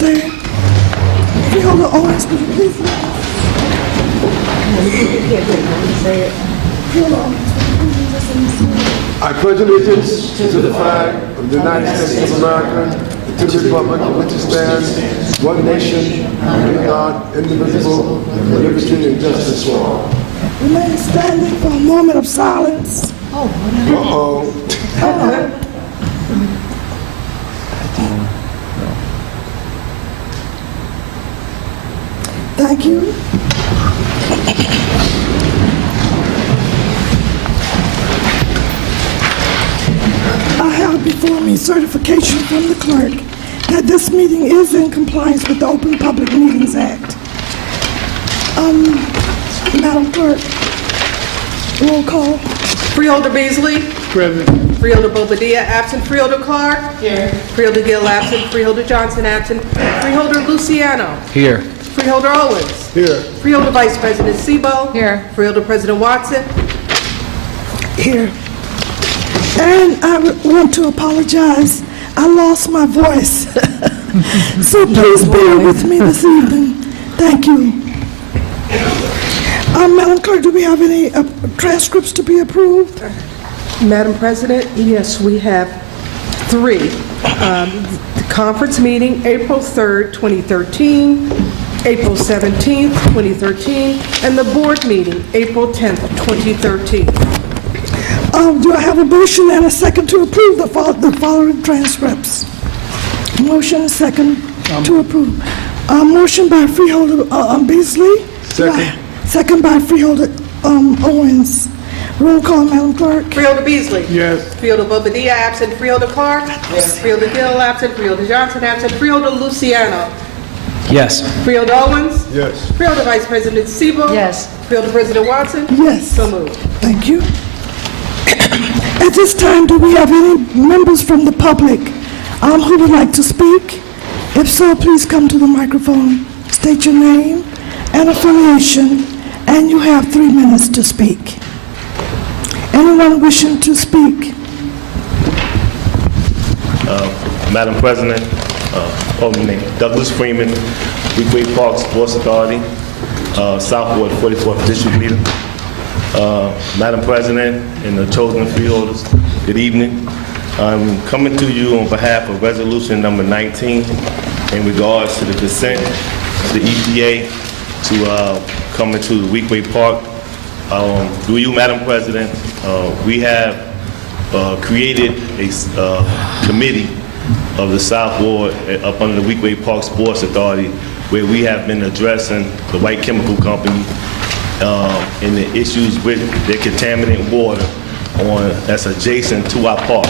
stand? Freeholder Owens, would you please rise? Freeholder Owens, would you please listen? I pledge allegiance to the flag of the United States of America, and to the republic for which it stands, one nation, under God, indivisible, with liberty and justice for all. Remain standing for a moment of silence. Thank you. I have before me certification from the clerk that this meeting is in compliance with the Open Public Meetings Act. Madam Clerk, roll call. Freeholder Beasley. Present. Freeholder Bobadilla absent. Freeholder Clark. Here. Freeholder Gill absent. Freeholder Johnson absent. Freeholder Luciano. Here. Freeholder Owens. Here. Freeholder Vice President Sebo. Here. Freeholder President Watson. Here. And I want to apologize. I lost my voice. So please bear with me this evening. Thank you. Madam Clerk, do we have any transcripts to be approved? Madam President, yes, we have 3. The conference meeting, April 3rd, 2013, April 17th, 2013, and the board meeting, April 10th, 2013. Do I have a motion and a second to approve the following transcripts? Motion and second to approve. Motion by Freeholder Beasley. Second. Second by Freeholder Owens. Roll call, Madam Clerk. Freeholder Beasley. Yes. Freeholder Bobadilla absent. Freeholder Clark. Yes. Freeholder Gill absent. Freeholder Johnson absent. Freeholder Luciano. Yes. Freeholder Owens. Yes. Freeholder Vice President Sebo. Yes. Freeholder President Watson. Yes. So moved. Thank you. At this time, do we have any members from the public who would like to speak? If so, please come to the microphone, state your name and affiliation, and you have 3 minutes to speak. Anyone wishing to speak? Madam President, my name Douglas Freeman, Weequahic Park Sports Authority, South Ward 44th District Leader. Madam President and the chosen freeholders, good evening. I'm coming to you on behalf of Resolution Number 19 in regards to the consent of the EPA to come into Weequahic Park. Through you, Madam President, we have created a committee of the South Ward up under the Weequahic Park Sports Authority, where we have been addressing the White Chemical Company and the issues with their contaminated water that's adjacent to our park.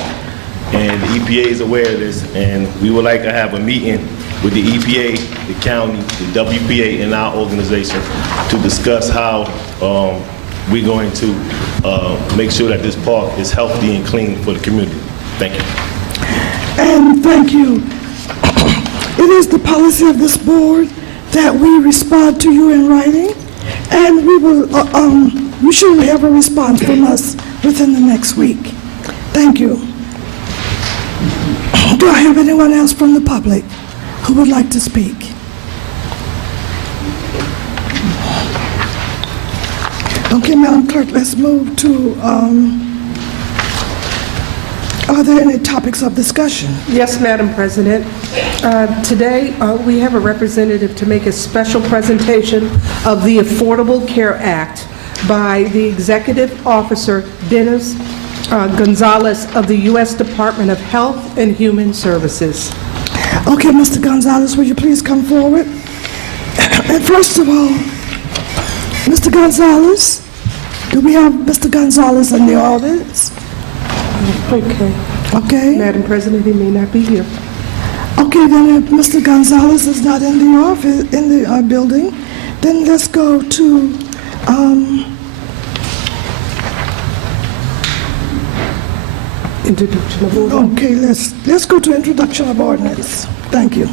And the EPA is aware of this, and we would like to have a meeting with the EPA, the county, the WPA, and our organization to discuss how we're going to make sure that this park is healthy and clean for the community. Thank you. And thank you. It is the policy of this board that we respond to you in writing, and we will, you should have a response from us within the next week. Thank you. Do I have anyone else from the public who would like to speak? Okay, Madam Clerk, let's move to, are there any topics of discussion? Yes, Madam President. Today, we have a representative to make a special presentation of the Affordable Care Act by the Executive Officer, Dennis Gonzalez of the U.S. Department of Health and Human Services. Okay, Mr. Gonzalez, will you please come forward? And first of all, Mr. Gonzalez, do we have Mr. Gonzalez in the audience? Okay. Okay. Madam President, he may not be here. Okay, then if Mr. Gonzalez is not in the office, in the building, then let's go to Introduction of ordinance. okay, let's go to introduction of ordinance. Thank you.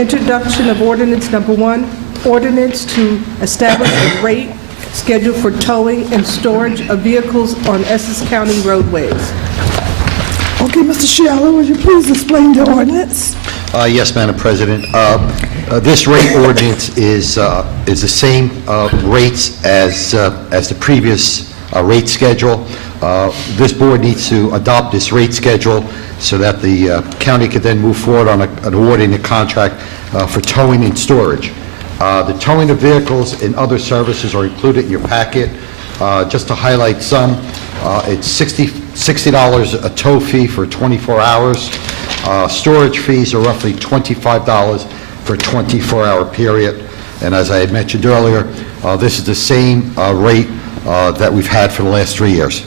Introduction of ordinance number 1, ordinance to establish a rate schedule for towing and storage of vehicles on Essex County roadways. Okay, Mr. Sheila, would you please explain the ordinance? Yes, Madam President. This rate ordinance is the same rates as the previous rate schedule. This board needs to adopt this rate schedule so that the county could then move forward on awarding a contract for towing and storage. The towing of vehicles and other services are included in your packet. Just to highlight some, it's $60 a tow fee for 24 hours. Storage fees are roughly $25 for a 24-hour period. And as I had mentioned earlier, this is the same rate that we've had for the last 3 years.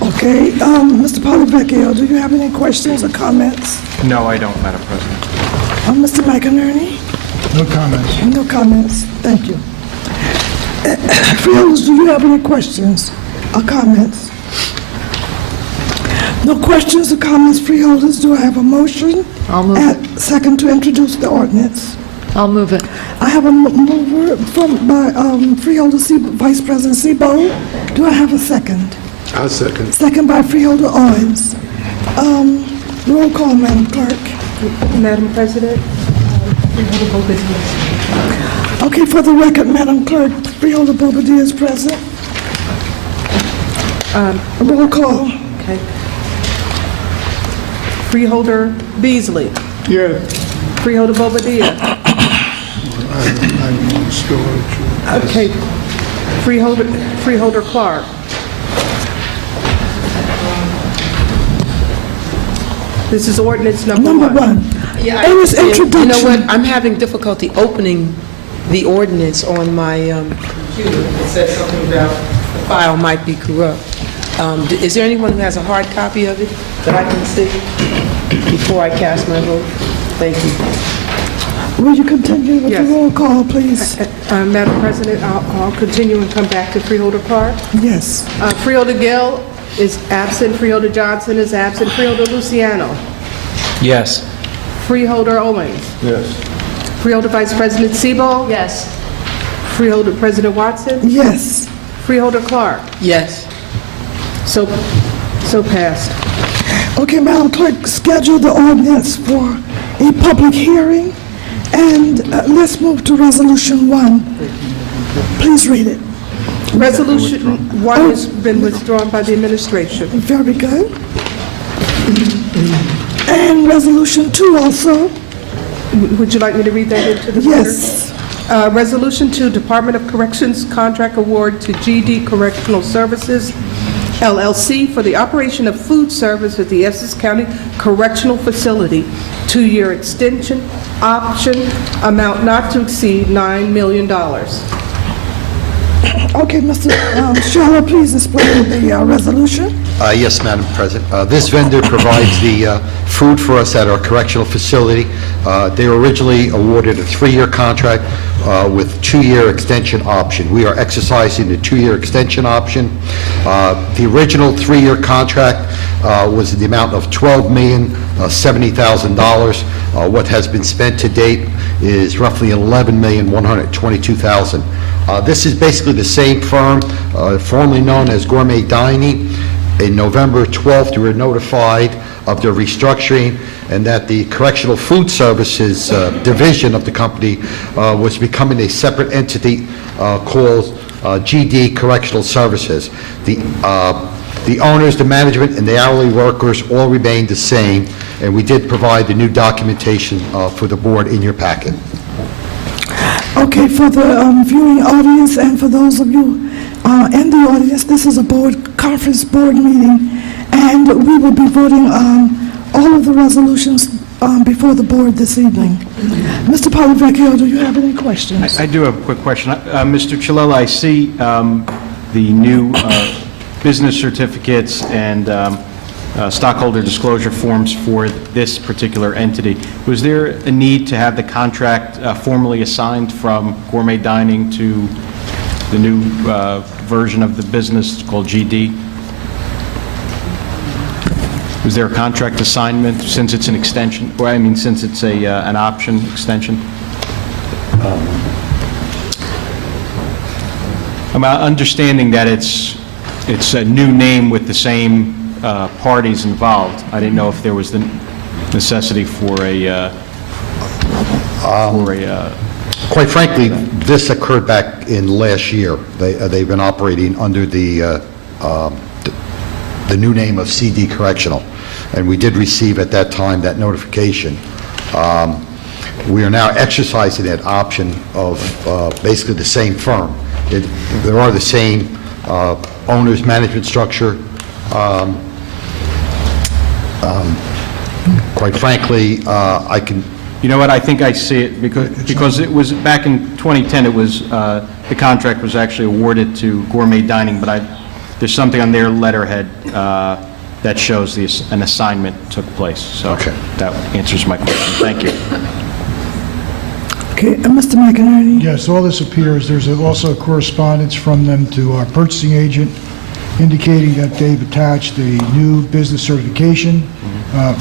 Okay, Mr. Polyvecchio, do you have any questions or comments? No, I don't, Madam President. Mr. McInerney? No comments. No comments. Thank you. Freeholders, do you have any questions or comments? No questions or comments, freeholders. Do I have a motion? I'll move it. Second to introduce the ordinance. I'll move it. I have a mover by Freeholder Vice President Sebo. Do I have a second? I second. Second by Freeholder Owens. Roll call, Madam Clerk. Madam President, Freeholder Bobadilla. Okay, for the record, Madam Clerk, Freeholder Bobadilla is present. Roll call. Okay. Freeholder Beasley. Yes. Freeholder Bobadilla. I'm storage. Okay. Freeholder Clark. This is ordinance number one. Yeah, It was You know introduction. what, I'm having difficulty opening the ordinance on my computer. It says something about the file might be corrupt. Is there anyone who has a hard copy of it that I can see before I cast my vote? Thank you. Will you continue with the Yes. roll call, please? Madam President, I'll continue and come back to Freeholder Clark. Yes. Freeholder Gill is absent. Freeholder Johnson is absent. Freeholder Luciano. Yes. Freeholder Owens. Yes. Freeholder Vice President Sebo. Yes. Freeholder President Watson. Yes. Freeholder Clark. Yes. So passed. Okay, Madam Clerk, schedule the ordinance for a public hearing, and let's move to Resolution 1. Please read it. Resolution 1 has been withdrawn by the administration. Very good. And Resolution 2 also. Would you like me to read that into the record? Yes. Resolution 2, Department of Corrections Contract Award to GD Correctional Services, LLC, for the operation of food service at the Essex County Correctional Facility, 2-year extension, option, amount not to exceed $9 million. Okay, Mr. Shallow, please explain the resolution. Yes, Madam President. This vendor provides the food for us at our correctional facility. They were originally awarded a 3-year contract with 2-year extension option. We are exercising the 2-year extension option. The original 3-year contract was in the amount of $12,070,000. What has been spent to date is roughly $11,122,000. This is basically the same firm, formerly known as Gourmet Dining. In November 12th, we were notified of their restructuring and that the Correctional Food Services division of the company was becoming a separate entity called GD Correctional Services. The owners, the management, and the hourly workers all remained the same, and we did provide the new documentation for the board in your packet. Okay, for the viewing audience and for those of you in the audience, this is a conference board meeting, and we will be voting on all of the resolutions before the board this evening. Mr. Polyvecchio, do you have any questions? I do have a quick question. Mr. Chilella, I see the new business certificates and stockholder disclosure forms for this particular entity. Was there a need to have the contract formally assigned from Gourmet Dining to the new version of the business called GD? Was there a contract assignment since it's an extension, or I mean, since it's an option extension? I'm understanding that it's a new name with the same parties involved. I didn't know if there was necessity for a, Quite frankly, this occurred back in last year. They've been operating under the new name of CD Correctional, and we did receive at that time that notification. We are now exercising that option of basically the same firm. There are the same owners, management structure. Quite frankly, I can... you know what, I think I see it, because it was, back in 2010, it was, the contract was actually awarded to Gourmet Dining, but there's something on their letterhead that shows an assignment took place. So Okay. that answers my question. Thank you. Okay, Mr. McInerney? Yes, all this appears, there's also correspondence from them to our purchasing agent indicating that they've attached a new business certification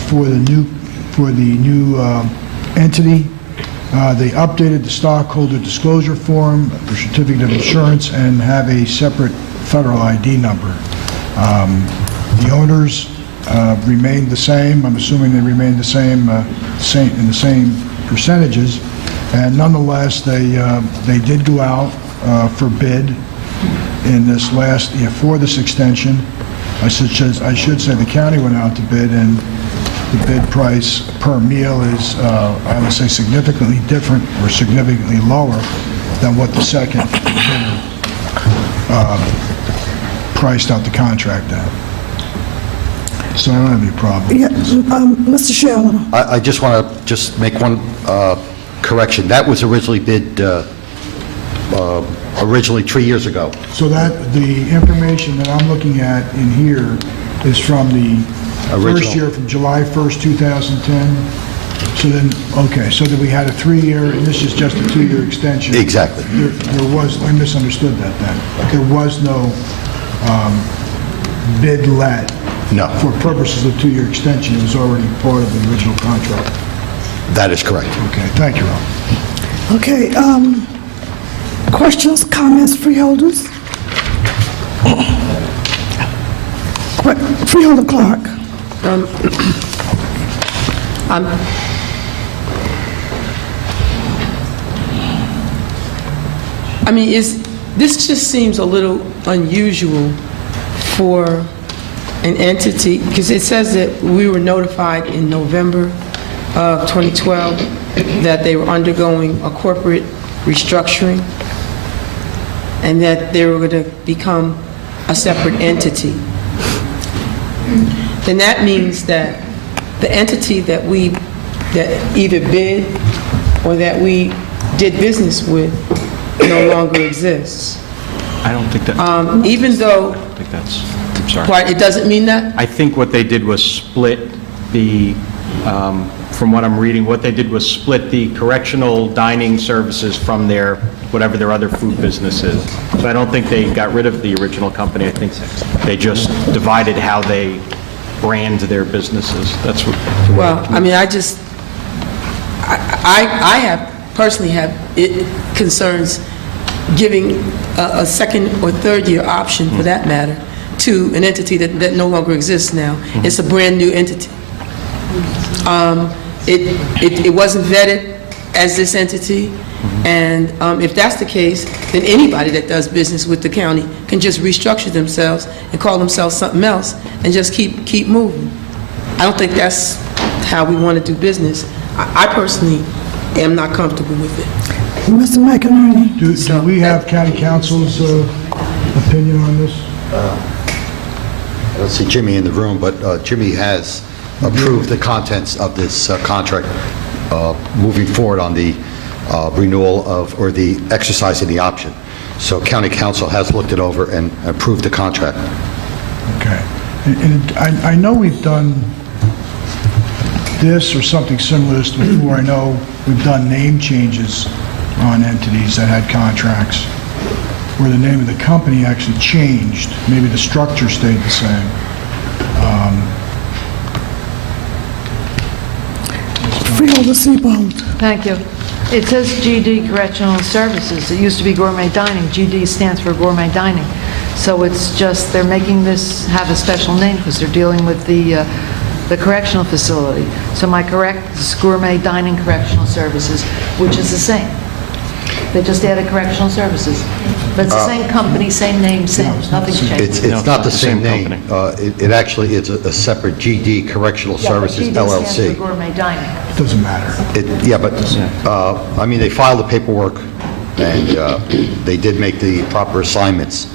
for the new entity. They updated the stockholder disclosure form for certificate of insurance and have a separate federal ID number. The owners remained the same. I'm assuming they remained the same in the same percentages. And nonetheless, they did go out for bid in this for this extension. I should say the county went out to bid, and the bid price per meal is, I would say, significantly different or significantly lower than what the second bidder priced out the contract at. So I don't have any problem. Yeah, Mr. Sheldon? I just want to make one correction. That was originally bid originally 3 years ago. So that, the information that I'm looking at in here is from the first Original. year, from July 1st, 2010. So then, okay, so that we had a 3-year, and this is just a 2-year extension. Exactly. There was, I misunderstood that then. There was no bid let. No. For purposes of 2-year extension, it was already part of the original contract. That is correct. Okay, thank you, Ron. Okay, questions, comments, freeholders? Freeholder Clark? I mean, this just seems a little unusual for an entity, because it says that we were notified in November of 2012 that they were undergoing a corporate restructuring and that they were going to become a separate entity. Then that means that the entity that either bid or that we did business with no longer exists. I don't think that, Even though, I think that's, I'm sorry. why, it doesn't mean that? I think what they did was split the, from what I'm reading, what they did was split the correctional dining services from their, whatever their other food business is. So I don't think they got rid of the original company. I think they just divided how they brand their businesses. That's what. Well, I mean, I personally have concerns giving a second or third year option, for that matter, to an entity that no longer exists now. It's a brand-new entity. It wasn't vetted as this entity, and if that's the case, then anybody that does business with the county can just restructure themselves and call themselves something else and just keep moving. I don't think that's how we want to do business. I personally am not comfortable with it. Mr. McInerney? Do we have county council's opinion on this? I don't see Jimmy in the room, but Jimmy has approved the contents of this contract moving forward on the renewal of, or the exercising the option. So county council has looked it over and approved the contract. Okay. And I know we've done this or something similar to this before. I know we've done name changes on entities that had contracts where the name of the company actually changed. Maybe the structure stayed the same. Freeholder Seabold? Thank you. It says GD Correctional Services. It used to be Gourmet Dining. GD stands for Gourmet Dining. So it's just, they're making this have a special name because they're dealing with the the correctional facility. So am I correct? It's Gourmet Dining Correctional Services, which is the same. They just added correctional services. But it's the same company, same name, same, nothing's changed. It's not the same name. company. It actually is a separate GD Correctional Services GD stands LLC. for Gourmet Dining. Doesn't matter. Yeah, but, I mean, they filed the paperwork, and they did make the proper assignments.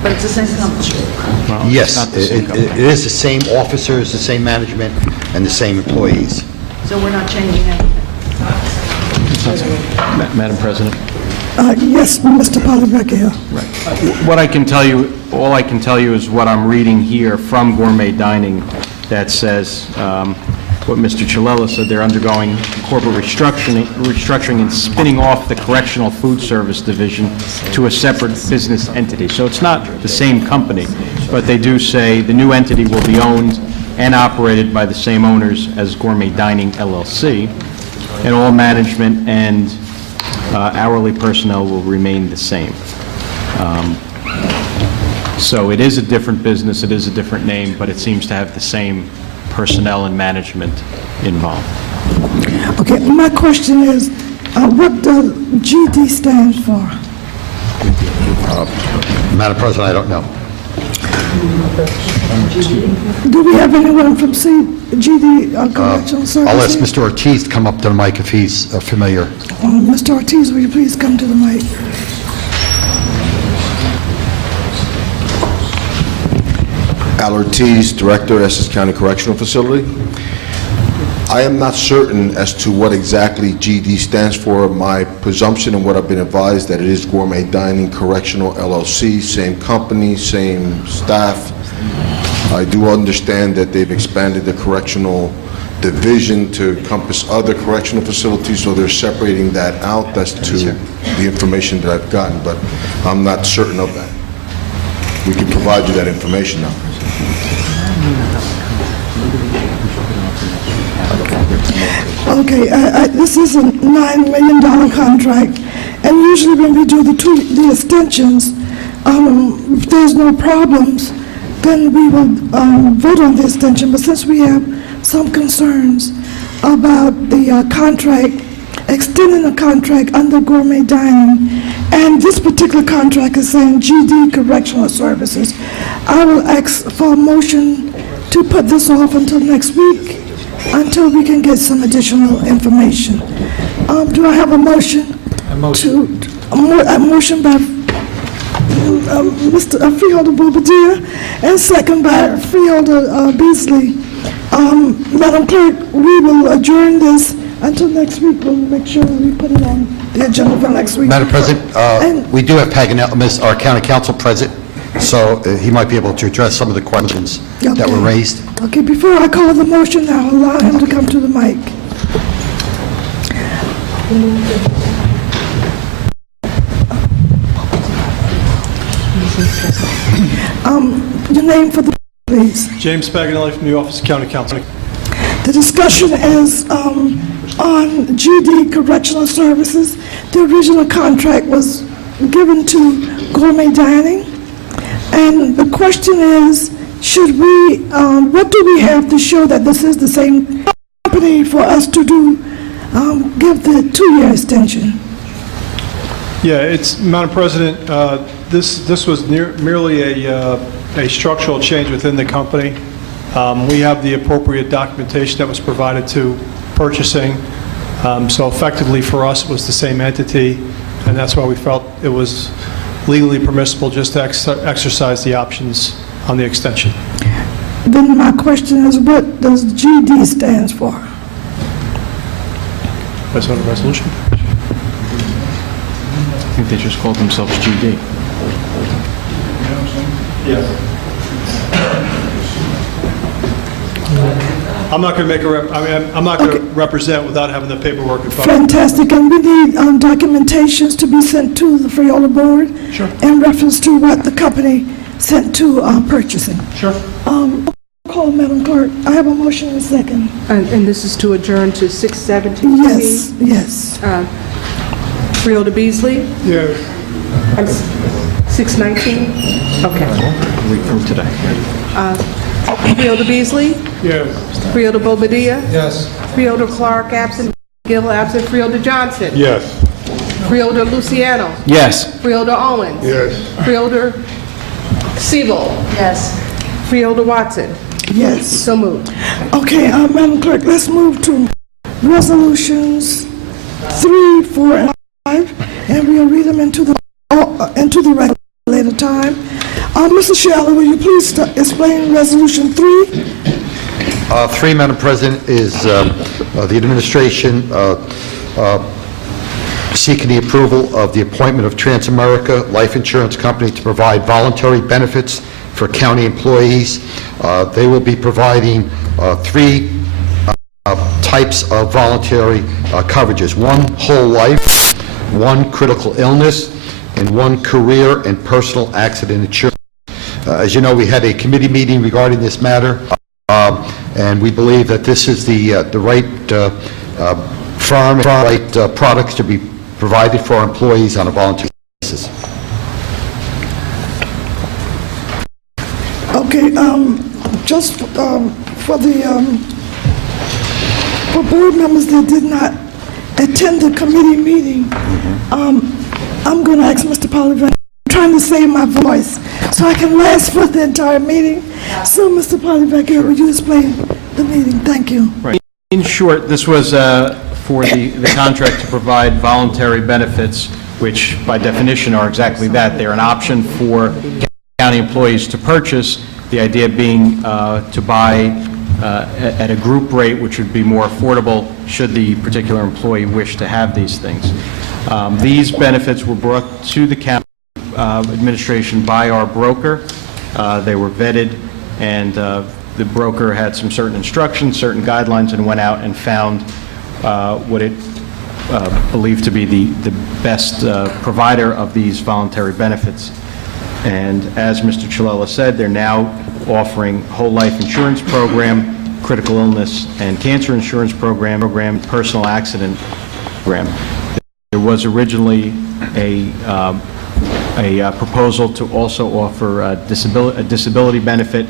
But it's the same company. Yes, not the same company. it is the same officers, the same management, and the same employees. So we're not changing anything. Madam President? Yes, Mr. Polyvecchio. What I can tell you, all I can tell you is what I'm reading here from Gourmet Dining that says, what Mr. Chilella said, they're undergoing corporate restructuring and spinning off the Correctional Food Service Division to a separate business entity. So it's not the same company, but they do say the new entity will be owned and operated by the same owners as Gourmet Dining LLC, and all management and hourly personnel will remain the same. So it is a different business, it is a different name, but it seems to have the same personnel and management involved. Okay, my question is, what does GD stand for? Madam President, I don't know. Do we have anyone from GD Correctional Services? I'll ask Mr. Ortiz to come up to the mic if he's familiar. Mr. Ortiz, will you please come to the mic? Al Ortiz, Director, Essex County Correctional Facility. I am not certain as to what exactly GD stands for. My presumption and what I've been advised that it is Gourmet Dining Correctional LLC, same company, same staff. I do understand that they've expanded the correctional division to encompass other correctional facilities, so they're separating that out. That's to the information that I've gotten, but I'm not certain of that. We can provide you that information now. Okay, this is a $9 million contract, and usually when we do the extensions, if there's no problems, then we will vote on the extension. But since we have some concerns about the contract, extending the contract under Gourmet Dining, and this particular contract is saying GD Correctional Services, I will ask for a motion to put this off until next week, until we can get some additional information. Do I have a motion? A motion by Mr. Freeholder Bobadilla, and second by Freeholder Beasley. Madam Clerk, we will adjourn this until next week. We'll make sure we put it on the agenda for next week. Madam President, we do have Paganel, our county council present, so he might be able to address some of the questions that were raised. Okay, before I call the motion, I'll allow him to come to the mic. Your name for the, please. James Paganelli from the Office of County Council. The discussion is on GD Correctional Services. The original contract was given to Gourmet Dining, and the question is, should we, what do we have to show that this is the same company for us to give the 2-year extension? Yeah, it's, Madam President, this was merely a structural change within the company. We have the appropriate documentation that was provided to purchasing, so effectively for us it was the same entity, and that's why we felt it was legally permissible just to exercise the options on the extension. Then my question is, what does GD stands for? That's on the resolution. I think they just called themselves GD. Yes. I'm not going to make I'm not going to represent without having the paperwork in front of me. Fantastic, and we need documentations to be sent to the Freeholder Board. Sure. In reference to what the company sent to purchasing. Sure. Call, Madam Clerk. I have a motion and a second. And this is to adjourn to 6:17? Yes, yes. Freeholder Beasley? Yeah. 6:19? Okay. A week from today. Freeholder Beasley? Yes. Freeholder Bobadilla? Yes. Freeholder Clark, absent. Gill, absent. Freeholder Johnson? Yes. Freeholder Luciano? Yes. Freeholder Owens? Yes. Freeholder Siebel? Yes. Freeholder Watson? Yes. So moved. Okay, Madam Clerk, let's move to resolutions 3, 4, and 5, and we'll read them into the record later time. Mr. Shelley, will you please explain resolution 3? 3, Madam President, is the administration seeking the approval of the appointment of Transamerica Life Insurance Company to provide voluntary benefits for county employees. They will be providing 3 types of voluntary coverages: 1 whole life, 1 critical illness, and 1 career and personal accident insurance. As you know, we had a committee meeting regarding this matter, and we believe that this is the right firm, right products to be provided for our employees on a voluntary basis. Okay, just for board members that did not attend the committee meeting, I'm going to ask Mr. Polyvec. I'm trying to save my voice so I can last for the entire meeting. So, Mr. Polyvec, would you explain the meeting? Thank you. Right. In short, this was for the contract to provide voluntary benefits, which by definition are exactly that. They're an option for county employees to purchase, the idea being to buy at a group rate, which would be more affordable should the particular employee wish to have these things. These benefits were brought to the county administration by our broker. They were vetted, and the broker had some certain instructions, certain guidelines, and went out and found what it believed to be the best provider of these voluntary benefits. And as Mr. Chilella said, they're now offering whole life insurance program, critical illness and cancer insurance program, personal accident program. There was originally a proposal to also offer a disability benefit,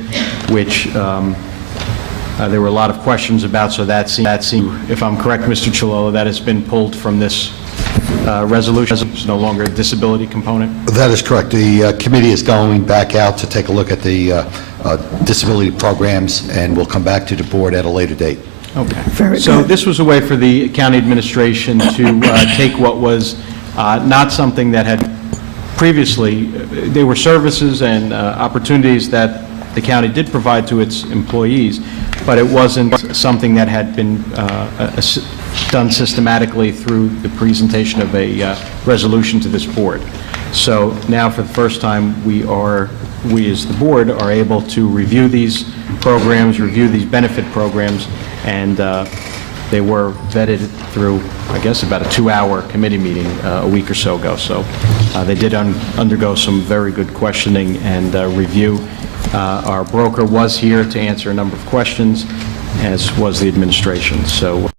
which there were a lot of questions about, so that seemed, if I'm correct, Mr. Chilella, that has been pulled from this resolution. There's no longer a disability component? That is correct. The committee is going back out to take a look at the disability programs, and we'll come back to the board at a later date. Okay. Very So good. this was a way for the county administration to take what was not something that had previously, they were services and opportunities that the county did provide to its employees, but it wasn't something that had been done systematically through the presentation of a resolution to this board. So now, for the first time, we as the board are able to review these programs, review these benefit programs, and they were vetted through, I guess, about a 2-hour committee meeting a week or so ago. So they did undergo some very good questioning and review. Our broker was here to answer a number of questions, as was the administration. So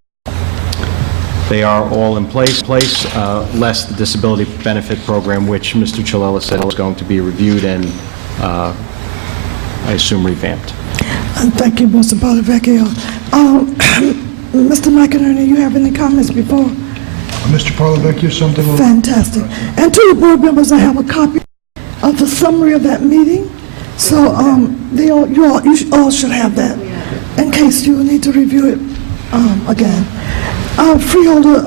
they are all in place, less the disability benefit program, which Mr. Chilella said was going to be reviewed and, I assume, revamped. Thank you, Mr. Polyvecchio. Mr. McInerney, you have any comments before? Mr. Polyvecchio, something? Fantastic. And to the board members, I have a copy of the summary of that meeting. So you all should have that in case you need to review it again. Freeholder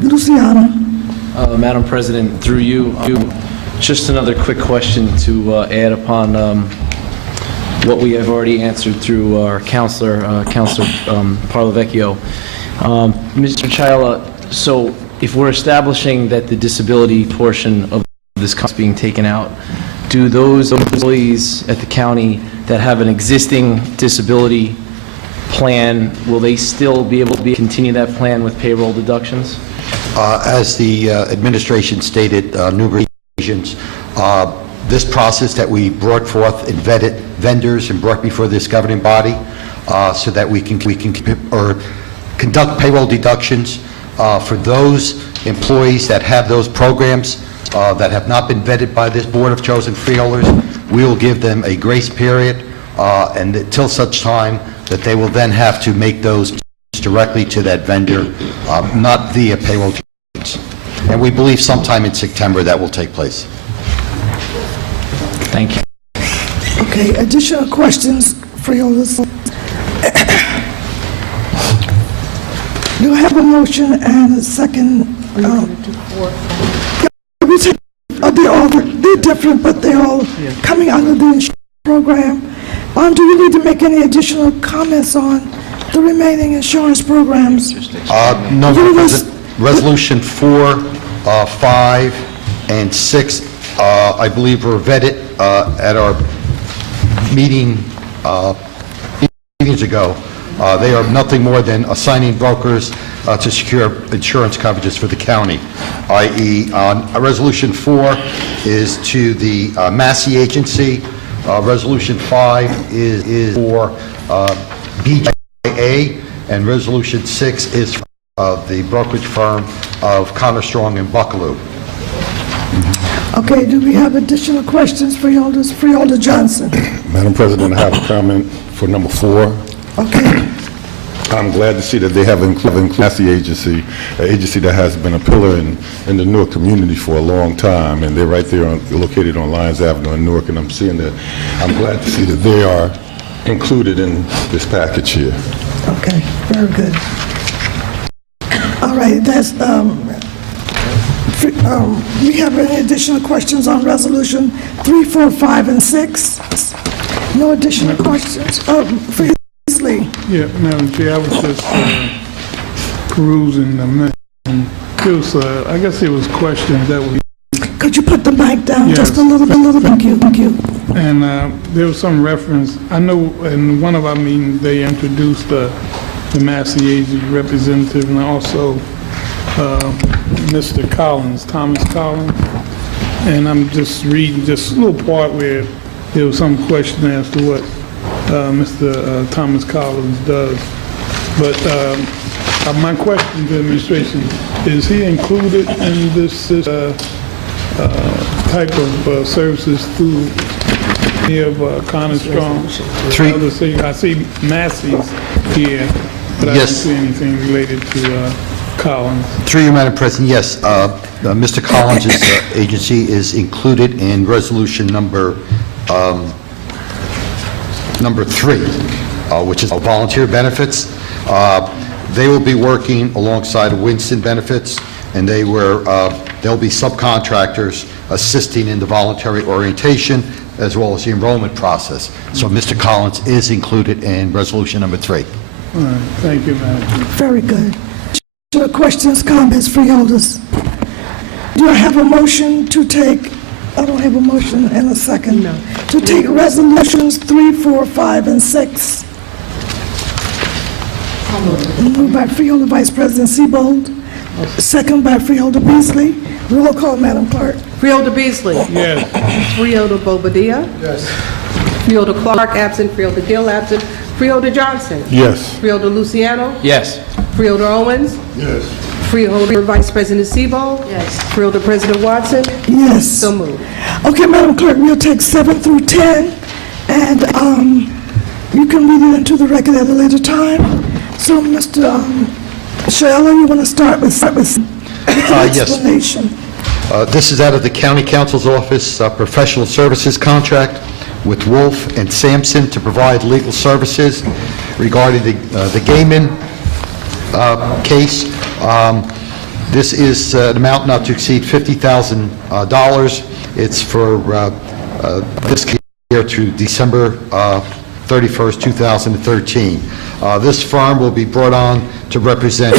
Luciano. Madam President, through you, just another quick question to add upon what we have already answered through our Counselor Parlavecchio. Mr. Chilella, so if we're establishing that the disability portion of this cost being taken out, do those employees at the county that have an existing disability plan, will they still be able to continue that plan with payroll deductions? As the administration stated numerous occasions, this process that we brought forth and vetted vendors and brought before this governing body so that we can conduct payroll deductions for those employees that have those programs that have not been vetted by this board of chosen freeholders. We will give them a grace period and till such time that they will then have to make those directly to that vendor, not via payroll teams. And we believe sometime in September that will take place. Thank you. Okay, additional questions, freeholders? Do I have a motion and a second? They're different, but they're all coming out of the insurance program. Do you need to make any additional comments on the remaining insurance programs? No, Resolution 4, 5, and 6, I believe were vetted at our meetings ago. They are nothing more than assigning brokers to secure insurance coverages for the county, i.e., Resolution 4 is to the Massey Agency. Resolution 5 is for BJA, and Resolution 6 is for the brokerage firm of Connor Strong and Buckaloo. Okay, do we have additional questions, freeholders? Freeholder Johnson. Madam President, I have a comment for number 4. Okay. I'm glad to see that they have included Massey Agency, an agency that has been a pillar in the Newark community for a long time, and they're right there located on Lyons Avenue in Newark, and I'm glad to see that they are included in this package here. Okay, very good. All right, that's, we have any additional questions on Resolution 3, 4, 5, and 6? No additional questions? Yeah, Madam Chair, I was just perusing the minutes. It was, I guess it was questions that were... Could you put the mic down Yes. just a little bit? Thank you. And there was some reference, I know in one of our meetings, they introduced the Massey Agency representative and also Mr. Collins, Thomas Collins. And I'm just reading just a little part where there was some question as to what Mr. Thomas Collins does. But my question to the administration, is he included in this type of services through any of Connor Strong? I see Massey's here, but I don't see anything related to Collins. Through you, Madam President, yes. Mr. Collins' agency is included in resolution number 3, which is volunteer benefits. They will be working alongside Winston Benefits, and they'll be subcontractors assisting in the voluntary orientation as well as the enrollment process. So Mr. Collins is included in resolution number 3. All right, thank you, Madam Chair. Very good. Questions, comments, freeholders? Do I have a motion to take, I don't have a motion and a second. No. To take resolutions 3, 4, 5, and 6. Moved by Freeholder Vice President Seabold, second by Freeholder Beasley. Roll call, Madam Clerk. Freeholder Beasley. Yes. Freeholder Bobadilla. Yes. Freeholder Clark absent. Freeholder Gill absent. Freeholder Johnson. Yes. Freeholder Luciano. Yes. Freeholder Owens. Yes. Freeholder Vice President Seabold. Yes. Freeholder President Watson. Yes. So moved. Okay, Madam Clerk, we'll take 7 through 10, and you can read it into the record at a later time. So, Mr. Shayla, you want to start with the explanation? Yes. This is out of the County Counsel's Office professional services contract with Wolf and Sampson to provide legal services regarding the Gaiman case. This is an amount not to exceed $50,000. It's for this year through December 31st, 2013. This firm will be brought on to represent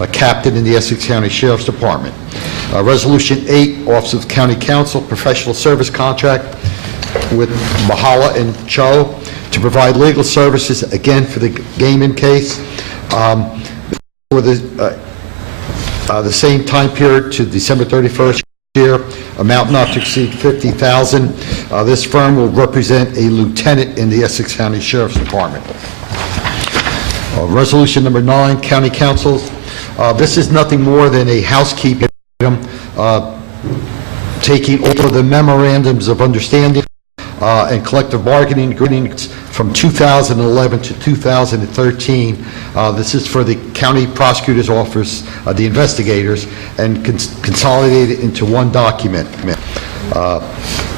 a captain in the Essex County Sheriff's Department. Resolution 8, Office of County Counsel, professional service contract with Mahala and Cho to provide legal services, again, for the Gaiman case, for the same time period to December 31st year, amount not to exceed $50,000. This firm will represent a lieutenant in the Essex County Sheriff's Department. Resolution number 9, County Councils. This is nothing more than a housekeeping item, taking over the memorandums of understanding and collective bargaining agreements from 2011 to 2013. This is for the county prosecutor's office, the investigators, and consolidated into one document.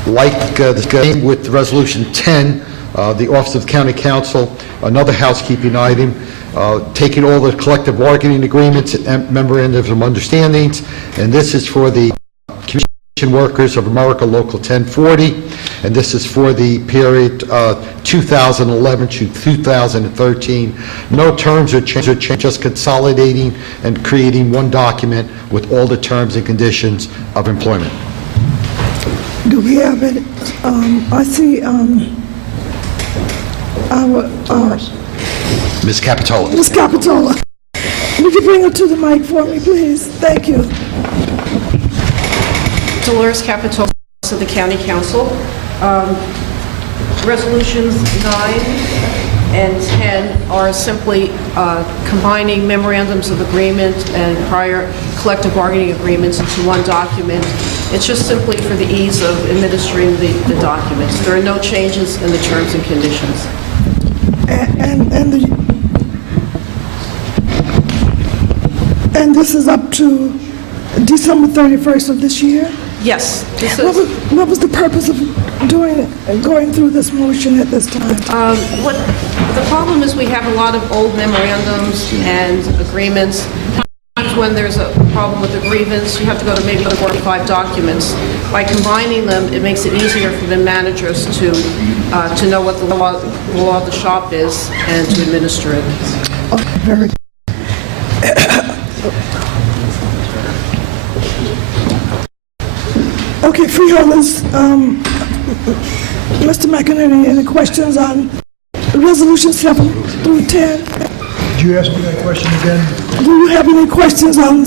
Like the same with Resolution 10, the Office of County Counsel, another housekeeping item, taking all the collective bargaining agreements and memorandums of understandings, and this is for the Communication Workers of America Local 1040, and this is for the period 2011 to 2013. No terms are changed, just consolidating and creating one document with all the terms and conditions of employment. Do we have it? I see Ms. Capitola. Ms. Capitola. Would you bring her to the mic for me, please? Thank you. Dolores Capitola of the County Council. Resolutions 9 and 10 are simply combining memorandums of agreement and prior collective bargaining agreements into one document. It's just simply for the ease of administering the documents. There are no changes in the terms and conditions. And this is up to December 31st of this year? Yes. This is, what was the purpose of going through this motion at this time? what the problem is, we have a lot of old memorandums and agreements. When there's a problem with a grievance, you have to go to maybe 4 or 5 documents. By combining them, it makes it easier for the managers to know what the law of the shop is and to administer it. Oh, very good. Okay, freeholders, Mr. McInerney, any questions on Resolution 7 through 10? Did you ask me that question again? Do you have any questions on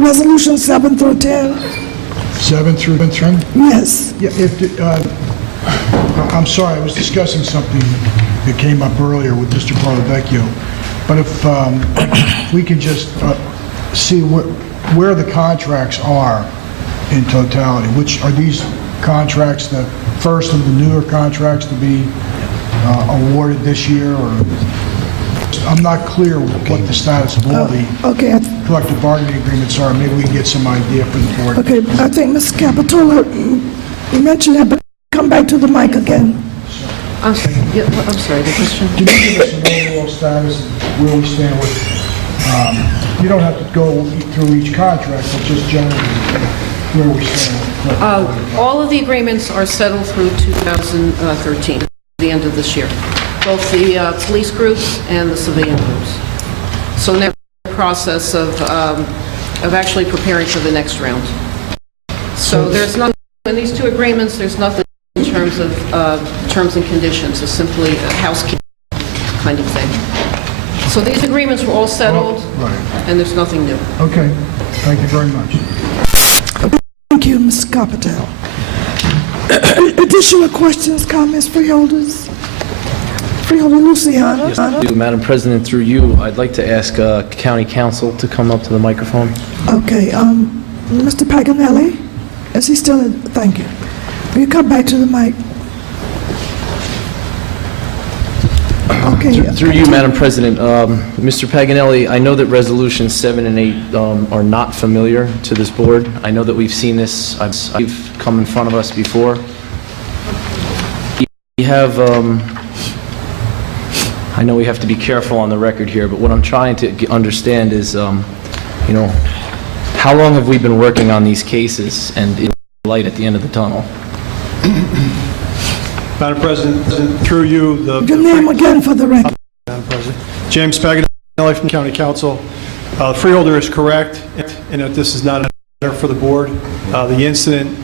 Resolution 7 through 10? 7 through 10? Yes. Yeah, I'm sorry, I was discussing something that came up earlier with Mr. Parlavecchio. But if we can just see where the contracts are in totality, which are these contracts the first of the newer contracts to be awarded this year, or I'm not clear what the status of all the collective bargaining agreements are. Maybe we can get some idea from the board. Okay, I think Ms. Capitola mentioned that, but come back to the mic again. I'm sorry, the question? Can you give us an overall status of where we stand with, you don't have to go through each contract, but just generally where we stand with All of the agreements are settled through 2013, the end of this year. Both the police groups and the civilian groups. So now we're in the process of actually preparing for the next round. So there's nothing, in these 2 agreements, there's nothing in terms of terms and conditions. It's simply a housekeeping kind of thing. So these agreements were all settled, and there's nothing new. Okay, thank you very much. Thank you, Ms. Capitola. Additional questions, comments, freeholders? Freeholder Luciano. Yes, thank you, Madam President, through you, I'd like to ask County Counsel to come up to the microphone. Okay, Mr. Paganelli, is he still in? Thank you. Will you come back to the mic? Okay. Through you, Madam President, Mr. Paganelli, I know that Resolutions 7 and 8 are not familiar to this board. I know that we've seen this, I've come in front of us before. We have, I know we have to be careful on the record here, but what I'm trying to understand is, you know, how long have we been working on these cases and is there light at the end of the tunnel? Madam President, through you, Your name again for the record. Madam President. James Paganelli from County Council. The freeholder is correct in that this is not a matter for the board. The incident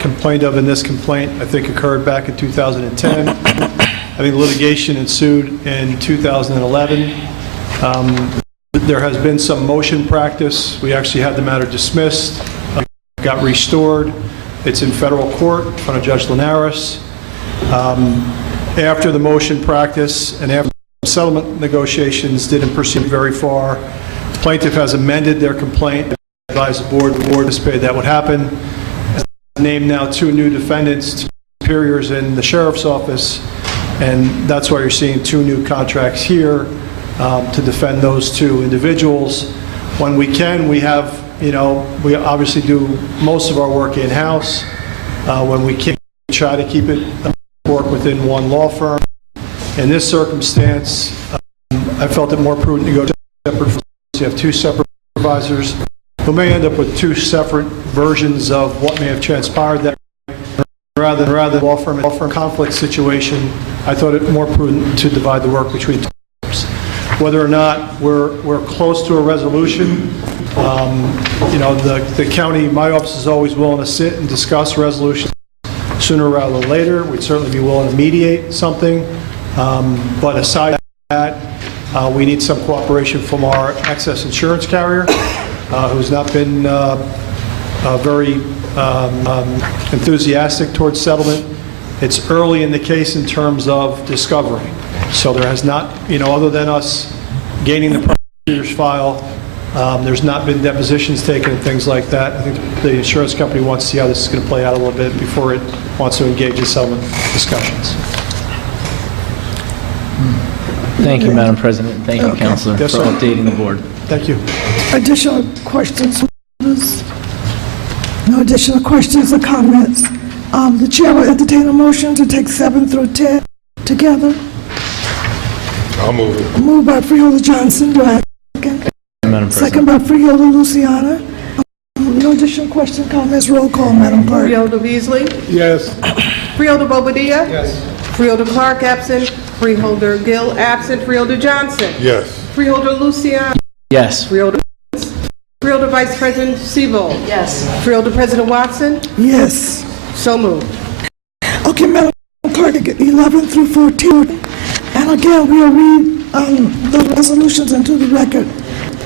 complained of in this complaint, I think, occurred back in 2010. I think litigation ensued in 2011. There has been some motion practice. We actually had the matter dismissed, got restored. It's in federal court in front of Judge Linares. After the motion practice and after settlement negotiations didn't proceed very far, the plaintiff has amended their complaint, advised the board anticipated that would happen. Named now 2 new defendants to superiors in the sheriff's office, and that's why you're seeing 2 new contracts here to defend those 2 individuals. When we can, we have, we obviously do most of our work in-house. When we can, we try to keep it work within one law firm. In this circumstance, I felt it more prudent to go to separate. You have 2 separate supervisors who may end up with 2 separate versions of what may have transpired that rather than law firm conflict situation. I thought it more prudent to divide the work between 2 firms. Whether or not we're close to a resolution, the county, my office is always willing to sit and discuss resolutions sooner rather than later. We'd certainly be willing to mediate something. But aside from that, we need some cooperation from our excess insurance carrier, who's not been very enthusiastic towards settlement. It's early in the case in terms of discovery. So there has not, other than us gaining the prosecutor's file, there's not been depositions taken and things like that. I think the insurance company wants to see how this is going to play out a little bit before it wants to engage in settlement discussions. Thank you, Madam President. Thank you, Counselor, Yes, for sir. updating the board. Thank you. Additional questions? No additional questions or comments? The chair will entertain a motion to take 7 through 10 together. I'll move it. Moved by Freeholder Johnson. Do I have a second? Madam President. Second by Freeholder Luciana. No additional questions, comments, roll call, Madam Clerk. Freeholder Beasley? Yes. Freeholder Bobadilla? Yes. Freeholder Clark absent. Freeholder Gill absent. Freeholder Johnson? Yes. Freeholder Luciana? Yes. Freeholder Vice President Sebo? Yes. Freeholder President Watson? Yes. So moved. Okay, Madam Clerk, 11 through 14. And again, we'll read the resolutions into the record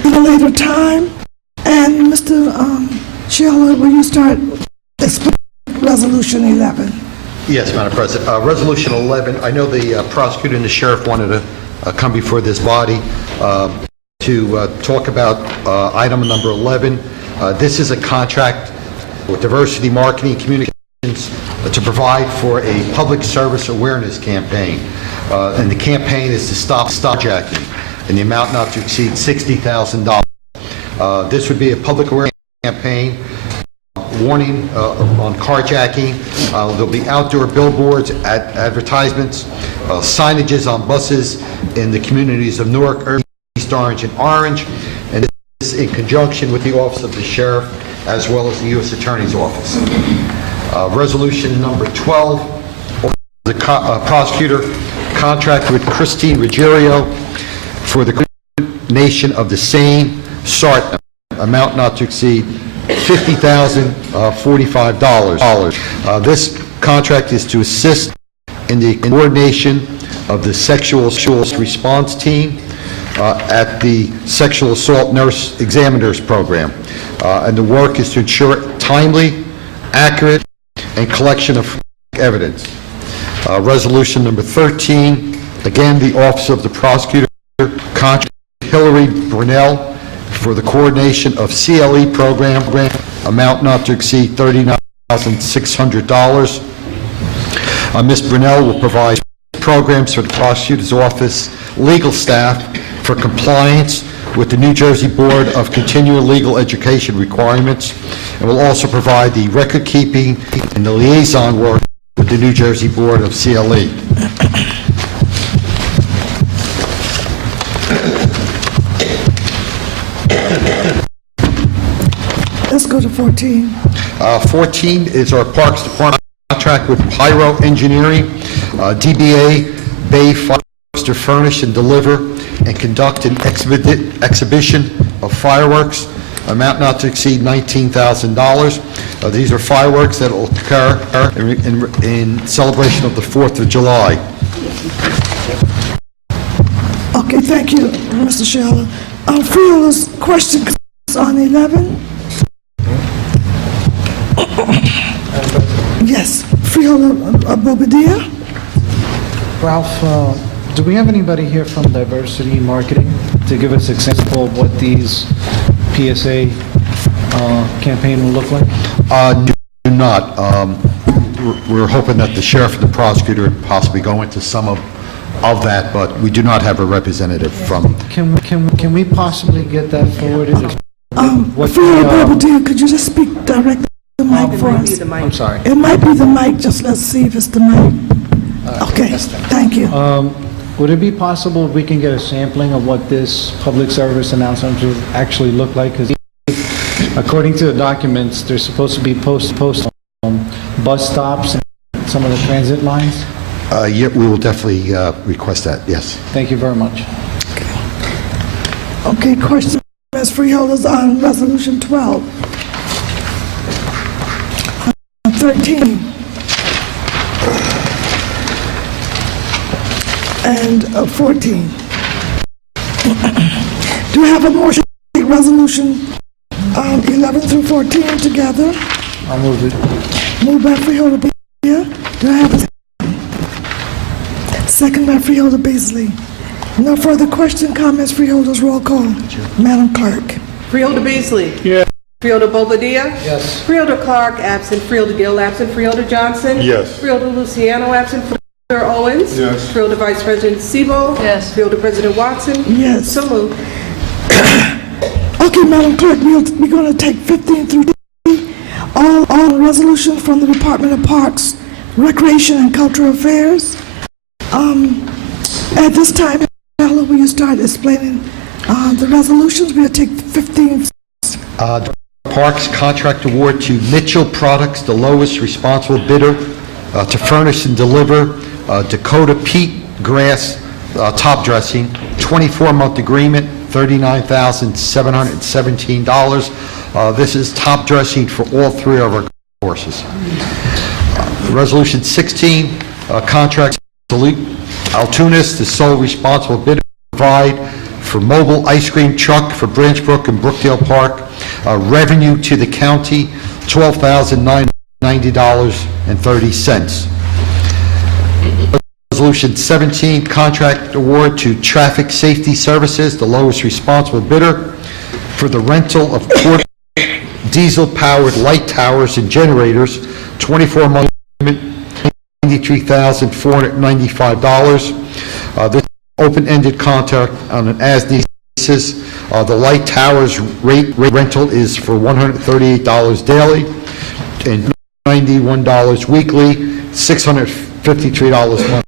at a later time. And Mr. Sheila, will you start explaining Resolution 11? Yes, Madam President. Resolution 11, I know the prosecutor and the sheriff wanted to come before this body to talk about item number 11. This is a contract with Diversity Marketing Communications to provide for a public service awareness campaign. And the campaign is to stop jacking in the amount not to exceed $60,000. This would be a public awareness campaign, warning on carjacking. There'll be outdoor billboards, advertisements, signages on buses in the communities of Newark, Irving, East Orange, and Orange. And this is in conjunction with the Office of the Sheriff as well as the U.S. Attorney's Office. Resolution number 12, the prosecutor contract with Christine Ruggiero for the coordination of the same SART amount not to exceed $50,045. This contract is to assist in the coordination of the sexual assault response team at the Sexual Assault Nurse Examiners Program. And the work is to ensure timely, accurate, and collection of evidence. Resolution number 13, again, the Office of the Prosecutor contract Hillary Brunell for the coordination of CLE program, amount not to exceed $39,600. Ms. Brunell will provide programs for the prosecutor's office legal staff for compliance with the New Jersey Board of Continuing Legal Education requirements, and will also provide the record keeping and the liaison work with the New Jersey Board of CLE. Let's go to 14. 14 is our Parks Department contract with Pyro Engineering, DBA Bay Fires to furnish and deliver and conduct an exhibition of fireworks, amount not to exceed $19,000. These are fireworks that will occur in celebration of the 4th of July. Okay, thank you, Mr. Sheila. Freeholder's question on 11? Yes, Freeholder Bobadilla? Ralph, do we have anybody here from Diversity Marketing to give us an example of what these PSA campaign will look like? Do not. we're hoping that the sheriff and the prosecutor would possibly go into some of that, but we do not have a representative from... Can we possibly get that forwarded? Freeholder Belvedere, could you just speak directly to the mic for us? I'm sorry. It might be the mic, just let's see if it's the mic. Okay, thank you. Would it be possible if we can get a sampling of what this public service announcement would actually look like? Because according to the documents, they're supposed to be post on bus stops and some of the transit lines. Yeah, we will definitely request that, yes. Thank you very much. Okay, question, as freeholders on Resolution 12. 13. And 14. Do we have a motion to take Resolution 11 through 14 together? I'll move it. Moved by Freeholder Beasley. Do I have a second by Freeholder Beasley? No further question, comments, freeholders, roll call. Madam Clerk. Freeholder Beasley? Yeah. Freeholder Bobadilla? Yes. Freeholder Clark, absent. Freeholder Gill, absent. Freeholder Johnson? Yes. Freeholder Luciano, absent. Freeholder Owens? Yes. Freeholder Vice President Sebo? Yes. Freeholder President Watson? Yes. So moved. Okay, Madam Clerk, we're going to take 15 through 20, all resolutions from the Department of Parks, Recreation, and Cultural Affairs. At this time, Ella, will you start explaining the resolutions? We'll take 15. Parks contract award to Mitchell Products, the lowest responsible bidder, to furnish and deliver Dakota peat grass top dressing, 24-month agreement, $39,717. This is top dressing for all three of our courses. Resolution 16, contract Salute Altunis, the sole responsible bidder, provide for mobile ice cream truck for Branch Brook and Brookdale Park. Revenue to the county, $12,990.30. Resolution 17, contract award to Traffic Safety Services, the lowest responsible bidder, for the rental of diesel-powered light towers and generators, 24-month agreement, $93,495. This open-ended contract on an as-needed basis. The light towers rate rental is for $138 daily and $91 weekly, $653 monthly.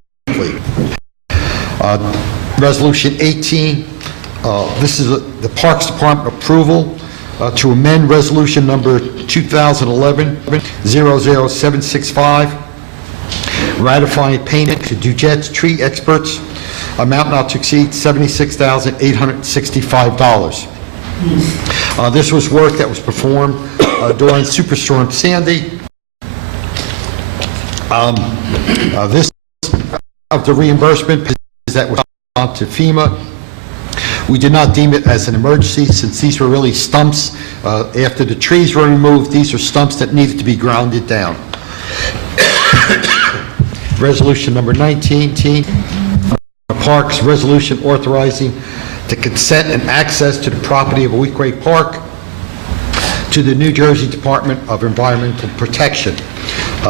Resolution 18, this is the Parks Department approval to amend resolution number 2011-00765, ratifying payment to Dujet's Tree Experts, amount not to exceed $76,865. This was work that was performed during Superstorm Sandy. This of the reimbursement is that was on to FEMA. We did not deem it as an emergency since these were really stumps. After the trees were removed, these are stumps that needed to be grounded down. Resolution number 19, Parks Resolution authorizing the consent and access to the property of Weequahic Park to the New Jersey Department of Environmental Protection.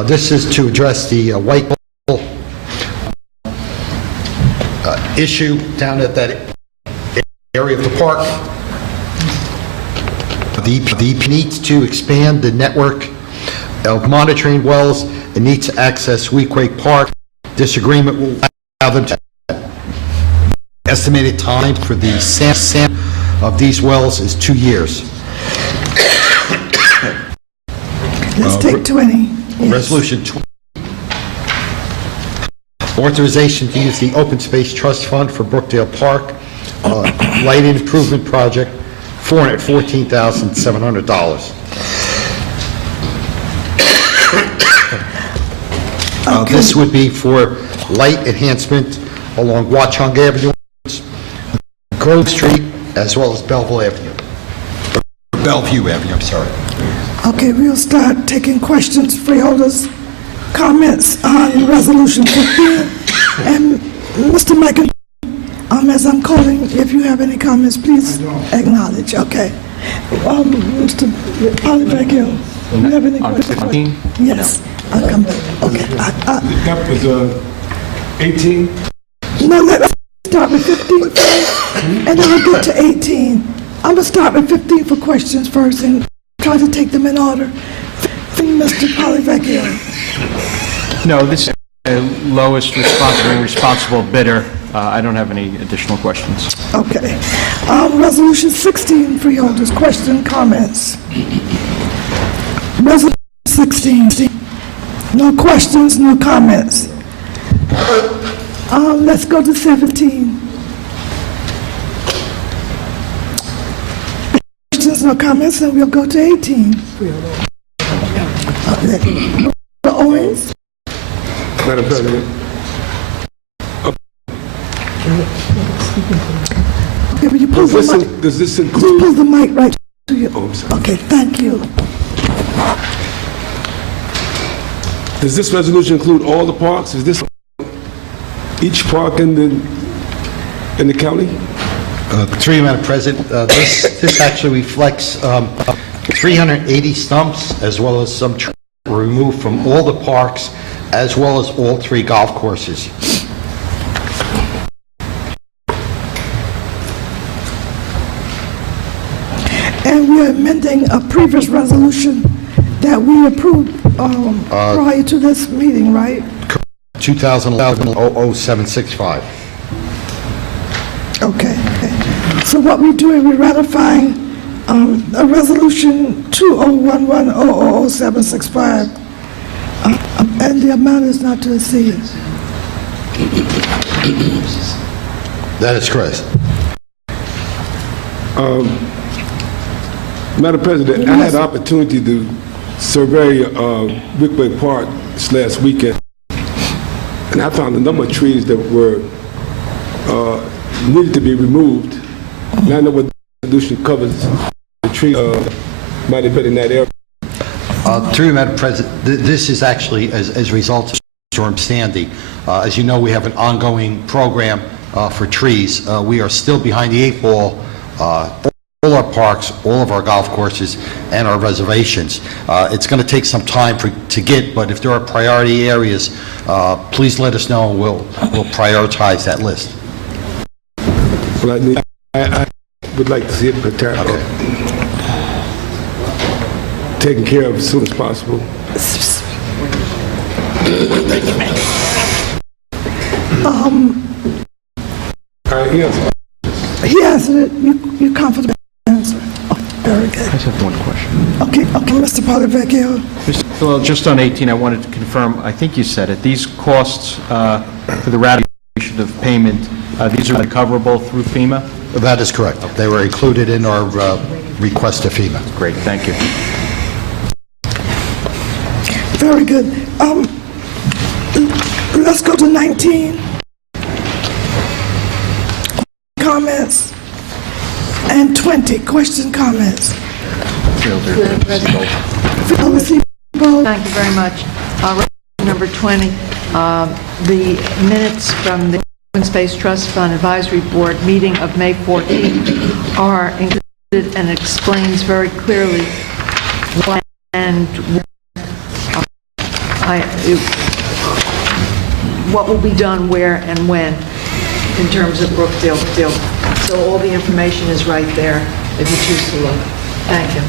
This is to address the white issue down at that area of the park. The EP needs to expand the network of monitoring wells and needs to access Weequahic Park. This agreement will allow them to estimated time for the sample of these wells is 2 years. Let's take 20. Yes. Resolution 20. Authorization to use the Open Space Trust Fund for Brookdale Park, light improvement project, $414,700. This would be for light enhancement along Watchung Avenue, Grove Street, as well as Bellevue Avenue. I'm sorry. Okay, we'll start taking questions, freeholders, comments on Resolution 15. And Mr. Michael, as I'm calling, if you have any comments, please acknowledge. Okay. Mr. Polyvag Hill, do you have any questions? On 15? Yes. I'll come back. Okay. That was 18? No, let's start with 15 first, and then we'll get to 18. I'm gonna start with 15 for questions first and try to take them in order. Mr. Polyvecchio. No, this is the lowest responsible bidder. I don't have any additional questions. Okay. Resolution 16, freeholders, question, comments. Resolution 16. No questions, no comments. Let's go to 17. Questions, no comments, and we'll go to 18. Owens? Madam President. Okay, will you pull the mic? Does this Just include? pull the mic right to you. Oh, I'm sorry. Okay, thank you. Does this resolution include all the parks? Is this each park in the county? Through you, Madam President, this actually reflects 380 stumps, as well as some trees were removed from all the parks, as well as all 3 golf courses. And we are amending a previous resolution that we approved prior to this meeting, right? 2011-00765. Okay. So what we're doing, we're ratifying a resolution 2011-00765, and the amount is not to exceed. That is correct. Madam President, I had the opportunity to survey Wickway Park this last weekend, and I found a number of trees that were needed to be removed. And I know what the resolution covers the trees might have been in that area. Through you, Madam President, this is actually as a result of Storm Sandy. As you know, we have an ongoing program for trees. We are still behind the 8 ball. All our parks, all of our golf courses, and our reservations. It's going to take some time to get, but if there are priority areas, please let us know, and we'll prioritize that list. Well, I would like to see it taken care of as soon as possible. Yes. He answered it. You confident answer? Oh, very good. I just have one question. Okay, Mr. Polyvecchio. Well, just on 18, I wanted to confirm, I think you said it, these costs for the ratification of payment, these are recoverable through FEMA? That is correct. They were included in our request to FEMA. Great, thank you. Very good. Let's go to 19. Comments. And 20, question, comments. Thank you very much. Number 20, the minutes from the Open Space Trust Fund Advisory Board meeting of May 14th are included and explains very clearly why and what will be done where and when in terms of Brookfield. So all the information is right there if you choose to look. Thank you.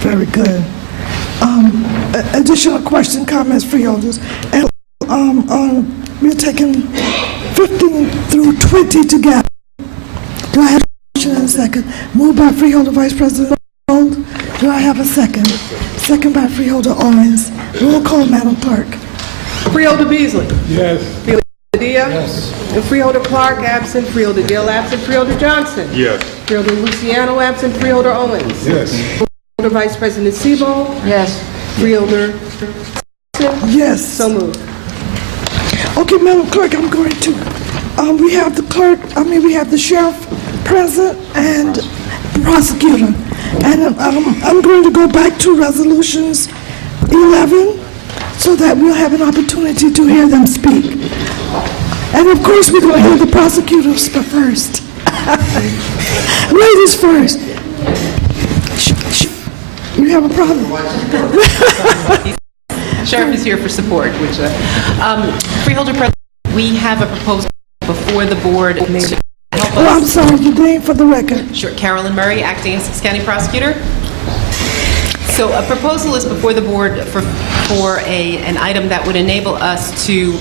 Very good. Additional question, comments, freeholders. And we're taking 15 through 20 together. Do I have a motion and a second? Moved by Freeholder Vice President Gold. Do I have a second? Second by Freeholder Owens. Roll call, Madam Clerk. Freeholder Beasley. Yes. Freeholder Dia. Yes. And Freeholder Clark absent. Freeholder Gill absent. Freeholder Johnson. Yes. Freeholder Luciano absent. Freeholder Owens. Yes. Freeholder Vice President Sebo. Yes. Freeholder. Yes. So moved. Okay, Madam Clerk, I'm going to, we have the sheriff present and the prosecutor. And I'm going to go back to resolutions 11 so that we'll have an opportunity to hear them speak. And of course, we're going to hear the prosecutors first. Ladies first. You have a problem? Sheriff is here for support, which, Freeholder President, we have a proposal before the board to help us. Oh, I'm sorry, your name for the record. Sure, Carolyn Murray, Acting Essex County Prosecutor. So a proposal is before the board for an item that would enable us to,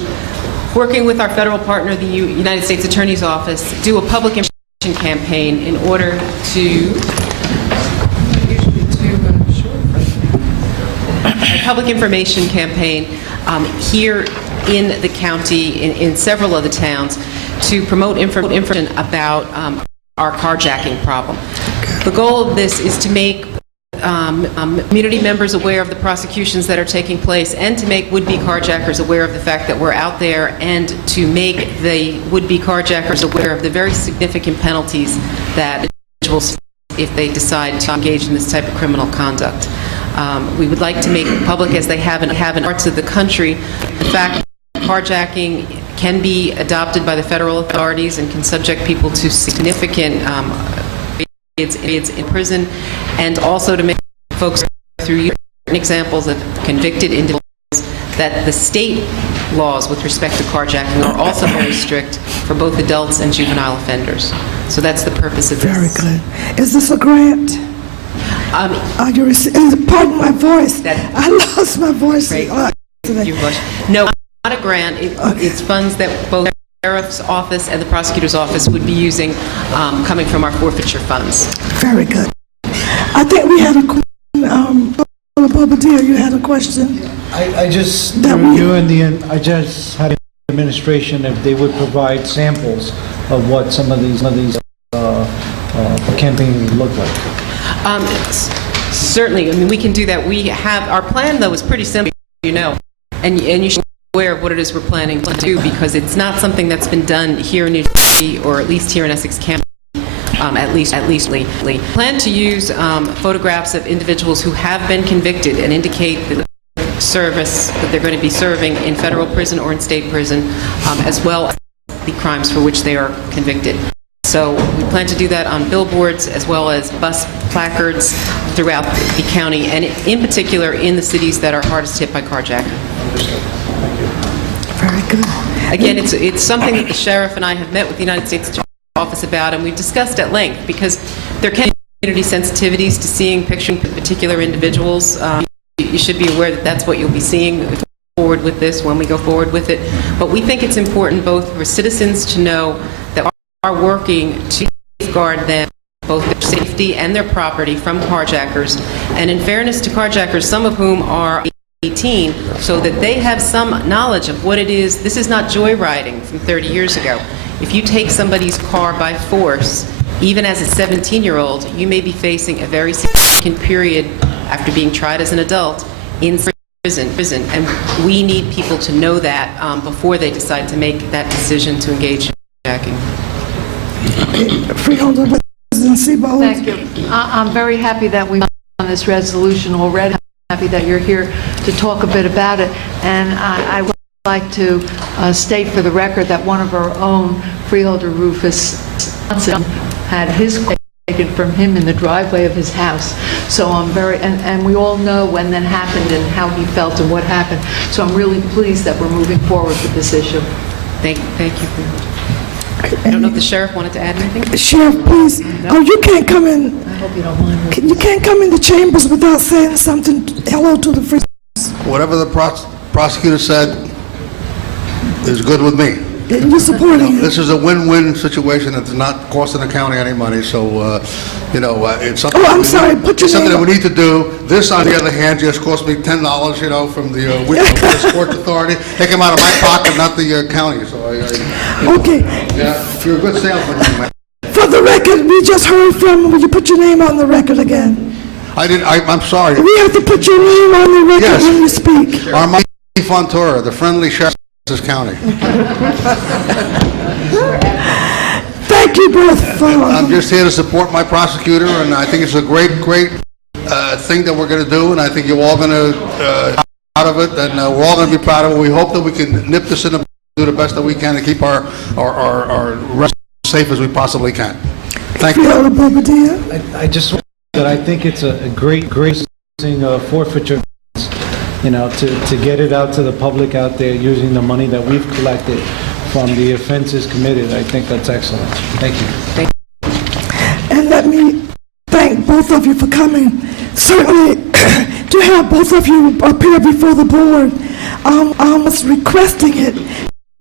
working with our federal partner, the United States Attorney's Office, do a public information campaign in order to a public information campaign here in the county, in several of the towns, to promote information about our carjacking problem. The goal of this is to make community members aware of the prosecutions that are taking place, and to make would-be carjackers aware of the fact that we're out there, and to make the would-be carjackers aware of the very significant penalties that individuals if they decide to engage in this type of criminal conduct. We would like to make it public, as they have in parts of the country, the fact that carjacking can be adopted by the federal authorities and can subject people to significant periods in prison, and also to make folks through examples of convicted individuals that the state laws with respect to carjacking are also very strict for both adults and juvenile offenders. So that's the purpose of this. Very good. Is this a grant? Are you pardon my voice. I lost my voice. No, not a grant. It's funds that both the Sheriff's Office and the Prosecutor's Office would be using, coming from our forfeiture funds. Very good. I think we had a question. Bobadilla, you had a question? I just, through you and I just had an administration if they would provide samples of what some of these campaigns look like. Certainly. I mean, we can do that. We have, our plan, though, is pretty simple, you know, and you should be aware of what it is we're planning to do, because it's not something that's been done here in New Jersey, or at least here in Essex County, at least lately. Plan to use photographs of individuals who have been convicted and indicate the service that they're going to be serving in federal prison or in state prison, as well as the crimes for which they are convicted. So we plan to do that on billboards as well as bus placards throughout the county, and in particular in the cities that are hardest hit by carjacking. Very good. Again, it's something that the sheriff and I have met with the United States Attorney's Office about, and we've discussed at length, because there can be community sensitivities to seeing pictures of particular individuals. You should be aware that that's what you'll be seeing if we go forward with this, when we go forward with it. But we think it's important both for citizens to know that we are working to safeguard them, both their safety and their property, from carjackers. And in fairness to carjackers, some of whom are 18, so that they have some knowledge of what it is. This is not joyriding from 30 years ago. If you take somebody's car by force, even as a 17-year-old, you may be facing a very significant period after being tried as an adult in prison. And we need people to know that before they decide to make that decision to engage in carjacking. Freeholder, President Seabold. Thank you. I'm very happy that we've done this resolution already. I'm happy that you're here to talk a bit about it. And I would like to state for the record that one of our own, Freeholder Rufus Johnson, had his car taken from him in the driveway of his house. So I'm very, and we all know when that happened and how he felt and what happened. So I'm really pleased that we're moving forward with this issue. Thank you. I don't know if the sheriff wanted to add anything. Sheriff, please. Oh, you can't come in. I hope you don't mind. You can't come in the chambers without saying something. Hello to the free. Whatever the prosecutor said is good with me. You're supporting it. This is a win-win situation. It's not costing the county any money, so, it's something. Oh, I'm sorry. Put your It's something name that we need to do. This, on the other hand, just cost me $10, from the Sports Authority. They came out of my pocket, not the county, so Okay. Yeah, you're a good salesman, young man. For the record, we just heard from, will you put your name on the record again? I'm sorry. We have to put your name on the record when you speak. Armand Fontoura, the friendly sheriff of Essex County. Thank you both. I'm just here to support my prosecutor, and I think it's a great thing that we're going to do, and I think you're all going to out of it, and we're all going to be proud of it. We hope that we can nip this in the do the best that we can to keep our rest safe as we possibly can. Thank you. I just want that I think it's a great thing, forfeiture to get it out to the public out there using the money that we've collected from the offenses committed. I think that's excellent. Thank you. And let me thank both of you for coming. Certainly, to have both of you appear before the board, I was requesting it,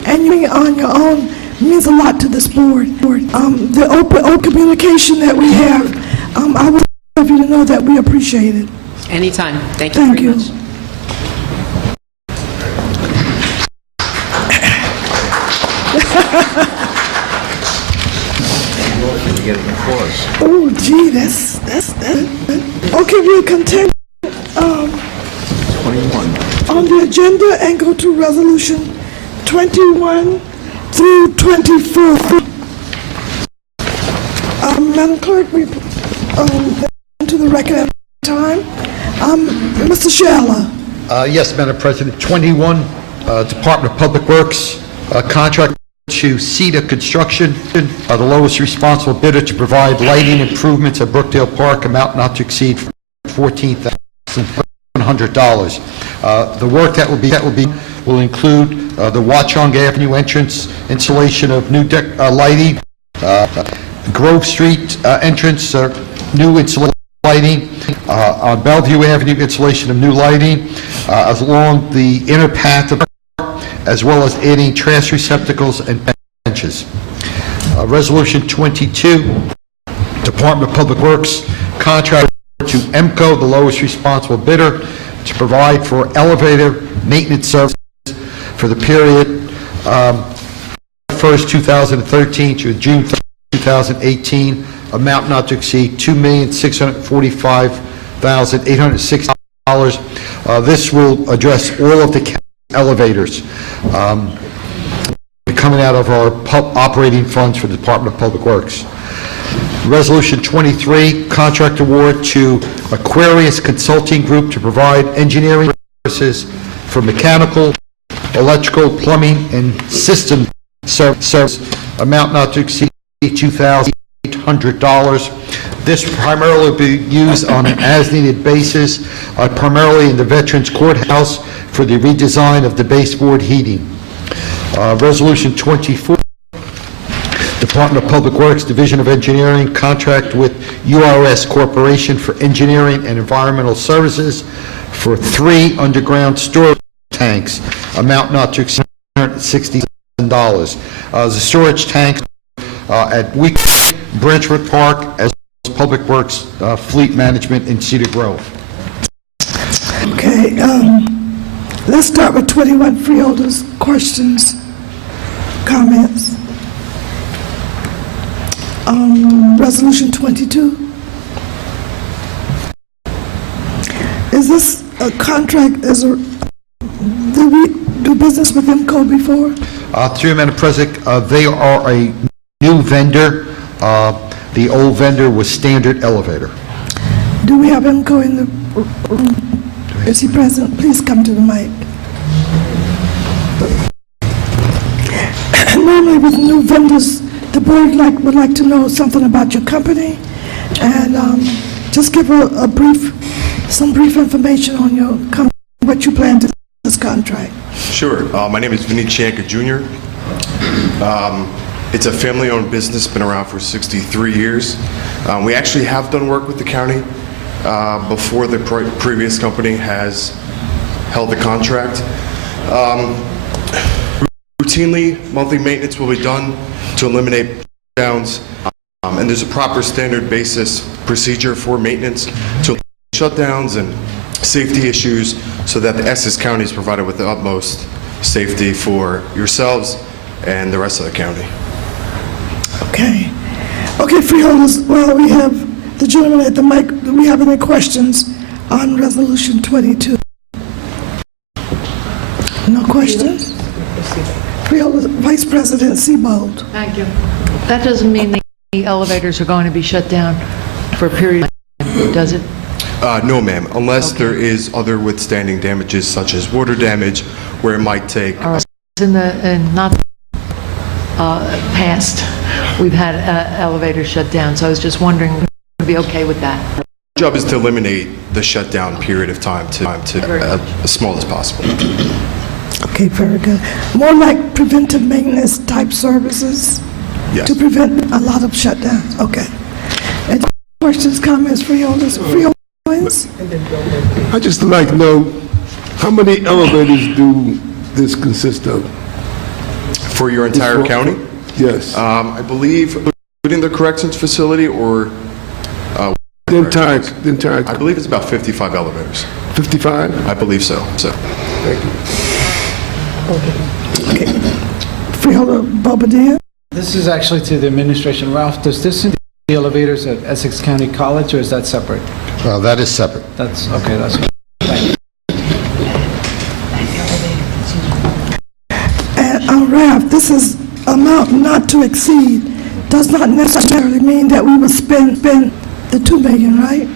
and you on your own means a lot to this board. The open communication that we have, I would love you to know that we appreciate it. Anytime. Thank you very much. Oh, gee, that's okay. We'll continue on the agenda and go to resolution 21 through 24. Madam Clerk, we into the record at time. Mr. Shaler. Yes, Madam President. 21, Department of Public Works, contract to CETA Construction, the lowest responsible bidder to provide lighting improvements at Brookdale Park, amount not to exceed $14,100. The work that will include the Watchung Avenue entrance, installation of new lighting, Grove Street entrance, new installation lighting, on Bellevue Avenue, installation of new lighting, along the inner path of as well as adding trash receptacles and benches. Resolution 22, Department of Public Works, contract to EMCO, the lowest responsible bidder, to provide for elevator maintenance services for the period 1st, 2013 to June 30, 2018, amount not to exceed $2,645,806. This will address all of the elevators coming out of our operating funds for the Department of Public Works. Resolution 23, contract award to Aquarius Consulting Group to provide engineering services for mechanical, electrical, plumbing, and system service, amount not to exceed $2,800. This primarily will be used on an as-needed basis, primarily in the Veterans Courthouse for the redesign of the baseboard heating. Resolution 24, Department of Public Works, Division of Engineering, contract with URS Corporation for engineering and environmental services for 3 underground storage tanks, amount not to exceed $160,000. The storage tanks at Branchwood Park, as well as Public Works Fleet Management in Cedar Grove. Okay, let's start with 21 freeholders. Questions, comments? Resolution 22. Is this a contract, did we do business with IMCO before? Through you, Madam President, they are a new vendor. The old vendor was Standard Elevator. Do we have IMCO in the room? Is he present? Please come to the mic. Normally with new vendors, the board would like to know something about your company and just give some brief information on your company, what you plan to do with this contract. Sure. My name is Vinny Chanka Jr. It's a family-owned business, been around for 63 years. We actually have done work with the county before the previous company has held the contract. Routinely, monthly maintenance will be done to eliminate shutdowns, and there's a proper standard basis procedure for maintenance to eliminate shutdowns and safety issues so that the Essex County is provided with the utmost safety for yourselves and the rest of the county. Okay. Okay, freeholders, well, we have the gentleman at the mic. Do we have any questions on Resolution 22? No questions? Freeholder, Vice President Seabold. Thank you. That doesn't mean the elevators are going to be shut down for a period of time, does it? No, ma'am, unless there is other withstanding damages such as water damage where it might take... In not past, we've had elevators shut down, so I was just wondering, would be okay with that? job is to eliminate the shutdown period of time to as small as possible. Okay, very good. More like preventive maintenance type services? Yes. To prevent a lot of shutdowns, okay. And questions, comments, freeholders? Freeholders? I just like to know, how many elevators do this consist of? For your entire county? Yes. I believe, including the corrections facility or? The entire. I believe it's about 55 elevators. 55? I believe so. Thank you. Okay. Freeholder Bobadilla? This is actually to the administration. Ralph, does this include the elevators at Essex County College, or is that separate? That is separate. That's, okay, that's, thank you. And Ralph, this is amount not to exceed, does not necessarily mean that we will spend the $2 million, right?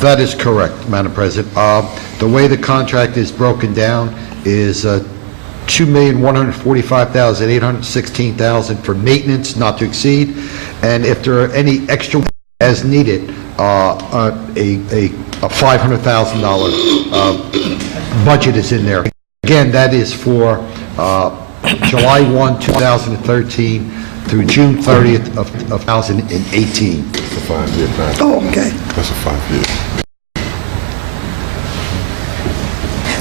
That is correct, Madam President. The way the contract is broken down is $2,145,816 for maintenance not to exceed, and if there are any extra as needed, a $500,000 budget is in there. Again, that is for July 1, 2013 through June 30th of 2018. That's a 5-year contract. Oh, okay. That's a 5-year.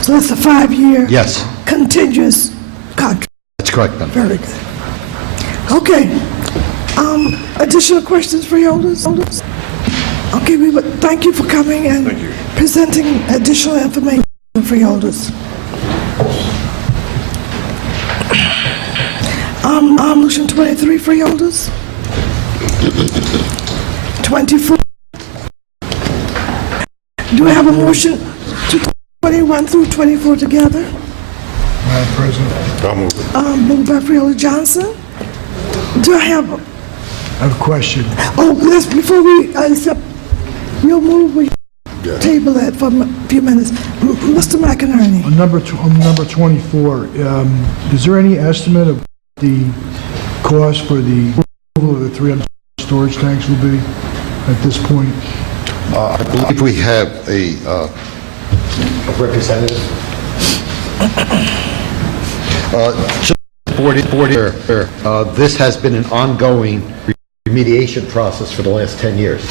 So that's a 5-year? Yes. Continuous contract? That's correct, Madam. Very good. Okay. Additional questions, freeholders? Okay, we would thank you for coming and presenting additional information for freeholders. Motion 23, freeholders. 24. Do we have a motion to 21 through 24 together? Madam President, I'll move it. Moved by Freeholder Johnson. Do I have? I have a question. Oh, let's, before we accept your move, we table that for a few minutes. Mr. McInerney. On number 24, is there any estimate of the cost for the removal of the 300 storage tanks will be at this point? I believe we have a representative. This has been an ongoing remediation process for the last 10 years.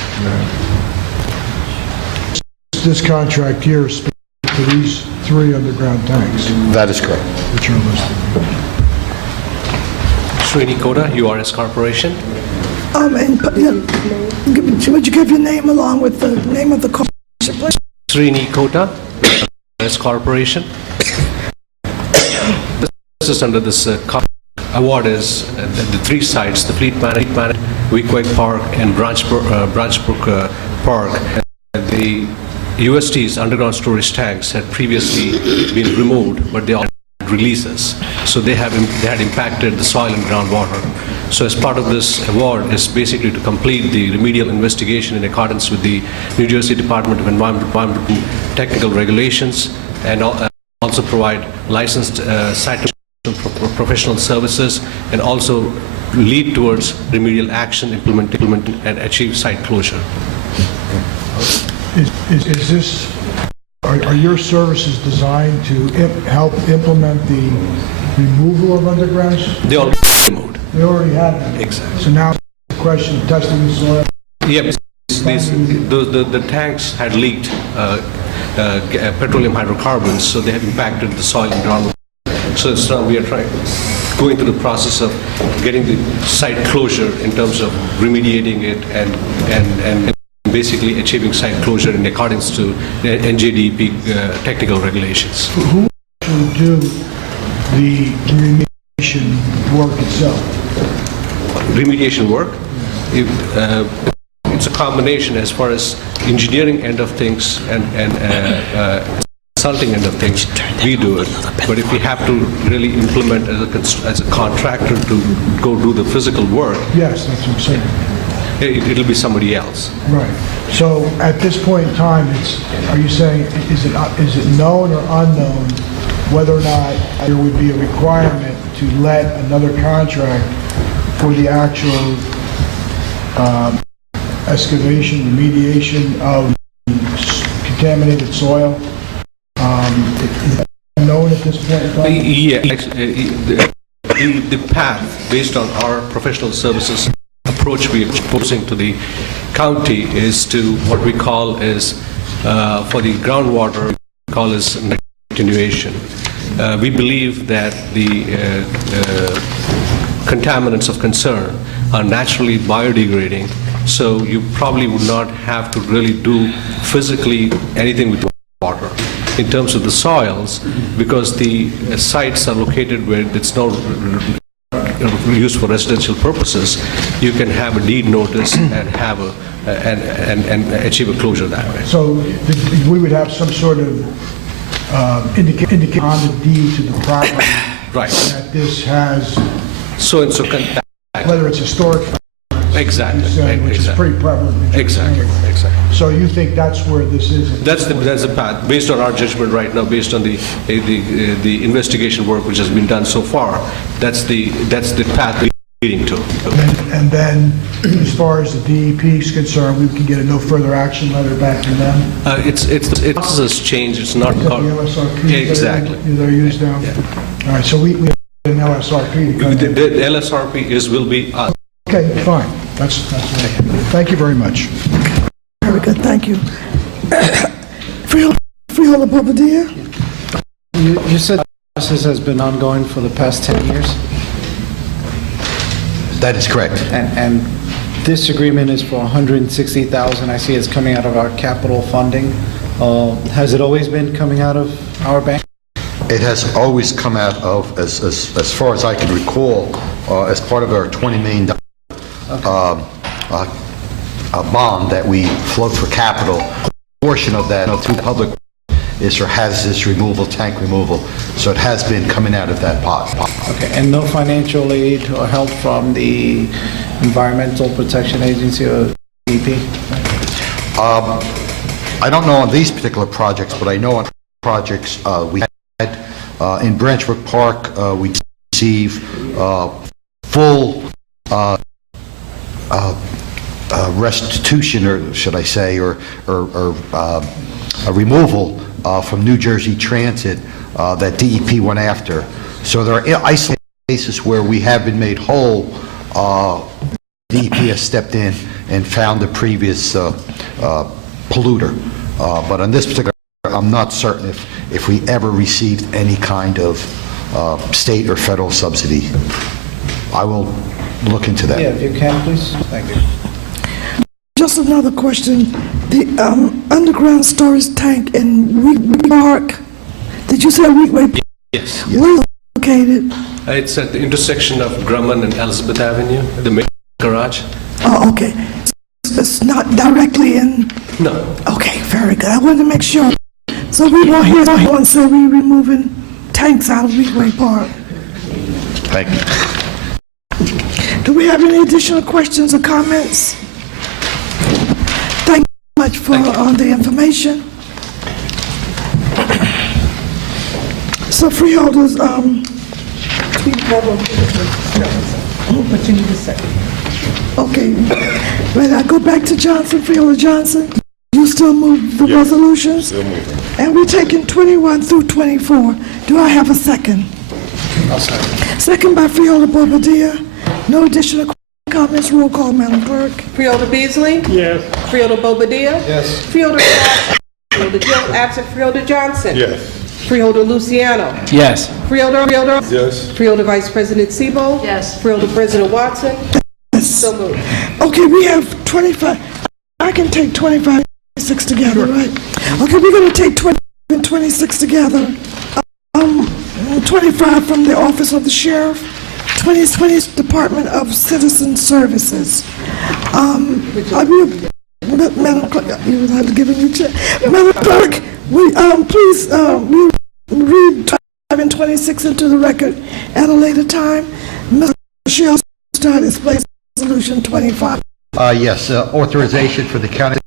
This contract here speaks to these 3 underground tanks. That is correct. Which are listed. Srini Koda, URS Corporation. And would you give your name along with the name of the corporation, please? Srini Koda, URS Corporation. This is under this award is the 3 sites, the Fleet Management, Weequahic Park, and Branchbrook Park. The UST's underground storage tanks had previously been removed, but they all had releases. So they had impacted the soil and groundwater. So as part of this award is basically to complete the remedial investigation in accordance with the New Jersey Department of Environmental technical regulations, and also provide licensed site professional services, and also lead towards remedial action, implement and achieve site closure. Is this, are your services designed to help implement the removal of underground? They already removed. They already have them. Exactly. So now the question of testing the soil? Yep. The tanks had leaked petroleum hydrocarbons, so they have impacted the soil and groundwater. So now we are going through the process of getting the site closure in terms of remediating it and basically achieving site closure in accordance to the NJDEP technical regulations. Who will do the remediation work itself? Remediation work? It's a combination as far as engineering end of things and consulting end of things. We do it, but if we have to really implement as a contractor to go do the physical work, yes, that's what I'm saying. It'll be somebody else. Right. So at this point in time, are you saying, is it known or unknown whether or not there would be a requirement to let another contract for the actual excavation, remediation of contaminated soil. Is that known at this point in time? Yeah, actually, the path, based on our professional services approach we are proposing to the county, is to what we call is, for the groundwater, we call is attenuation. We believe that the contaminants of concern are naturally biodegrading, so you probably would not have to really do physically anything with water. In terms of the soils, because the sites are located where it's not used for residential purposes, you can have a deed notice and have a and achieve a closure that way. So we would have some sort of indicate on the deed to the property Right. that this has, whether it's historic, Exactly. which is pretty prevalent. Exactly. So you think that's where this is? That's the path, based on our judgment right now, based on the investigation work which has been done so far. That's the path leading to. And then, as far as the DEP is concerned, we can get a no further action letter back from them? It's process change. It's not The called. LSRP? Exactly. They're used now? All right, so we have an LSRP to come The in. LSRP will be us. Okay, fine. That's thank you very much. Very good, thank you. Freeholder Bobadilla? You said the process has been ongoing for the past 10 years? That is correct. And this agreement is for $160,000. I see it's coming out of our capital funding. Has it always been coming out of our bank? It has always come out of, as far as I can recall, as part of our $20 million bond that we float for capital. A portion of that through public is for hazardous removal, tank removal. So it has been coming out of that pot. Okay, and no financial aid or help from the Environmental Protection Agency or DEP? I don't know on these particular projects, but I know on projects we had in Branchbrook Park, we receive full restitution, or should I say, or a removal from New Jersey Transit that DEP went after. So there are isolated cases where we have been made whole. DEP has stepped in and found the previous polluter. But on this particular, I'm not certain if we ever received any kind of state or federal subsidy. I will look into that. Yeah, if you can, please. Thank you. Just another question. The underground storage tank in Weekway Park, did you say Weekway? Yes. Where is it located? It's at the intersection of Grumman and Elizabeth Avenue, the main garage. Oh, okay. It's not directly in? No. Okay, very good. I wanted to make sure. So we won't hear anyone say we're removing tanks out of Weekway Park. Thank you. Do we have any additional questions or comments? Thank you much for the information. So freeholders, But you need a second. okay. Wait, I go back to Johnson, Freeholder Johnson. You still move the resolutions? Still moving. And we're taking 21 through 24. Do I have a second? I'll second. Second by Freeholder Bobadilla. No additional comments. Roll call, Madam Clerk. Freeholder Beasley? Yes. Freeholder Bobadilla? Yes. Freeholder Cross? Freeholder Gill, absent Freeholder Johnson? Yes. Freeholder Luciano? Yes. Freeholder? Yes. Freeholder Vice President Sebo? Yes. Freeholder President Watson? So moved. Okay, we have 25. I can take 25 and 26 together, right? Okay, we're going to take 20 and 26 together. 25 from the Office of the Sheriff, 20 Department of Citizen Services. Madam Clerk, you would have to give me a check. Madam Clerk, please read 25 and 26 into the record at a later time. Mr. Sheriff, start explaining Resolution 25. Yes, authorization for the county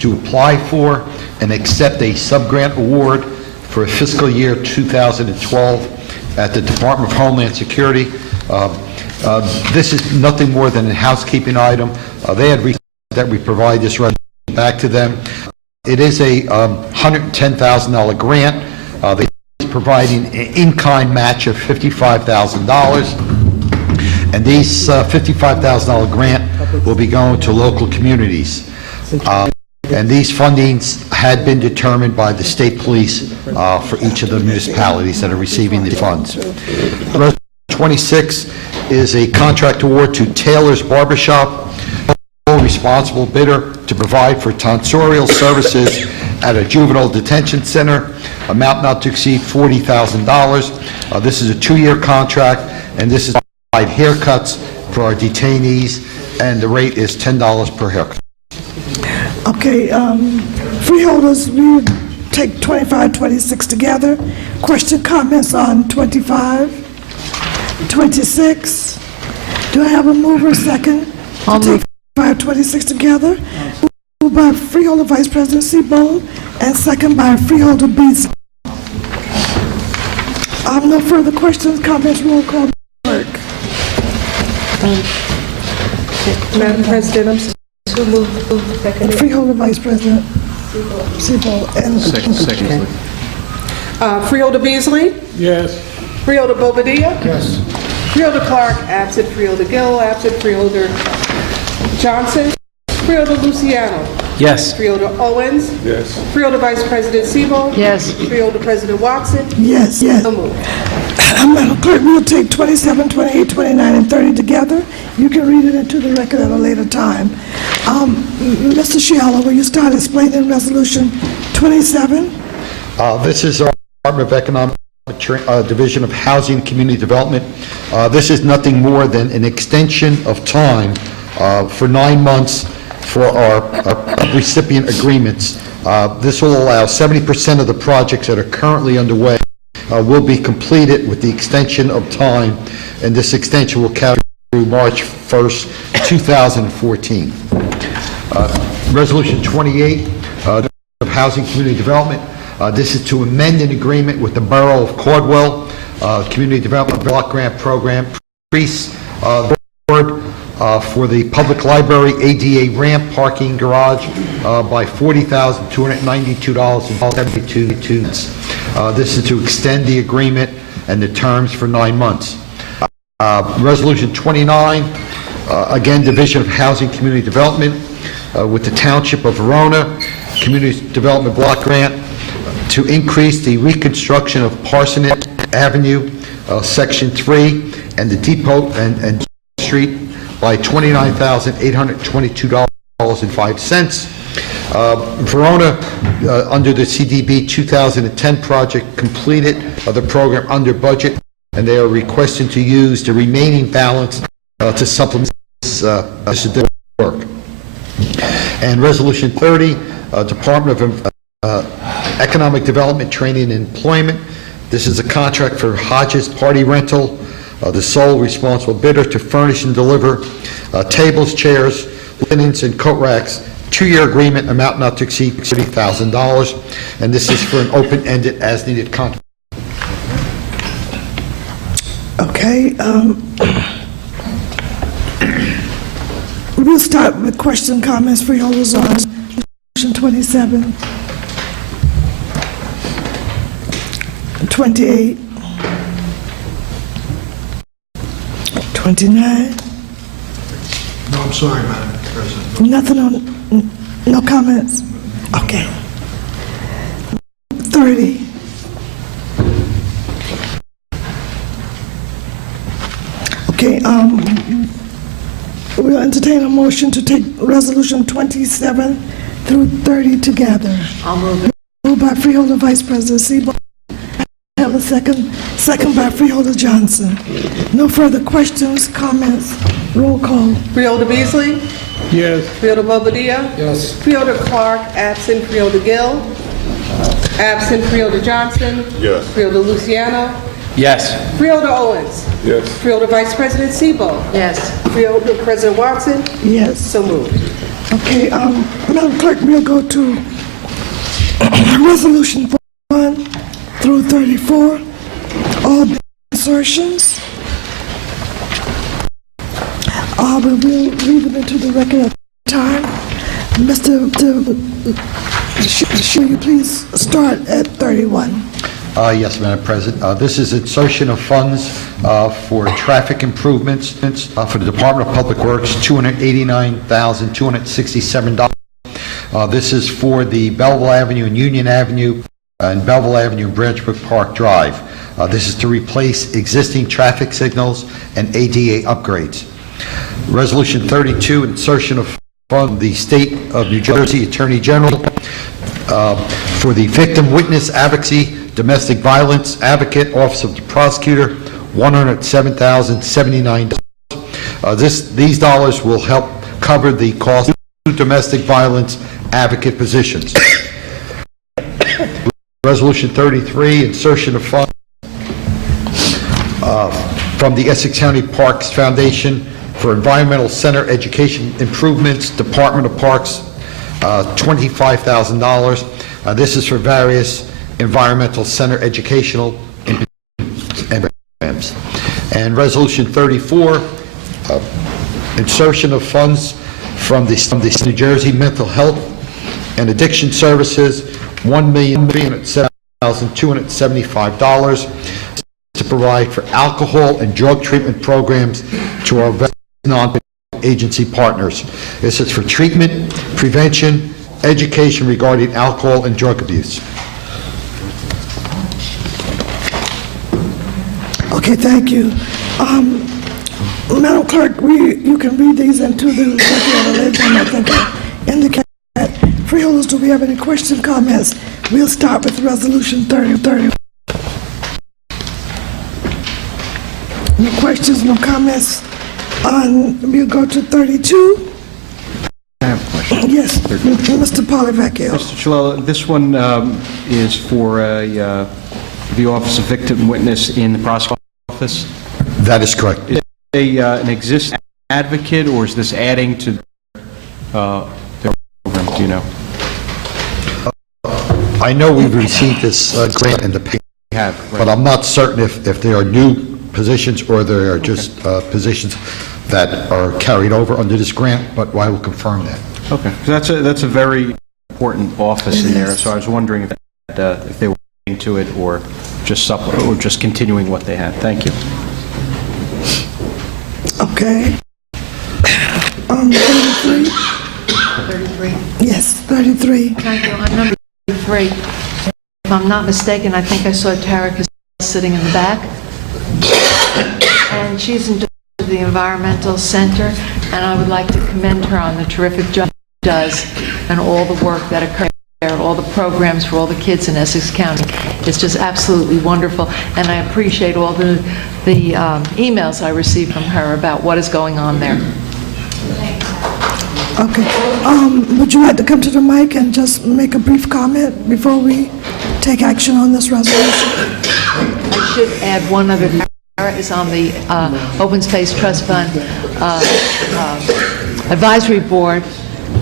to apply for and accept a sub-grant award for fiscal year 2012 at the Department of Homeland Security. This is nothing more than a housekeeping item. They had requested that we provide this resolution back to them. It is a $110,000 grant. They're providing an in-kind match of $55,000. And these $55,000 grant will be going to local communities. And these fundings had been determined by the state police for each of the municipalities that are receiving the funds. Resolution 26 is a contract award to Taylor's Barbershop, responsible bidder to provide for tonsorial services at a juvenile detention center, amount not to exceed $40,000. This is a 2-year contract, and this is to provide haircuts for our detainees, and the rate is $10 per haircut. Okay, freeholders, we will take 25, 26 together. Question, comments on 25, 26? Do I have a mover second? I'll move. 25, 26 together. Moved by Freeholder Vice President Seabold and second by Freeholder Beasley. No further questions, comments, roll call, clerk. Madam President, I'm still moved. Second. Freeholder Vice President Seabold and... Second. Freeholder Beasley? Yes. Freeholder Bobadilla? Yes. Freeholder Clark, absent. Freeholder Gill, absent. Freeholder Johnson? Freeholder Luciano? Yes. Freeholder Owens? Yes. Freeholder Vice President Seabold? Yes. Freeholder President Watson? Yes, yes. So moved. Madam Clerk, we'll take 27, 28, 29, and 30 together. You can read it into the record at a later time. Mr. Shiala, will you start explaining Resolution 27? This is our Department of Economic Division of Housing and Community Development. This is nothing more than an extension of time for 9 months for our recipient agreements. This will allow 70% of the projects that are currently underway will be completed with the extension of time, and this extension will carry through March 1st, 2014. Resolution 28 of Housing Community Development. This is to amend an agreement with the Borough of Caldwell Community Development Block Grant Program, increase for the public library ADA ramp parking garage by $40,292.72. This is to extend the agreement and the terms for 9 months. Resolution 29, again, Division of Housing Community Development with the Township of Verona Community Development Block Grant to increase the reconstruction of Parsonett Avenue, Section 3, and the Depot and Street by $29,822.05. Verona, under the CDB 2010 project, completed the program under budget, and they are requesting to use the remaining balance to supplement this work. And Resolution 30, Department of Economic Development, Training, and Employment. This is a contract for Hodges Party Rental, the sole responsible bidder to furnish and deliver tables, chairs, linens, and coat racks. 2-year agreement, amount not to exceed $30,000, and this is for an open-ended, as-needed contract. Okay. We'll start with question, comments, freeholders on Resolution 27, 28, 29. No, I'm sorry, Madam President. Nothing on, no comments? Okay. 30. Okay, we'll entertain a motion to take Resolution 27 through 30 together. I'll move it. Moved by Freeholder Vice President Seabold. Have a second by Freeholder Johnson. No further questions, comments, roll call. Freeholder Beasley? Yes. Freeholder Bobadilla? Yes. Freeholder Clark, absent. Freeholder Gill? Absent. Freeholder Johnson? Yes. Freeholder Luciano? Yes. Freeholder Owens? Yes. Freeholder Vice President Seabold? Yes. Freeholder President Watson? Yes. So moved. Okay, Madam Clerk, we'll go to Resolution 1 through 34, all insertions. We'll read them into the record at time. Mr. Will you please start at 31? Yes, Madam President. This is insertion of funds for traffic improvements for the Department of Public Works, $289,267. This is for the Belleville Avenue and Union Avenue and Belleville Avenue and Branchbrook Park Drive. This is to replace existing traffic signals and ADA upgrades. Resolution 32, insertion of from the State of New Jersey Attorney General for the Victim Witness Advocacy Domestic Violence Advocate Office of the Prosecutor, $107,079. These dollars will help cover the cost of domestic violence advocate positions. Resolution 33, insertion of funds from the Essex County Parks Foundation for Environmental Center Education Improvements, Department of Parks, $25,000. This is for various environmental center educational programs. And Resolution 34, insertion of funds from the New Jersey Mental Health and Addiction Services, $1,307,275 to provide for alcohol and drug treatment programs to our non-agency partners. This is for treatment, prevention, education regarding alcohol and drug abuse. Okay, thank you. Madam Clerk, you can read these into the record. I think I indicate that. Freeholders, do we have any questions, comments? We'll start with Resolution 30. No questions, no comments? We'll go to 32. I have a question. Yes, Mr. Polyvecchio. Mr. Chilella, this one is for the Office of Victim Witness in the prosecutor's office? That is correct. Is it an existing advocate, or is this adding to their program? Do you know? I know we've received this grant in the past, but I'm not certain if they are new positions or they are just positions that are carried over under this grant, but I will confirm that. Okay, that's a very important office in there, so I was wondering if they were adding to it or just continuing what they had. Thank you. Okay. 33. 33. Yes, 33. Thank you. On number 33, if I'm not mistaken, I think I saw Tara Cassell sitting in the back. And she's in charge of the Environmental Center, and I would like to commend her on the terrific job she does and all the work that occurs there, all the programs for all the kids in Essex County. It's just absolutely wonderful, and I appreciate all the emails I received from her about what is going on there. Okay. Would you like to come to the mic and just make a brief comment before we take action on this resolution? I should add one other thing. Sarah is on the Open Space Trust Fund Advisory Board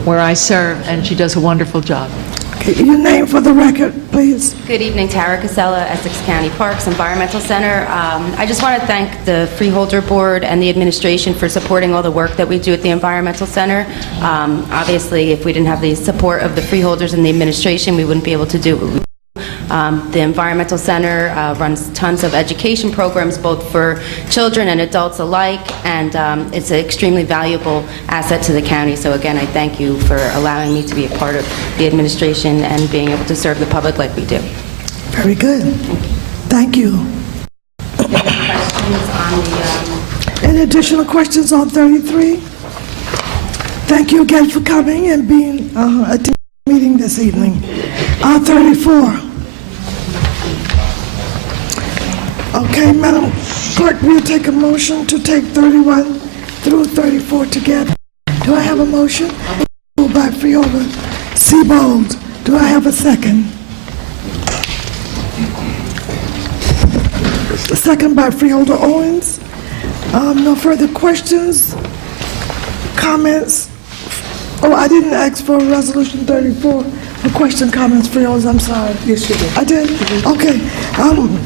where I serve, and she does a wonderful job. Okay, your name for the record, please. Good evening, Tara Casella, Essex County Parks Environmental Center. I just want to thank the Freeholder Board and the administration for supporting all the work that we do at the Environmental Center. Obviously, if we didn't have the support of the freeholders and the administration, we wouldn't be able to do what we do. The Environmental Center runs tons of education programs, both for children and adults alike, and it's an extremely valuable asset to the county. So again, I thank you for allowing me to be a part of the administration and being able to serve the public like we do. Very good. Thank you. Any additional questions on 33? Thank you again for coming and being at the meeting this evening. 34. Okay, Madam Clerk, we'll take a motion to take 31 through 34 together. Do I have a motion? Moved by Freeholder Seabold. Do I have a second? A second by Freeholder Owens. No further questions, comments? Oh, I didn't ask for Resolution 34. For question, comments, Freeholders, I'm sorry. Yes, you did. I did? Okay.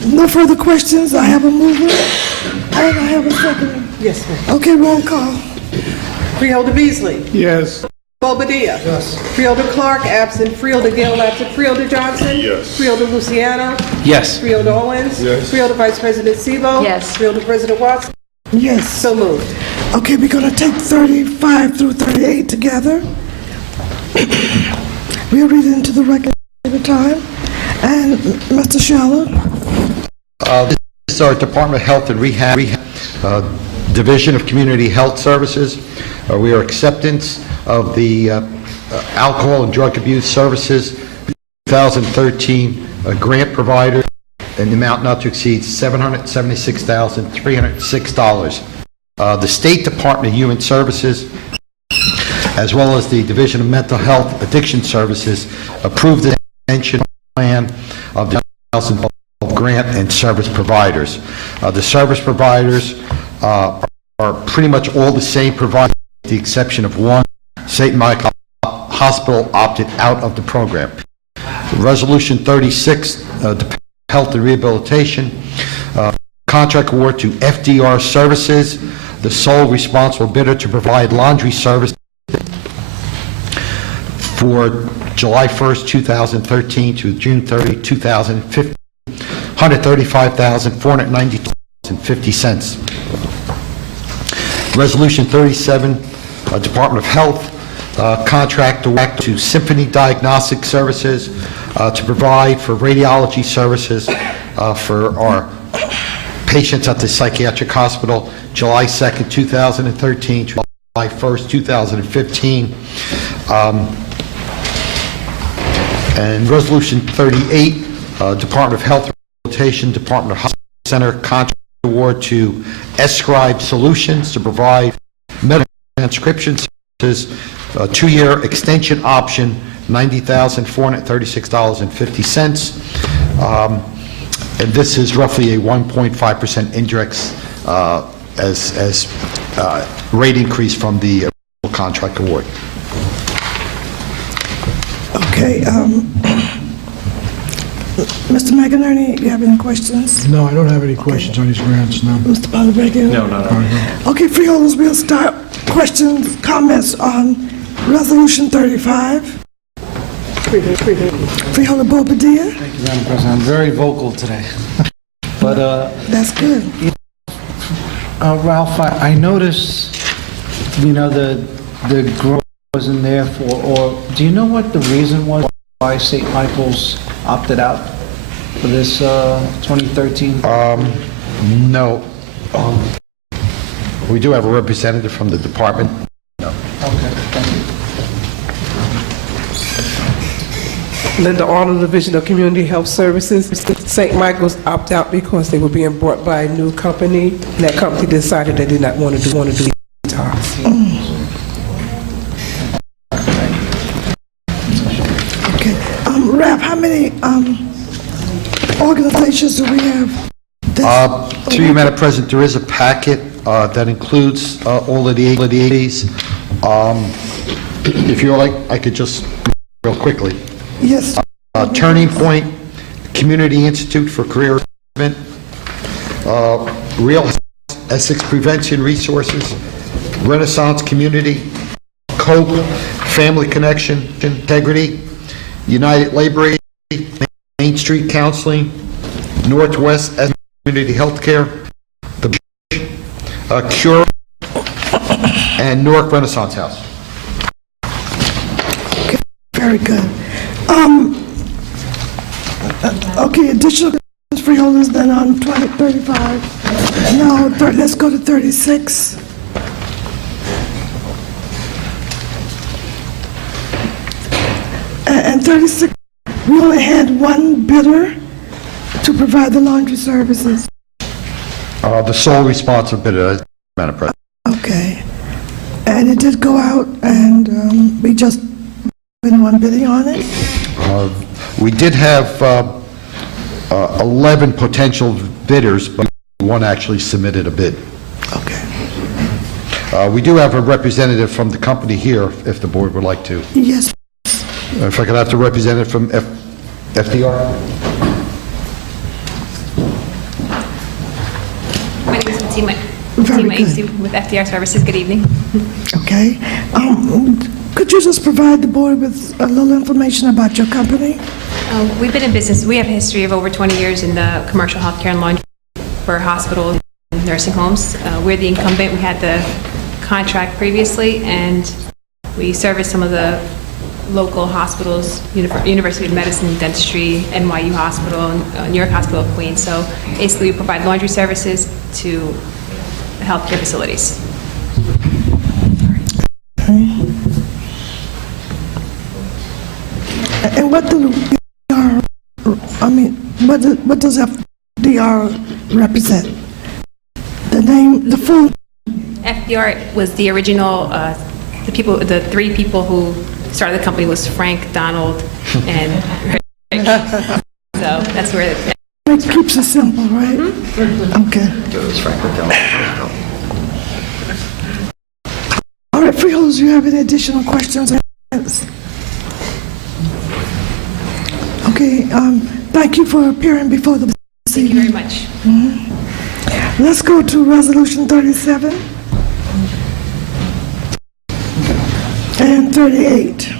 No further questions. I have a mover and I have a second. Yes, ma'am. Okay, roll call. Freeholder Beasley. Yes. Bobadilla. Yes. Freeholder Clark, absent. Freeholder Gale, absent. Freeholder Johnson. Yes. Freeholder Luciano. Yes. Freeholder Owens. Yes. Freeholder Vice President Sebo. Yes. Freeholder President Watson. Yes. So moved. Okay, we're going to take 35 through 38 together. We'll read it into the record at a time. And Mr. Scheller. This is our Department of Health and Rehab, Division of Community Health Services. We are acceptance of the Alcohol and Drug Abuse Services 2013 grant provider in the amount not to exceed $776,306. The State Department of Human Services, as well as the Division of Mental Health Addiction Services, approved the extension plan of the 2012 grant and service providers. The service providers are pretty much all the same providers, with the exception of one. St. Michael Hospital opted out of the program. Resolution 36, Health and Rehabilitation, contract award to FDR Services, the sole responsible bidder to provide laundry service for July 1st, 2013 to June 30, 2015, $135,490.50. Resolution 37, Department of Health, contract to Symphony Diagnostic Services to provide for radiology services for our patients at the psychiatric hospital, July 2nd, 2013, July 1st, 2015. And Resolution 38, Department of Health Rehabilitation, Department of Hospital Center, contract award to Escribe Solutions to provide medical transcription services, a 2-year extension option, $90,436.50. And this is roughly a 1.5% index as rate increase from the original contract award. Okay, Mr. McInerney, you have any questions? No, I don't have any questions on these grants, no. Mr. Polyvecchio? No. Okay, freeholders, we'll start questions, comments on Resolution 35. Freeholder Bobadilla? Thank you, Madam President. I'm very vocal today. But, that's good. Ralph, I noticed, the growth wasn't there or do you know what the reason was why St. Michael's opted out for this 2013? No. We do have a representative from the department. No. Okay, thank you. Linda Arnold, Division of Community Health Services. St. Michael's opt out because they were being bought by a new company. And that company decided they did not want to do detox. Okay, Ralph, how many organizations do we have? Through you, Madam President, there is a packet that includes all of the agencies. If you like, I could just real quickly. Yes. Turning Point, Community Institute for Career Development, Real Essex Prevention Resources, Renaissance Community, COPE, Family Connection, Integrity, United Labor Agency, Main Street Counseling, Northwest Community Healthcare, the Cure, and Newark Renaissance House. Okay, very good. Okay, additional freeholders then on 35. No, let's go to 36. And 36, we only had one bidder to provide the laundry services. The sole responsible bidder, Madam President. Okay. And it did go out, and we just been one bidding on it? We did have 11 potential bidders, but one actually submitted a bid. Okay. We do have a representative from the company here, if the board would like to. Yes. If I could have the representative from FDR. My name is Very Team Ace good. with FDR Services. Good evening. Okay. Could you just provide the board with a little information about your company? We've been in business. We have a history of over 20 years in the commercial healthcare and laundry for hospitals and nursing homes. We're the incumbent. We had the contract previously, and we service some of the local hospitals, University of Medicine, Dentistry, NYU Hospital, New York Hospital of Queens. So basically, we provide laundry services to healthcare facilities. And what do what does FDR represent? The name, the full. FDR was the original, the three people who started the company was Frank, Donald, and Rich. So that's where It keeps it simple, right? Okay. All right, freeholders, do you have any additional questions? Okay, thank you for appearing before the. Thank you very much. Let's go to Resolution 37 and 38.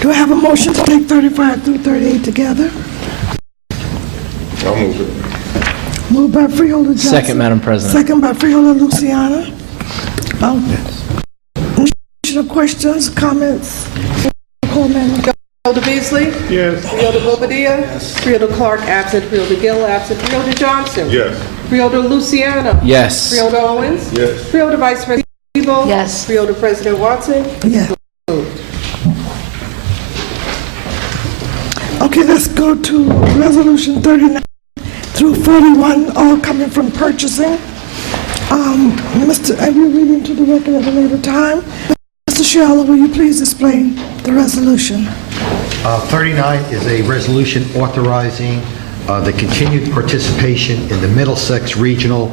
Do I have a motion to take 35 through 38 together? I'll move it. Moved by Freeholder Johnson. Second, Madam President. Second by Freeholder Luciana. Additional questions, comments? Call, Madam. Freeholder Beasley? Yes. Freeholder Bobadilla? Yes. Freeholder Clark absent. Freeholder Gill absent. Freeholder Johnson? Yes. Freeholder Luciano? Yes. Freeholder Owens? Yes. Freeholder Vice President Tebow? Yes. Freeholder President Watson? Yes. Okay, let's go to Resolution 39 through 41, all coming from purchasing. I will read into the record at a later time. Mr. Shallow, will you please explain the resolution? 39 is a resolution authorizing the continued participation in the Middlesex Regional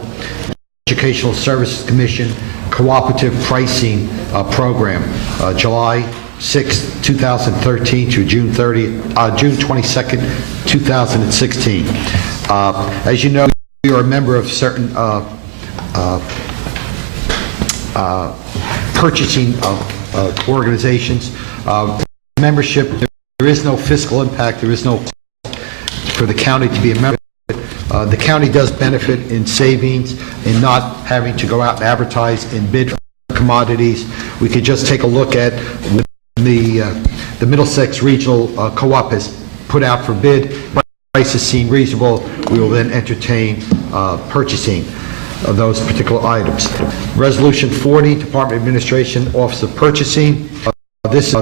Educational Services Commission Cooperative Pricing Program, July 6, 2013 through June 22nd, 2016. As you know, we are a member of certain purchasing organizations. Membership, there is no fiscal impact, there is no cost for the county to be a member. The county does benefit in savings in not having to go out and advertise and bid for commodities. We could just take a look at what the Middlesex Regional Co-op has put out for bid. Prices seem reasonable. We will then entertain purchasing of those particular items. Resolution 40, Department of Administration, Office of Purchasing. This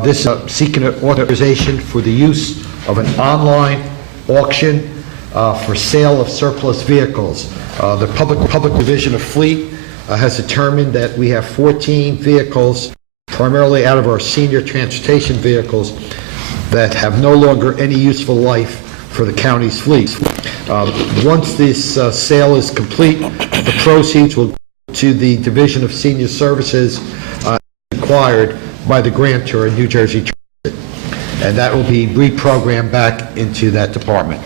seeking an authorization for the use of an online auction for sale of surplus vehicles. The Public Division of Fleet has determined that we have 14 vehicles, primarily out of our senior transportation vehicles, that have no longer any useful life for the county's fleet. Once this sale is complete, the proceeds will go to the Division of Senior Services acquired by the grantor in New Jersey Transit, and that will be reprogrammed back into that department.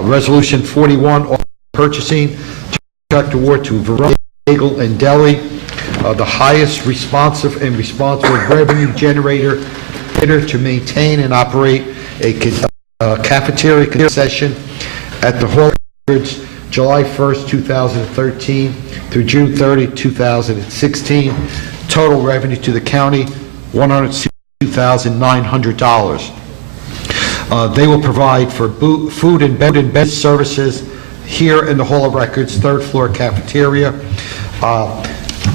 Resolution 41, purchasing, contract award to Verona, Bagel and Deli, the highest responsive and responsible revenue generator bidder to maintain and operate a cafeteria concession at the Hall of Records, July 1st, 2013 through June 30, 2016. Total revenue to the county, $162,900. They will provide for food and beverage services here in the Hall of Records, third floor cafeteria.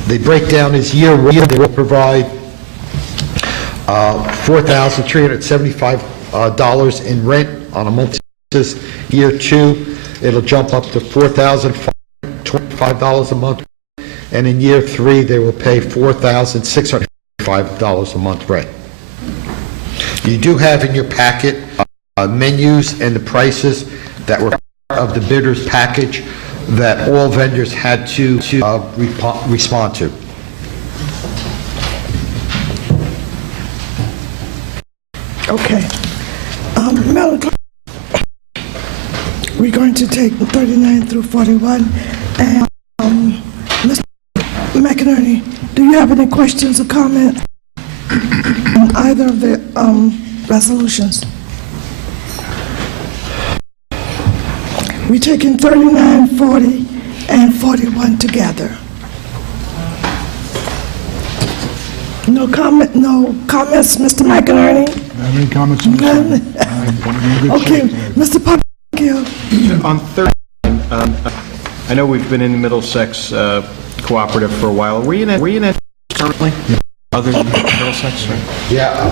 They break down as year. They will provide $4,375 in rent on a monthly basis. Year 2, it'll jump up to $4,525 a month. And in year 3, they will pay $4,605 a month rent. You do have in your packet menus and the prices that were part of the bidder's package that all vendors had to respond to. Okay. Madam Clerk, we're going to take 39 through 41. And Mr. McInerney, do you have any questions or comments on either of the resolutions? We're taking 39, 40, and 41 together. No comments, Mr. McInerney? Have any comments on this one? Okay, Mr. Papakio. On 13, I know we've been in the Middlesex Cooperative for a while. Were you in it currently? Other than Middlesex, right? Yeah,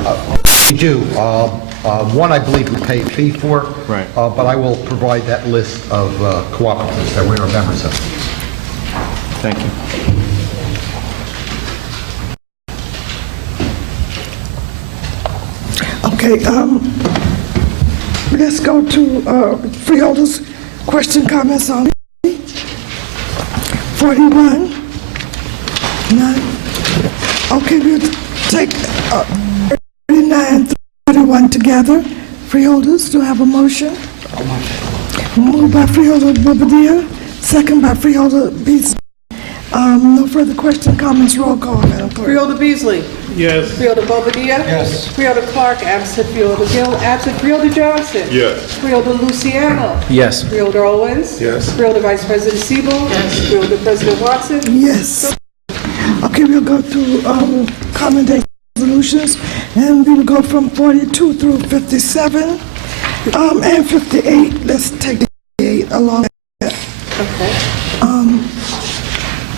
we do. One, I believe we pay a fee for. Right. But I will provide that list of cooperatives that we are members of. Thank you. Okay, let's go to Freeholders' question, comments on 41. None. Okay, we'll take 39 through 41 together. Freeholders, do I have a motion? Moved by Freeholder Bobadilla, second by Freeholder Beasley. No further question, comments, roll call, Madam Clerk. Freeholder Beasley. Yes. Freeholder Bobadilla. Yes. Freeholder Clark, absent. Freeholder Gill, absent. Freeholder Johnson. Yes. Freeholder Luciano. Yes. Freeholder Owens. Yes. Freeholder Vice President Siebel. Yes. Freeholder President Watson. Yes. Okay, we'll go to commendation resolutions, and we will go from 42 through 57, and 58. Let's take 58 along there. Okay.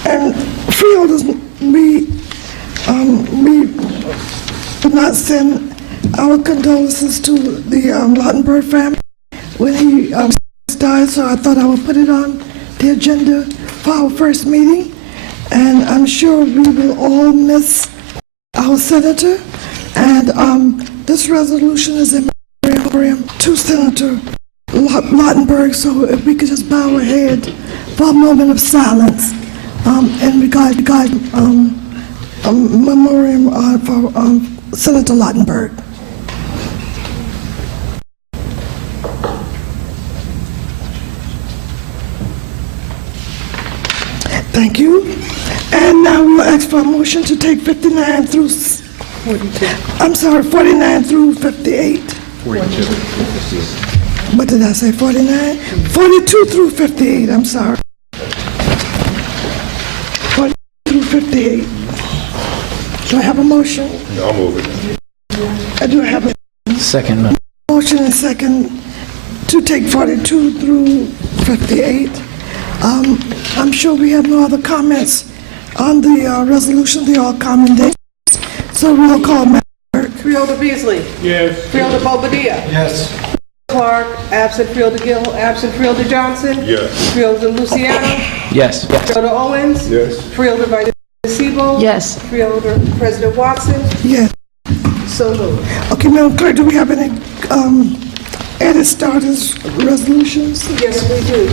And freeholders, we did not send our condolences to the Lautenberg family when he died, so I thought I would put it on the agenda for our first meeting. And I'm sure we will all miss our senator. And this resolution is in memoriam to Senator Lautenberg, so if we could just bow our head for a moment of silence in regard memoriam for Senator Lautenberg. Thank you. And now we'll ask for a motion to take 59 through 42. I'm sorry, 49 through 58. 42. What did I say, 49? 42 through 58, I'm sorry. 42 through 58. Do I have a motion? I'll move it. Do I have a Second. motion and second to take 42 through 58? I'm sure we have no other comments on the resolution. They all commendations. So roll call, Madam Clerk. Freeholder Beasley. Yes. Freeholder Bobadilla. Yes. Clark, absent. Freeholder Gill, absent. Freeholder Johnson. Yes. Freeholder Luciano. Yes. Freeholder Owens. Yes. Freeholder Vice President Siebel. Yes. Freeholder President Watson. Yes. So moved. Okay, Madam Clerk, do we have any edit starters resolutions? Yes, we do.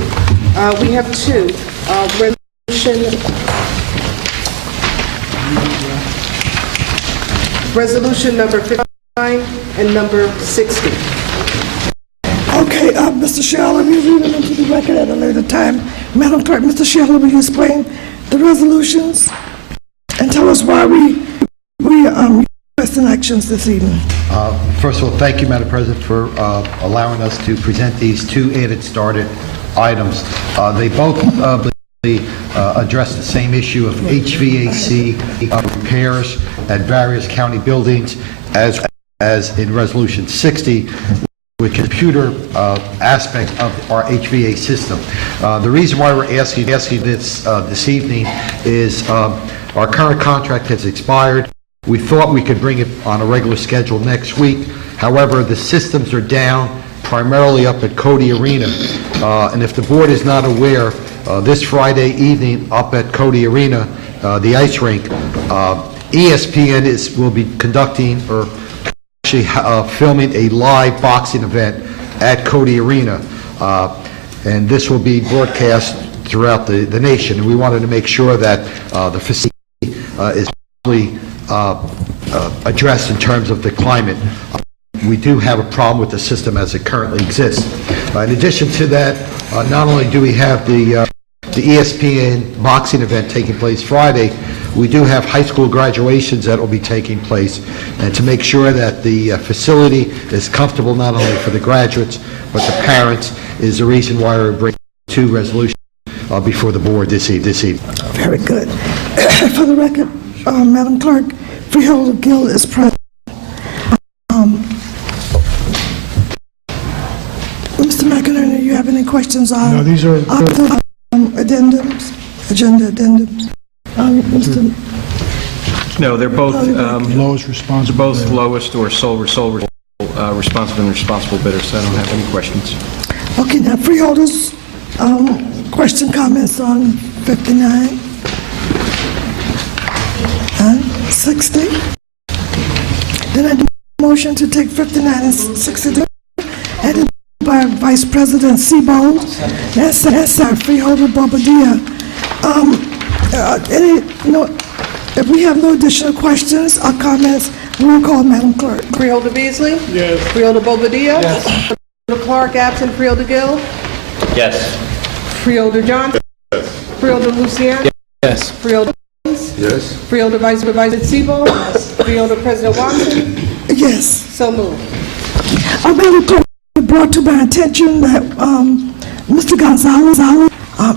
We have two. Resolution number 59 and number 60. Okay, Mr. Sheller, we'll read them into the record at a later time. Madam Clerk, Mr. Sheller, will you explain the resolutions and tell us why we requesting actions this evening? First of all, thank you, Madam President, for allowing us to present these two added started items. They both address the same issue of HVAC repairs at various county buildings as in Resolution 60, which is the computer aspect of our HVAC system. The reason why we're asking this evening is our current contract has expired. We thought we could bring it on a regular schedule next week. However, the systems are down primarily up at Cody Arena. And if the board is not aware, this Friday evening up at Cody Arena, the ice rink, ESPN will be conducting or actually filming a live boxing event at Cody Arena. And this will be broadcast throughout the nation. And we wanted to make sure that the facility is really addressed in terms of the climate. we do have a problem with the system as it currently exists. In addition to that, not only do we have the ESPN boxing event taking place Friday, we do have high school graduations that will be taking place, and to make sure that the facility is comfortable not only for the graduates but the parents is the reason why we're bringing 2 resolutions before the board this evening. Very good. For the record, Madam Clerk, Freeholder Gill is present. Mr. McInerney, you have any questions on? No, these are the addendums, agenda addendums? Mr. No, they're both lowest responsible. They're both lowest or sole responsible and responsible bidder, so I don't have any questions. Okay, now freeholders, question, comments on 59 and 60. Then I do a motion to take 59 and 60, added by Vice President Seabold, and our freeholder Bobadilla. If we have no additional questions or comments, roll call, Madam Clerk. Freeholder Beasley? Yes. Freeholder Bobadilla? Yes. Freeholder Clark, absent. Freeholder Gill? Yes. Freeholder Johnson? Yes. Freeholder Luciano? Yes. Freeholder Williams? Yes. Freeholder Vice President Seabold? Yes. Freeholder President Watson? Yes. So moved. Madam Clerk, it brought to my attention that Mr. Gonzalez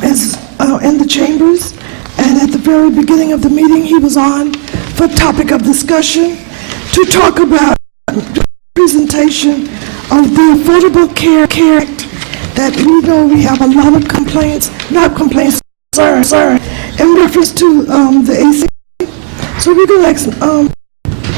is in the chambers, and at the very beginning of the meeting, he was on for topic of discussion to talk about the presentation of the Affordable Care Act that we know we have a lot of complaints, not complaints, sorry, in reference to the AC. So we're going to ask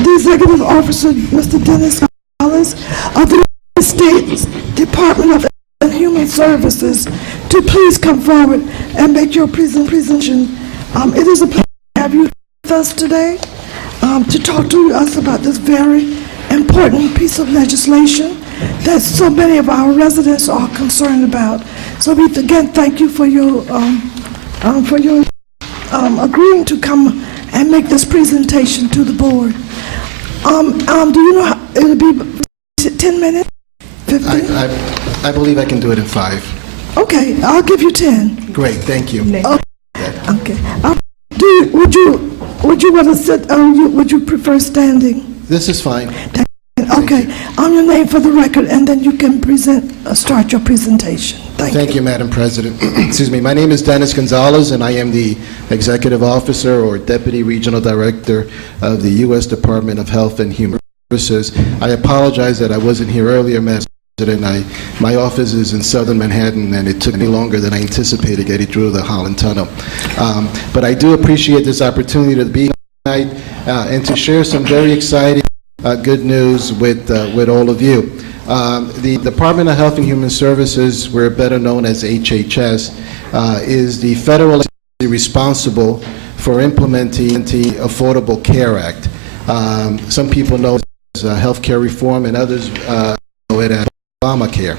the Executive Officer, Mr. Dennis Gonzalez, of the United States Department of Human Services, to please come forward and make your presentation. It is a pleasure to have you with us today to talk to us about this very important piece of legislation that so many of our residents are concerned about. So we again thank you for your agreeing to come and make this presentation to the board. Do you know how it'll be 10 minutes? 15? I believe I can do it in 5. Okay, I'll give you 10. Great, thank you. Okay. Would you want to sit? Would you prefer standing? This is fine. Okay. Your name for the record, and then you can start your presentation. Thank you, Madam President. Excuse me. My name is Dennis Gonzalez, and I am the Executive Officer or Deputy Regional Director of the U.S. Department of Health and Human Services. I apologize that I wasn't here earlier, Madam President. My office is in southern Manhattan, and it took me longer than I anticipated getting through the Holland Tunnel. But I do appreciate this opportunity to be here tonight and to share some very exciting good news with all of you. The Department of Health and Human Services, we're better known as HHS, is the federal agency responsible for implementing the Affordable Care Act. Some people know it as health care reform, and others know it as Obamacare.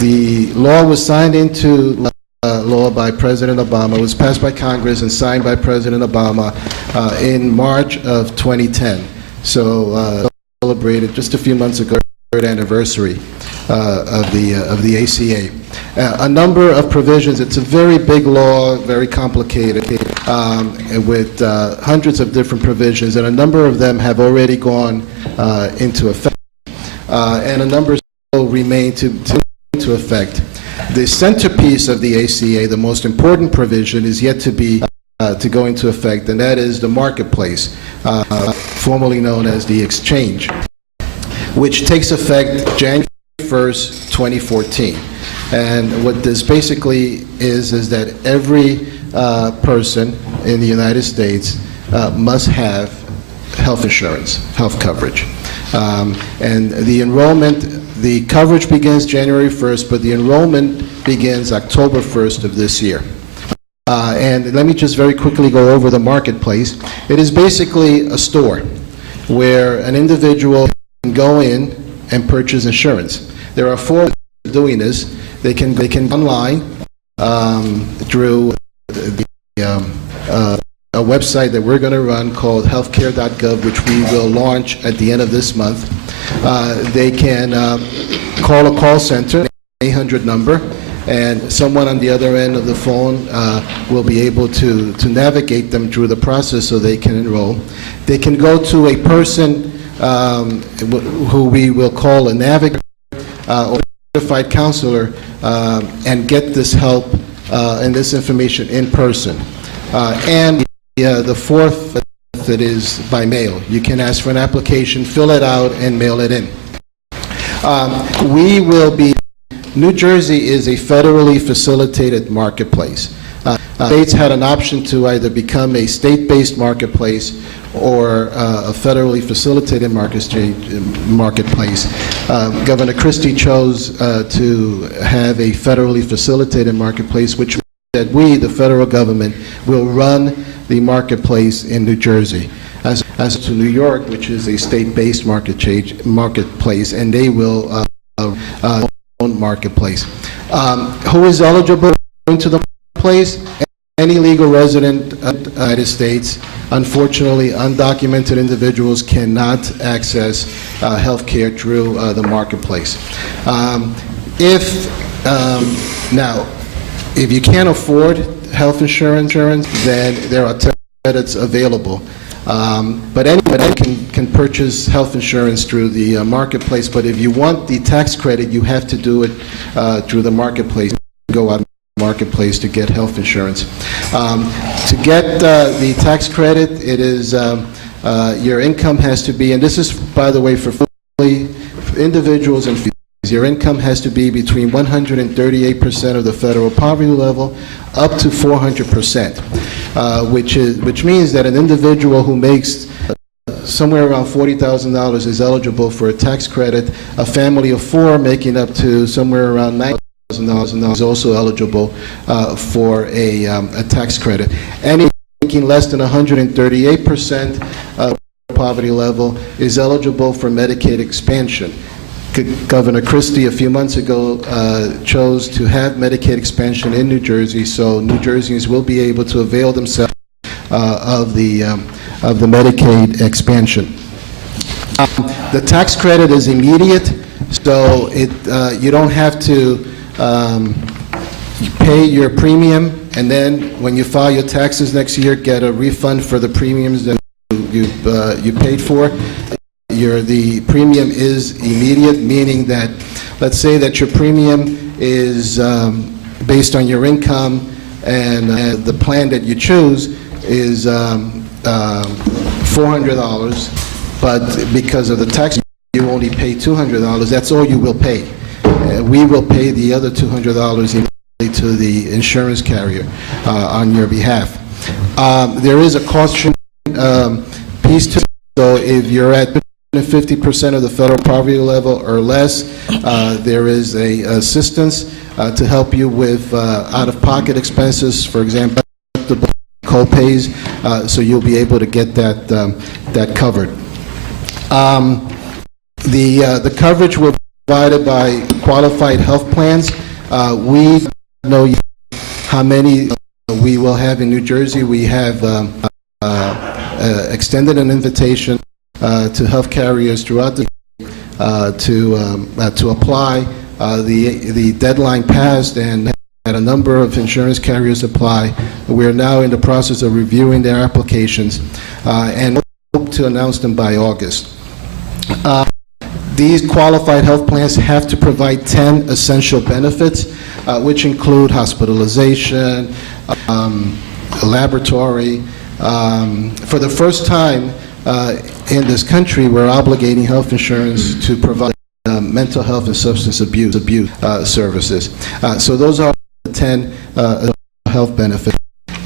The law was signed into law by President Obama. It was passed by Congress and signed by President Obama in March of 2010. So celebrated just a few months ago, the 3rd anniversary of the ACA. A number of provisions. It's a very big law, very complicated, with hundreds of different provisions, and a number of them have already gone into effect, and a number still remain to effect. The centerpiece of the ACA, the most important provision, is yet to be to go into effect, and that is the marketplace, formerly known as the exchange, which takes effect January 1st, 2014. And what this basically is that every person in the United States must have health insurance, health coverage. And the enrollment, the coverage begins January 1st, but the enrollment begins October 1st of this year. And let me just very quickly go over the marketplace. It is basically a store where an individual can go in and purchase insurance. There are 4 ways of doing this. They can online through a website that we're going to run called healthcare.gov, which we will launch at the end of this month. They can call a call center, 800 number, and someone on the other end of the phone will be able to navigate them through the process so they can enroll. They can go to a person who we will call a navigator or certified counselor and get this help and this information in person. And the fourth method is by mail. You can ask for an application, fill it out, and mail it in. New Jersey is a federally facilitated marketplace. States had an option to either become a state-based marketplace or a federally facilitated marketplace. Governor Christie chose to have a federally facilitated marketplace, which means that we, the federal government, will run the marketplace in New Jersey, as to New York, which is a state-based marketplace, and they will own marketplace. Who is eligible into the marketplace? Any legal resident of the United States. Unfortunately, undocumented individuals cannot access health care through the marketplace. If you can't afford health insurance, then there are tax credits available. But anyone can purchase health insurance through the marketplace, but if you want the tax credit, you have to do it through the marketplace. Go out marketplace to get health insurance. To get the tax credit, it is your income has to be, and this is, by the way, for individuals and families, your income has to be between 138% of the federal poverty level up to 400%, which means that an individual who makes somewhere around $40,000 is eligible for a tax credit. A family of four making up to somewhere around $90,000 is also eligible for a tax credit. Any making less than 138% of poverty level is eligible for Medicaid expansion. Governor Christie a few months ago chose to have Medicaid expansion in New Jersey, so New Jerseyans will be able to avail themselves of the Medicaid expansion. The tax credit is immediate, so you don't have to pay your premium, and then when you file your taxes next year, get a refund for the premiums that you paid for. The premium is immediate, meaning that, let's say that your premium is based on your income, and the plan that you choose is $400, but because of the tax, you only pay $200. That's all you will pay. We will pay the other $200 immediately to the insurance carrier on your behalf. There is a caution piece to it, so if you're at 50% of the federal poverty level or less, there is a assistance to help you with out-of-pocket expenses, for example, co-pays, so you'll be able to get that covered. The coverage will be provided by qualified health plans. We know how many we will have in New Jersey. We have extended an invitation to health carriers throughout the to apply. The deadline passed, and had a number of insurance carriers apply. We are now in the process of reviewing their applications and hope to announce them by August. These qualified health plans have to provide 10 essential benefits, which include hospitalization, laboratory. For the first time in this country, we're obligating health insurance to provide mental health and substance abuse services. So those are the 10 health benefits.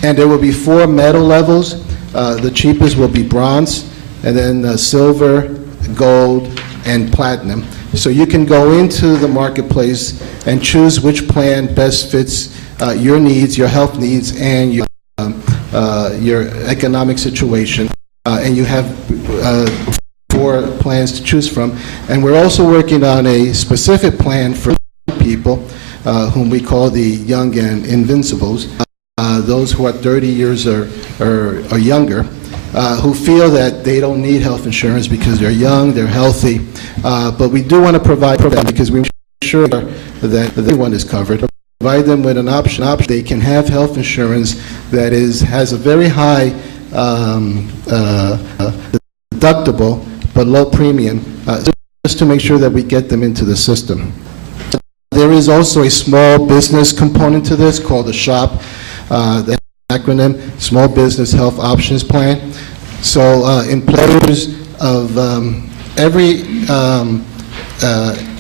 And there will be 4 metal levels. The cheapest will be bronze, and then silver, gold, and platinum. So you can go into the marketplace and choose which plan best fits your needs, your health needs, and your economic situation. And you have 4 plans to choose from. And we're also working on a specific plan for people whom we call the young and invincibles. those who are 30 years or younger, who feel that they don't need health insurance because they're young, they're healthy, but we do want to provide for them because we make sure that everyone is covered. Provide them with an option. They can have health insurance that has a very high deductible but low premium, just to make sure that we get them into the system. There is also a small business component to this called the SHOP, the acronym, Small Business Health Options Plan. So employers of every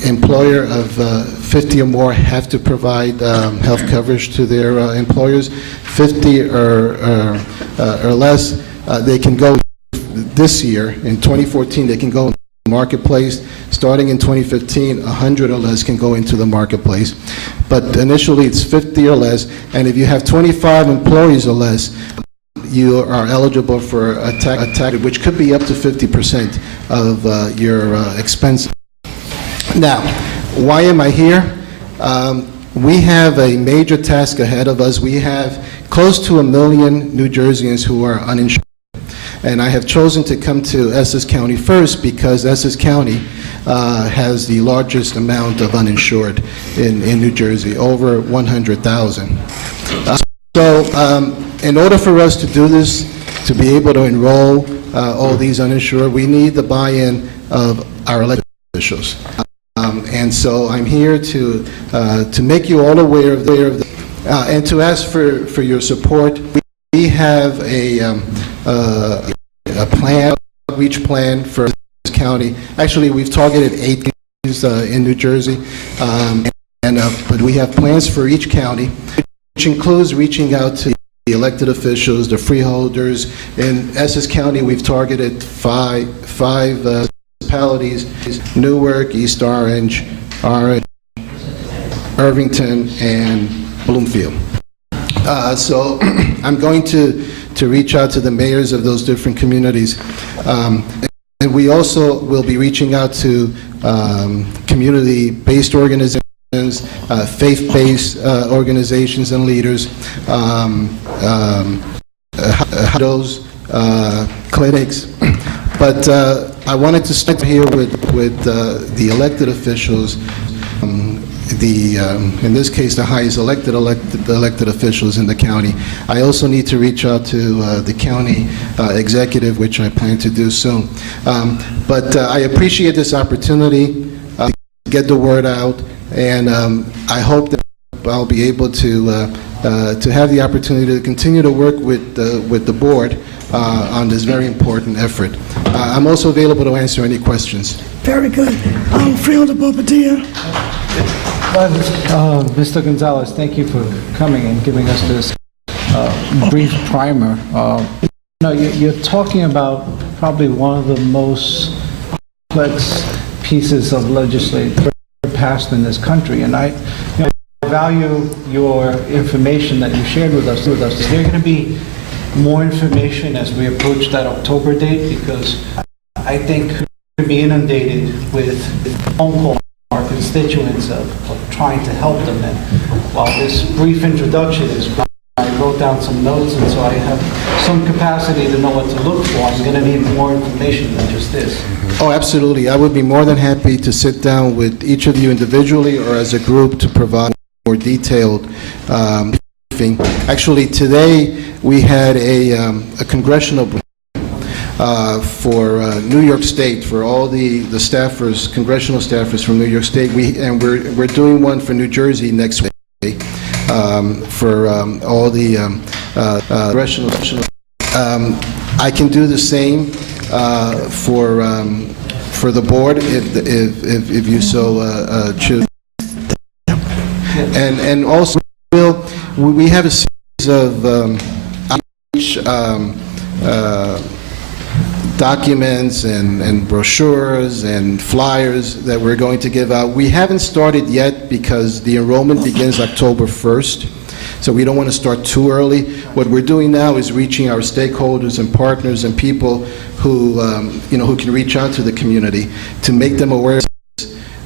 employer of 50 or more have to provide health coverage to their employers. 50 or less, they can go this year, in 2014, they can go in the marketplace. Starting in 2015, 100 or less can go into the marketplace. But initially, it's 50 or less, and if you have 25 employees or less, you are eligible for a tax, which could be up to 50% of your expenses. Now, why am I here? We have a major task ahead of us. We have close to 1 million New Jerseyans who are uninsured. And I have chosen to come to Essex County first because Essex County has the largest amount of uninsured in New Jersey, over 100,000. So in order for us to do this, to be able to enroll all these uninsured, we need the buy-in of our elected officials. And so I'm here to make you all aware of this and to ask for your support. We have a plan, outreach plan for this county. Actually, we've targeted 8 counties in New Jersey, but we have plans for each county, which includes reaching out to the elected officials, the freeholders. In Essex County, we've targeted five municipalities: Newark, East Orange, Irvington, and Bloomfield. So I'm going to reach out to the mayors of those different communities. And we also will be reaching out to community-based organizations, faith-based organizations and leaders, those clinics. But I wanted to start here with the elected officials, in this case, the highest elected officials in the county. I also need to reach out to the county executive, which I plan to do soon. But I appreciate this opportunity to get the word out, and I hope that I'll be able to have the opportunity to continue to work with the board on this very important effort. I'm also available to answer any questions. Very good. Freeholder Bobadilla. Mr. Gonzalez, thank you for coming and giving us this brief primer. You're talking about probably one of the most complex pieces of legislation passed in this country, and I value your information that you shared with us. Is there going to be more information as we approach that October date? Because I think we're going to be inundated with phone calls from our constituents of trying to help them. And while this brief introduction is, I wrote down some notes, and so I have some capacity to know what to look for. I'm going to need more information than just this. Oh, absolutely. I would be more than happy to sit down with each of you individually or as a group to provide more detailed briefing. Actually, today we had a congressional for New York State, for all the staffers, congressional staffers from New York State. We're doing one for New Jersey next week for all the congressional. I can do the same for the board if you so choose. And also we have a series of outreach documents and brochures and flyers that we're going to give out. We haven't started yet because the enrollment begins October 1st, so we don't want to start too early. What we're doing now is reaching our stakeholders and partners and people who who can reach out to the community to make them aware,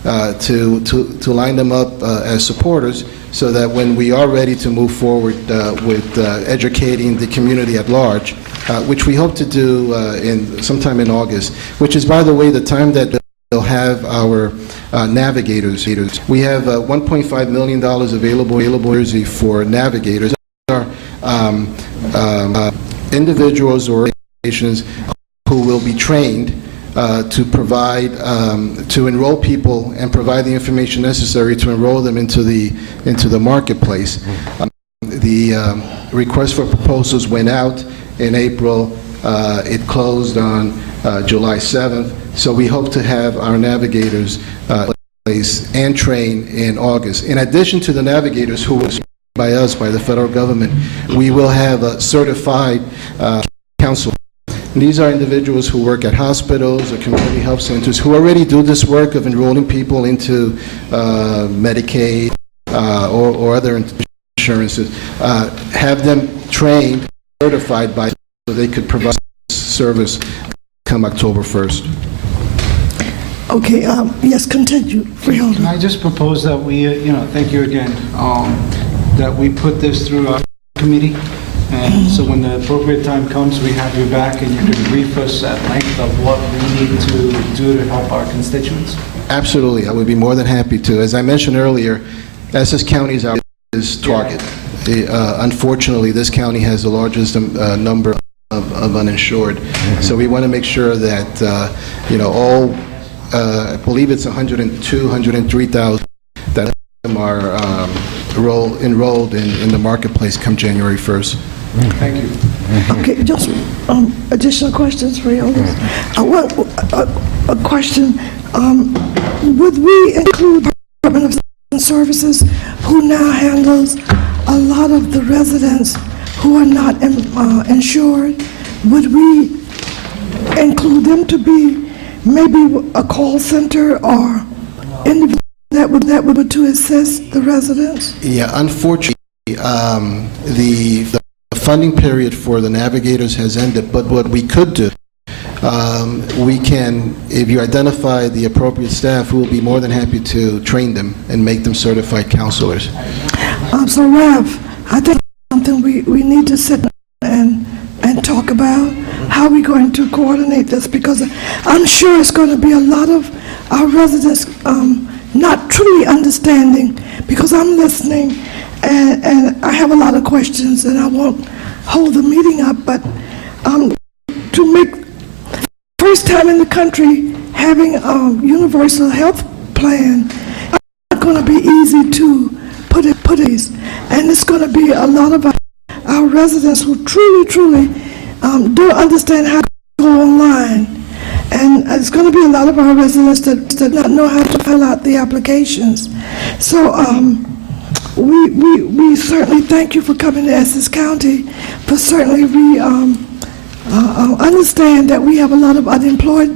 to line them up as supporters so that when we are ready to move forward with educating the community at large, which we hope to do sometime in August, which is, by the way, the time that they'll have our navigators. We have $1.5 million available for navigators. Individuals or organizations who will be trained to provide, to enroll people and provide the information necessary to enroll them into the marketplace. The request for proposals went out in April. It closed on July 7th. So we hope to have our navigators place and train in August. In addition to the navigators who will by us, by the federal government, we will have a certified counsel. These are individuals who work at hospitals or community health centers who already do this work of enrolling people into Medicaid or other insurances. Have them trained, certified by, so they could provide service come October 1st. Okay, yes, continue, Freeholder. Can I just propose that we, thank you again, that we put this through our committee, and so when the appropriate time comes, we have you back and you can brief us at length of what we need to do to help our constituents? Absolutely, I would be more than happy to. As I mentioned earlier, Essex County is our target. Unfortunately, this county has the largest number of uninsured, so we want to make sure that, all, I believe it's 102, 103,000 that are enrolled in the marketplace come January 1st. Thank you. Okay, just additional questions for you. A question. Would we include the Department of Services, who now handles a lot of the residents who are not insured? Would we include them to be maybe a call center or individual that would to assist the residents? Yeah, unfortunately, the funding period for the navigators has ended, but what we could do, we can, if you identify the appropriate staff, we will be more than happy to train them and make them certified counselors. So, Rev, I think something we need to sit and talk about, how we're going to coordinate this, because I'm sure it's going to be a lot of our residents not truly understanding, because I'm listening and I have a lot of questions, and I won't hold the meeting up, but to make first time in the country having a universal health plan, it's not going to be easy to put it, and it's going to be a lot of our residents who truly don't understand how to go online. And it's going to be a lot of our residents that do not know how to fill out the applications. So we certainly thank you for coming to Essex County, but certainly we understand that we have a lot of unemployed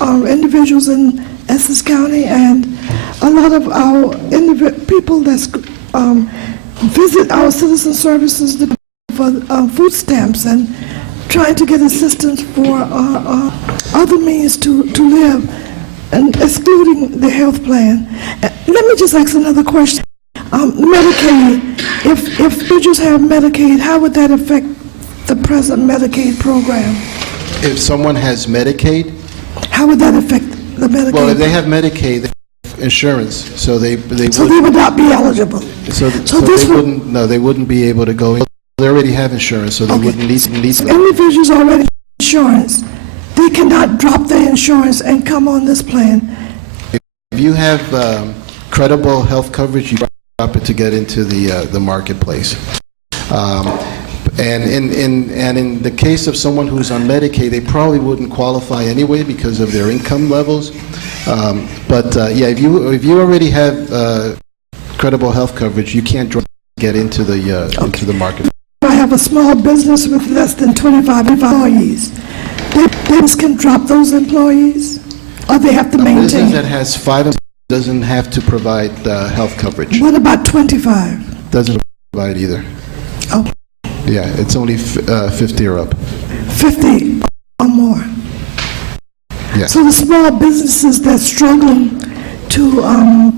individuals in Essex County, and a lot of our people that visit our citizen services for food stamps and trying to get assistance for other means to live, and excluding the health plan. Let me just ask another question. Medicaid, if individuals have Medicaid, how would that affect the present Medicaid program? If someone has Medicaid? How would that affect the Medicaid? Well, if they have Medicaid, they have insurance, so they would not be eligible. So they wouldn't be able to go in. They already have insurance, so they wouldn't need to. Individuals already have insurance. They cannot drop their insurance and come on this plan. If you have credible health coverage, you drop it to get into the marketplace. And in the case of someone who's on Medicaid, they probably wouldn't qualify anyway because of their income levels. Yeah, if you already have credible health coverage, you can't get into the market. I have a small business with less than 25 employees. They can drop those employees, or they have to maintain. A business that has 5 employees doesn't have to provide health coverage. What about 25? Doesn't provide either. Oh. Yeah, it's only 50 or up. 50 or more. Yeah. So the small businesses that's struggling to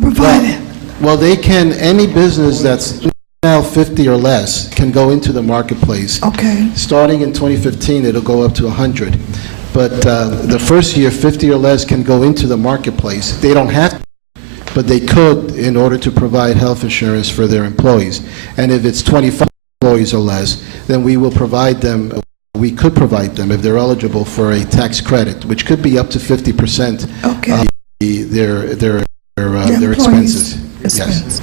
provide it. Well, they can, any business that's now 50 or less can go into the marketplace. Okay. Starting in 2015, it'll go up to 100. But the first year, 50 or less can go into the marketplace. They don't have to, but they could in order to provide health insurance for their employees. And if it's 25 employees or less, then we will provide them, we could provide them, if they're eligible, for a tax credit, which could be up to 50% of their expenses. Yes.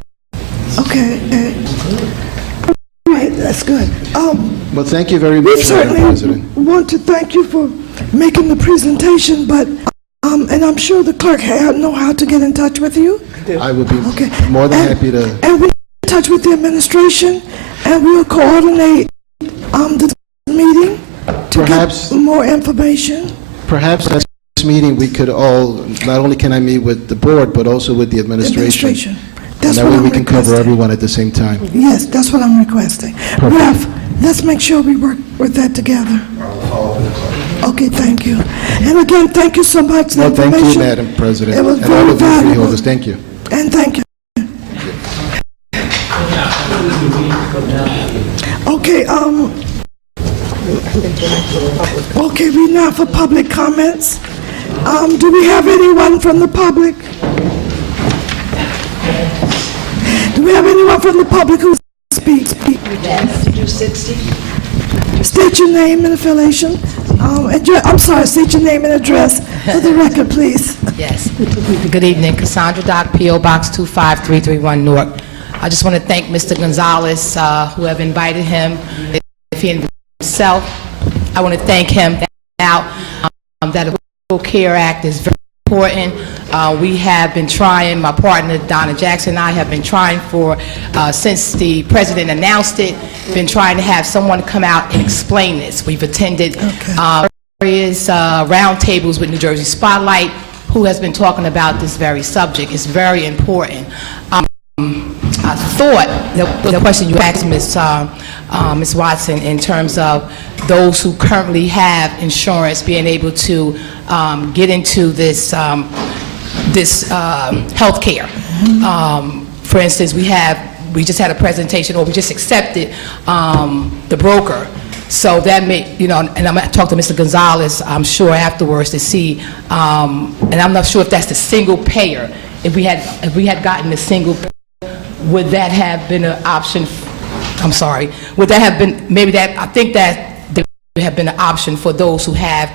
Okay. All right, that's good. Well, thank you very We much, Madam President. certainly want to thank you for making the presentation, but, and I'm sure the clerk know how to get in touch with you. I would be more than happy to. And we're in touch with the administration, and we'll coordinate the meeting to get more information. Perhaps at this meeting, we could all, not only can I meet with the board, but also with the administration. That's and that what way I'm we can cover requesting. everyone at the same time. Yes, that's what I'm requesting. Ralph, let's make sure we work with that together. Okay, thank you. And again, thank you so much for the Well, thank you, information. Madam President, It was and very all of you valuable. freeholders. Thank you. And thank you. Okay, okay, we now for public comments. Do we have anyone from the public? Do we have anyone from the public who speaks? State your name and affiliation. I'm sorry, state your name and address for the record, please. Yes. Good evening, Cassandra Dock, P.O. Box 25331, Newark. I just want to thank Mr. Gonzalez, who have invited him. If he himself, I want to thank him now that the Affordable Care Act is very important. We have been trying, my partner Donna Jackson and I have been trying for, since the president announced it, been trying to have someone come out and explain this. We've attended various roundtables with New Jersey Spotlight, who has been talking about this very subject. It's very important. I thought the question you asked Ms. Watson in terms of those who currently have insurance being able to get into this health care. For instance, we just had a presentation, or we just accepted the broker. So that may, and I'm going to talk to Mr. Gonzalez, I'm sure, afterwards to see, and I'm not sure if that's the single payer. If we had gotten the single payer, would that have been an option? I'm sorry. Would that have been, maybe that, I think that there would have been an option for those who have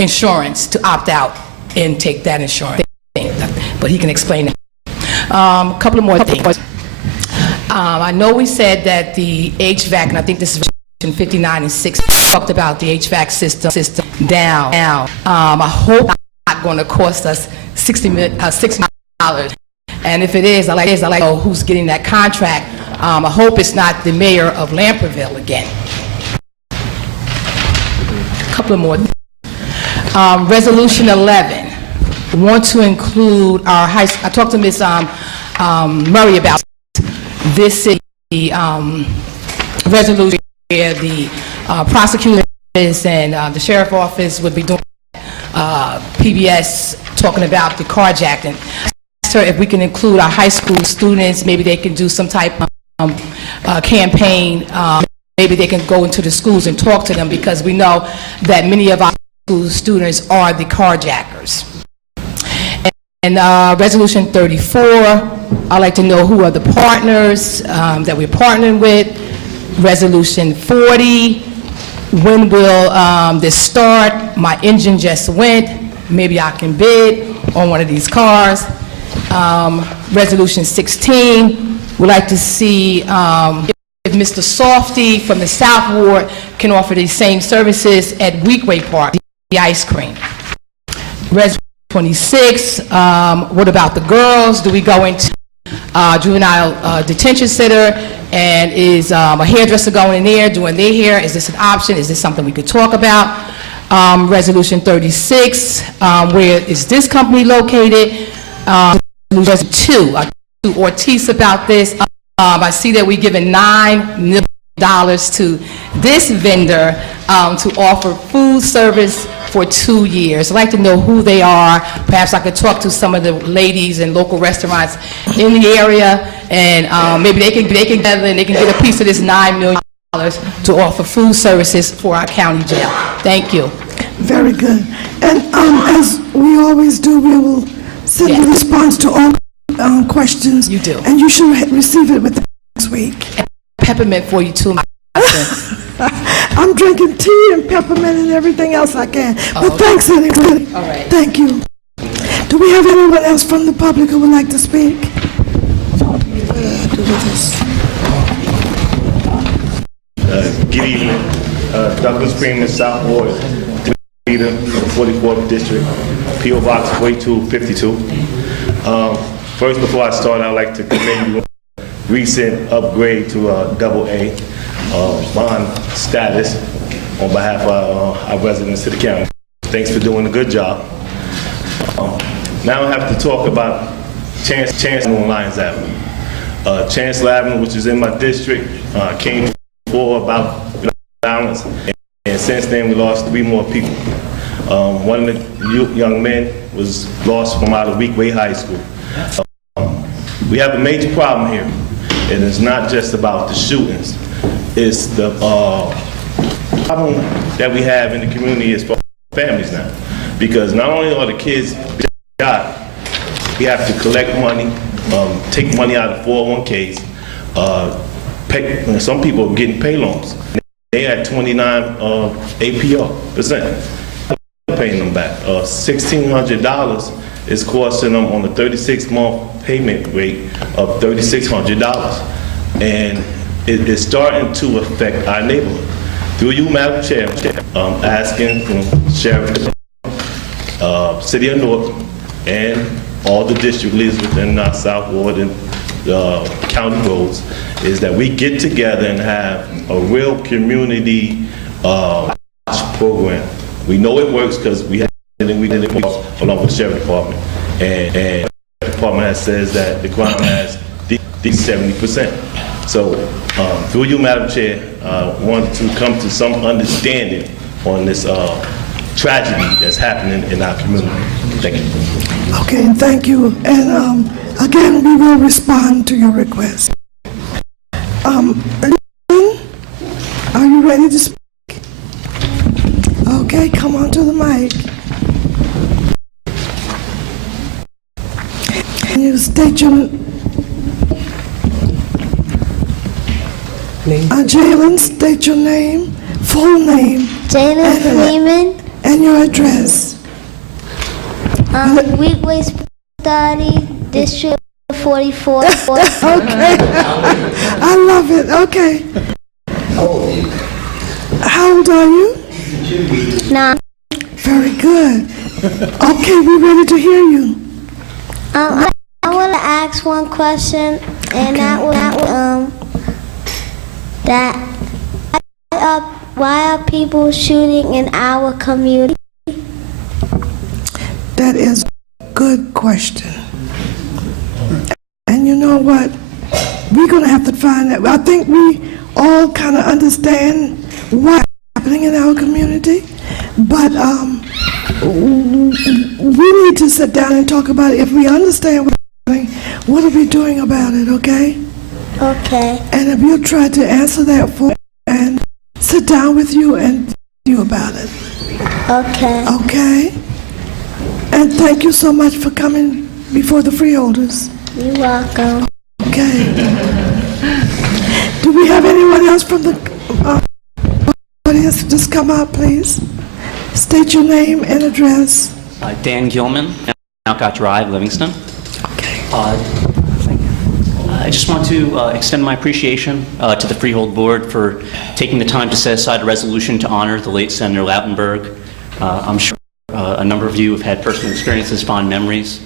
insurance to opt out and take that insurance. But he can explain that. A couple of more things. I know we said that the HVAC, and I think this is Resolution 59 and 6, talked about the HVAC system down. I hope it's not going to cost us $6 million. And if it is, I like to know who's getting that contract. I hope it's not the mayor of Lampreville again. A couple of more things. Resolution 11. Want to include our high school. I talked to Ms. Murray about this. Is the resolution where the prosecutors and the sheriff office would be doing PBS talking about the carjacking. If we can include our high school students, maybe they can do some type of campaign. Maybe they can go into the schools and talk to them, because we know that many of our school students are the carjackers. And Resolution 34, I'd like to know who are the partners that we're partnering with. Resolution 40, when will this start? My engine just went. Maybe I can bid on one of these cars. Resolution 16, we'd like to see if Mr. Softy from the South Ward can offer these same services at Weekway Park, the ice cream. Resolution 26, what about the girls? Do we go into juvenile detention center, and is a hairdresser going in there doing their hair? Is this an option? Is this something we could talk about? Resolution 36, where is this company located? Resolution 2, I talked to Ortiz about this. I see that we're giving $9 million to this vendor to offer food service for 2 years. I'd like to know who they are. Perhaps I could talk to some of the ladies in local restaurants in the area, and maybe they can gather and they can get a piece of this $9 million to offer food services for our county jail. Thank you. Very good. And as we always do, we will send the response to all questions. You do. And you should receive it within next week. Peppermint for you too. I'm drinking tea and peppermint and everything else I can. But thanks anyway. All right. Thank you. Do we have anyone else from the public who would like to speak? Good evening. Douglas Green, the South Ward, leader of the 44th District, P.O. Box 4252. First, before I start, I'd like to commend you on the recent upgrade to AA bond status on behalf of our residents of the county. Thanks for doing a good job. Now I have to talk about Chancellor on Lyons Avenue. Chancellor Avenue, which is in my district, came for about violence, and since then we lost 3 more people. One of the young men was lost from out of Weekway High School. We have a major problem here, and it's not just about the shootings. It's the problem that we have in the community as far as families now, because not only are the kids shot, we have to collect money, take money out of 401ks. Some people are getting pay loans. They at 29 APR%. Paying them back. $1,600 is costing them on a 36-month payment rate of $3,600. And it's starting to affect our neighborhood. Through you, Madam Chair, asking from Sheriff, City of Newark, and all the district leaders within our South Ward and county roads, is that we get together and have a real community program. We know it works because we did it along with the Sheriff Department. And the department has says that the crime has decreased 70%. So through you, Madam Chair, want to come to some understanding on this tragedy that's happening in our community. Thank you. Okay, and thank you. And again, we will respond to your request. Are you ready to speak? Okay, come on to the mic. Can you state your name? Jalen, state your name, full name. Jalen Freeman. And your address. Weekway Study, District 44. Okay. I love it. Okay. How old are you? 9. Very good. Okay, we're ready to hear you. I want to ask one question, and why are people shooting in our community? That is a good question. And you know what? We're going to have to find that. I think we all kind of understand what's happening in our community, but we need to sit down and talk about it. If we understand what's happening, what are we doing about it, okay? Okay. And if you'll try to answer that for me and sit down with you and talk to you about it. Okay. Okay? And thank you so much for coming before the freeholders. You're welcome. Okay. Do we have anyone else from the audience? Just come out, please. State your name and address. Dan Gilman, Alcott Drive, Livingston. Okay. I just want to extend my appreciation to the Freehold Board for taking the time to set aside a resolution to honor the late Senator Lautenberg. I'm sure a number of you have had personal experiences, fond memories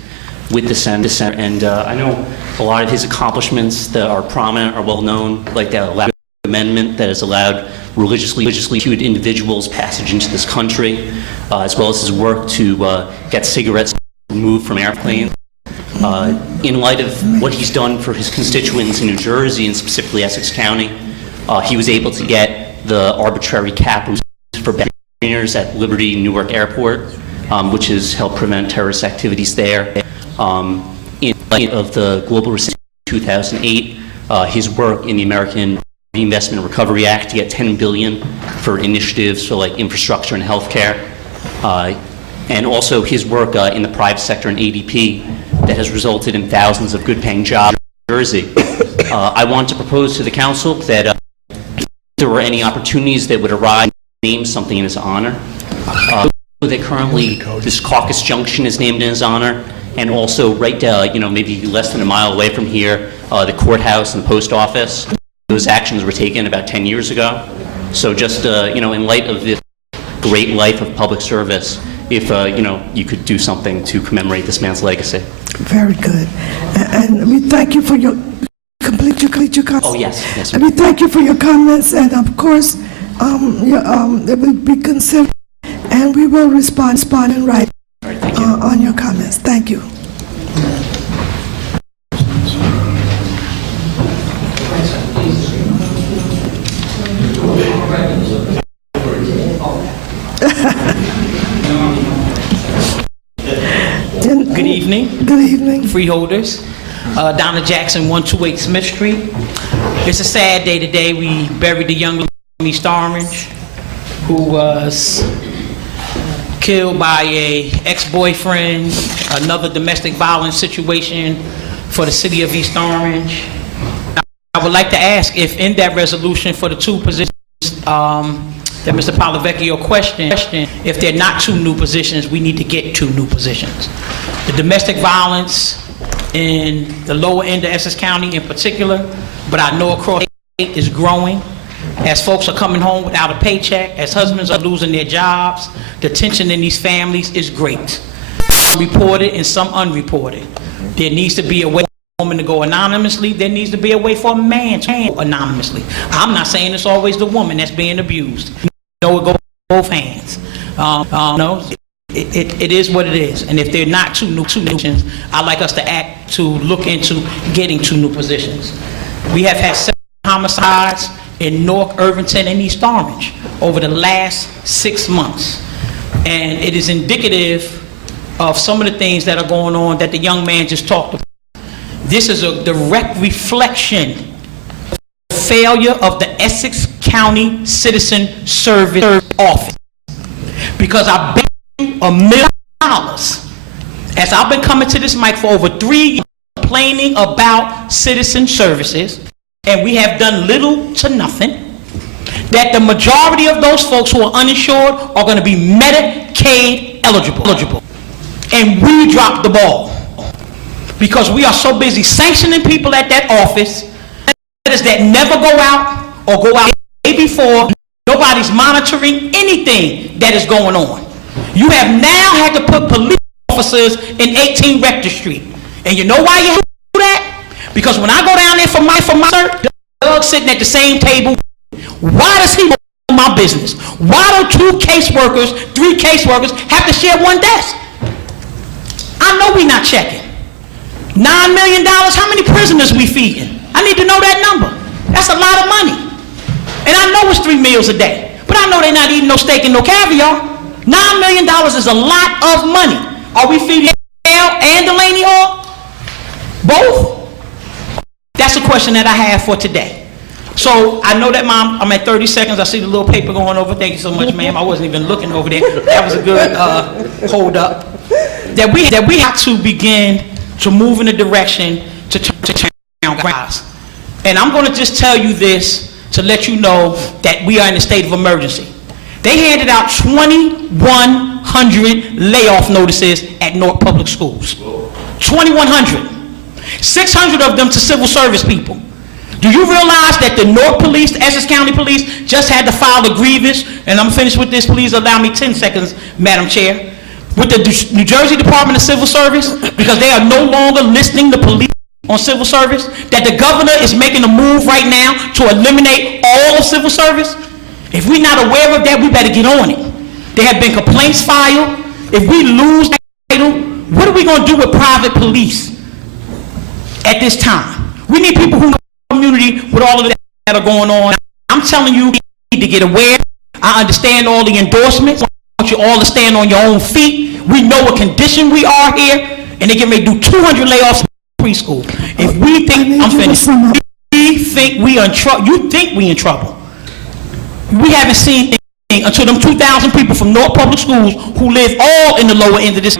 with the Senator, and I know a lot of his accomplishments that are prominent are well known, like the amendment that has allowed religiously viewed individuals passage into this country, as well as his work to get cigarettes removed from airplanes. In light of what he's done for his constituents in New Jersey, and specifically Essex County, he was able to get the arbitrary cap for screeners at Liberty Newark Airport, which has helped prevent terrorist activities there. In light of the global recession in 2008, his work in the American Reinvestment and Recovery Act to get $10 billion for initiatives for like infrastructure and healthcare, and also his work in the private sector in ADP that has resulted in thousands of good-paying jobs in New Jersey. I want to propose to the council that if there were any opportunities that would arise, name something in his honor. That currently this Caucus Junction is named in his honor, and also right maybe less than a mile away from here, the courthouse and the post office. Those actions were taken about 10 years ago. So just in light of this great life of public service, if you could do something to commemorate this man's legacy. Very good. And we thank you for your complete your comments. Oh yes. And we thank you for your comments, and of course, it will be considered, and we will respond in writing on your comments. Thank you. Good evening. Good evening. Freeholders. Donna Jackson, 128 Smith Street. It's a sad day today. We buried the young lady in East Orange who was killed by a ex-boyfriend, another domestic violence situation for the city of East Orange. I would like to ask if in that resolution for the two positions that Mr. Palavecchio questioned, if they're not two new positions, we need to get two new positions. The domestic violence in the lower end of Essex County in particular, but I know across the state is growing. As folks are coming home without a paycheck, as husbands are losing their jobs, the tension in these families is great. Some reported and some unreported. There needs to be a way for a woman to go anonymously. There needs to be a way for a man to go anonymously. I'm not saying it's always the woman that's being abused. No, it goes both hands. No, it is what it is. And if they're not two new positions, I'd like us to look into getting two new positions. We have had 7 homicides in Newark, Irvington, and East Orange over the last 6 months. And it is indicative of some of the things that are going on that the young man just talked about. This is a direct reflection of the failure of the Essex County Citizen Service Office. Because I bet you $1 million, as I've been coming to this mic for over 3 years, complaining about citizen services, and we have done little to nothing, that the majority of those folks who are uninsured are going to be Medicaid eligible. And we dropped the ball because we are so busy sanctioning people at that office that never go out or go out the day before. Nobody's monitoring anything that is going on. You have now had to put police officers in 18 Rector Street. And you know why you have to do that? Because when I go down there for my search, Doug's sitting at the same table. Why does he know my business? Why do 2 caseworkers, 3 caseworkers have to share one desk? I know we're not checking. $9 million, how many prisoners we feeding? I need to know that number. That's a lot of money. And I know it's 3 meals a day, but I know they're not eating no steak and no caviar. $9 million is a lot of money. Are we feeding Al and Delaney Hall? Both? That's a question that I have for today. So I know that, Mom, I'm at 30 seconds. I see the little paper going over. Thank you so much, ma'am. I wasn't even looking over there. That was a good hold up. That we have to begin to move in a direction to turn around guys. And I'm going to just tell you this to let you know that we are in a state of emergency. They handed out 2,100 layoff notices at Newark Public Schools. 2,100. 600 of them to civil service people. Do you realize that the Newark Police, the Essex County Police, just had to file a grievance, and I'm finished with this, please allow me 10 seconds, Madam Chair, with the New Jersey Department of Civil Service, because they are no longer listing the police on civil service, that the governor is making a move right now to eliminate all of civil service? If we're not aware of that, we better get on it. There have been complaints filed. If we lose that title, what are we going to do with private police at this time? We need people who know the community with all of that are going on. I'm telling you, we need to get aware. I understand all the endorsements. I want you all to stand on your own feet. We know what condition we are here, and they get ready to do 200 layoffs in preschool. If we think, I'm finished. We think we are in trouble. You think we in trouble. We haven't seen anything until them 2,000 people from North Public Schools who live all in the lower end of this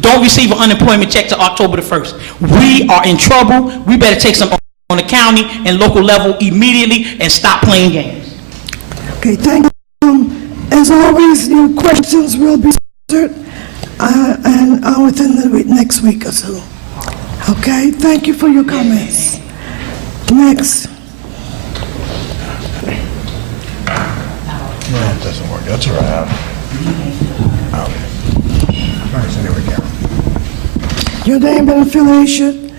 don't receive an unemployment check till October the 1st. We are in trouble. We better take some on the county and local level immediately and stop playing games. Okay, thank you. As always, your questions will be answered and within the next week or so. Okay, thank you for your comments. Next. No, it doesn't work. That's all right. Okay. All right, so there we go. Your name and affiliation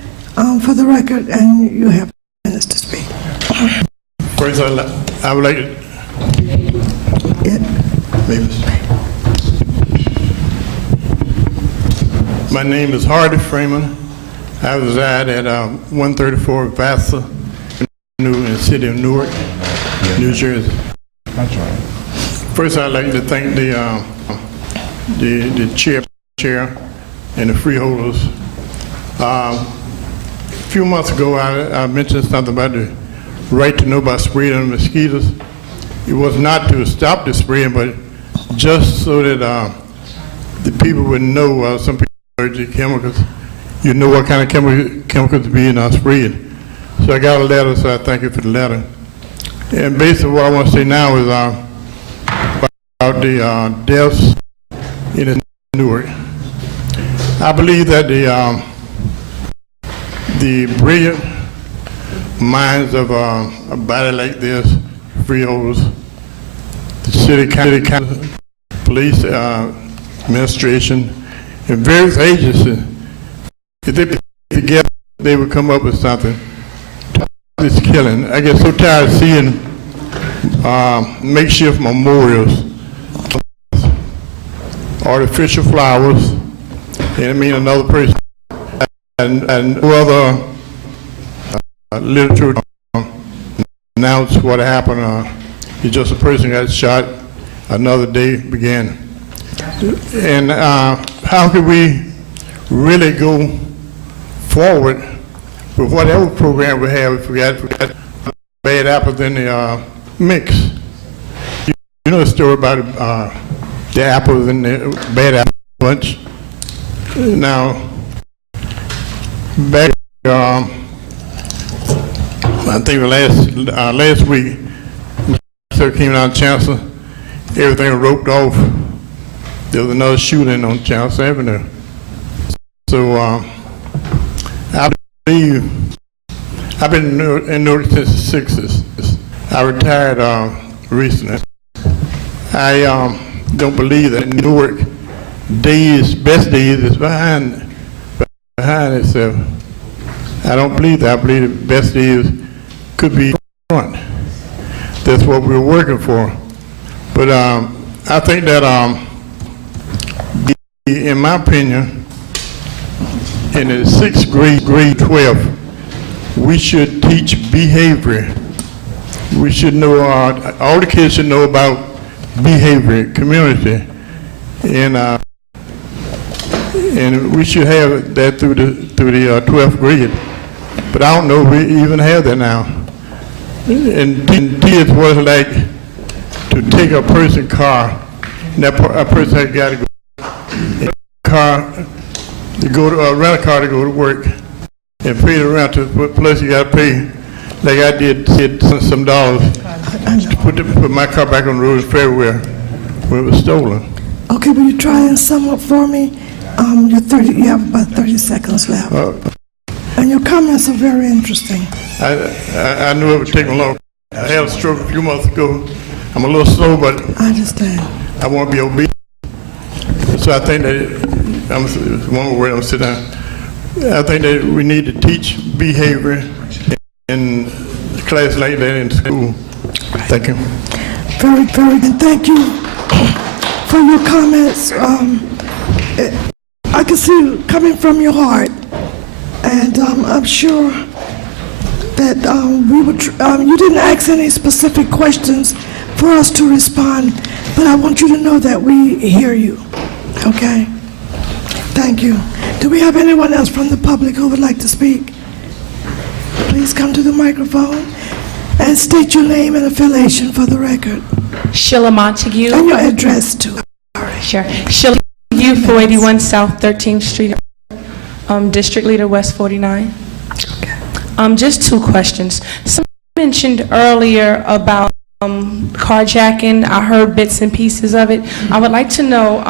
for the record, and you have minutes to speak. First, I would like to... My name is Hardy Freeman. I reside at 134 Vassar in the city of Newark, New Jersey. That's right. First, I'd like to thank the chair and the freeholders. A few months ago, I mentioned something about the right to know about spraying on mosquitoes. It was not to stop the spraying, but just so that the people would know. Some people are allergic to chemicals. You know what kind of chemicals being sprayed. So I got a letter, so I thank you for the letter. And basically what I want to say now is about the deaths in Newark. I believe that the brilliant minds of a body like this, freeholders, the city council, police administration, and various agencies, if they put together, they would come up with something. This killing. I get so tired of seeing makeshift memorials, artificial flowers, and I mean another person, and other literature announce what happened. It's just a person got shot, another day began. And how can we really go forward with whatever program we have if we got bad apples in the mix? You know the story about the apples in the bad apple bunch? Now, back I think last week, Mr. came down Chancellor, everything was roped off. There was another shooting on Chancellor Avenue. So I believe, I've been in Newark since the 60s. I retired recently. I don't believe that Newark best days is behind itself. I don't believe that. I believe the best days could be front. That's what we're working for. But I think that, in my opinion, in the 6th grade, grade 12, we should teach behavior. We should know, all the kids should know about behavior, community, and we should have that through the 12th grade. But I don't know if we even have that now. And kids was like to take a person's car, and that a person had got to go rent a car to go to work, and pay the rent. Plus you got to pay, like I did some dollars to put my car back on the road in February when it was stolen. Okay, will you try and sum up for me? You have about 30 seconds left. And your comments are very interesting. I knew it would take me long. I had a stroke a few months ago. I'm a little slow, but I understand. I want to be obedient. So I think that, one more word, I'm sit down. I think that we need to teach behavior in a class like that in school. Thank you. Very, very good. Thank you for your comments. I can see it coming from your heart, and I'm sure that you didn't ask any specific questions for us to respond, but I want you to know that we hear you, okay? Thank you. Do we have anyone else from the public who would like to speak? Please come to the microphone and state your name and affiliation for the record. Sheila Montague. And your address, too. Sure. Sheila Montague, 481 South 13th Street, District Leader, West 49. Just two questions. Someone mentioned earlier about carjacking. I heard bits and pieces of it. I would like to know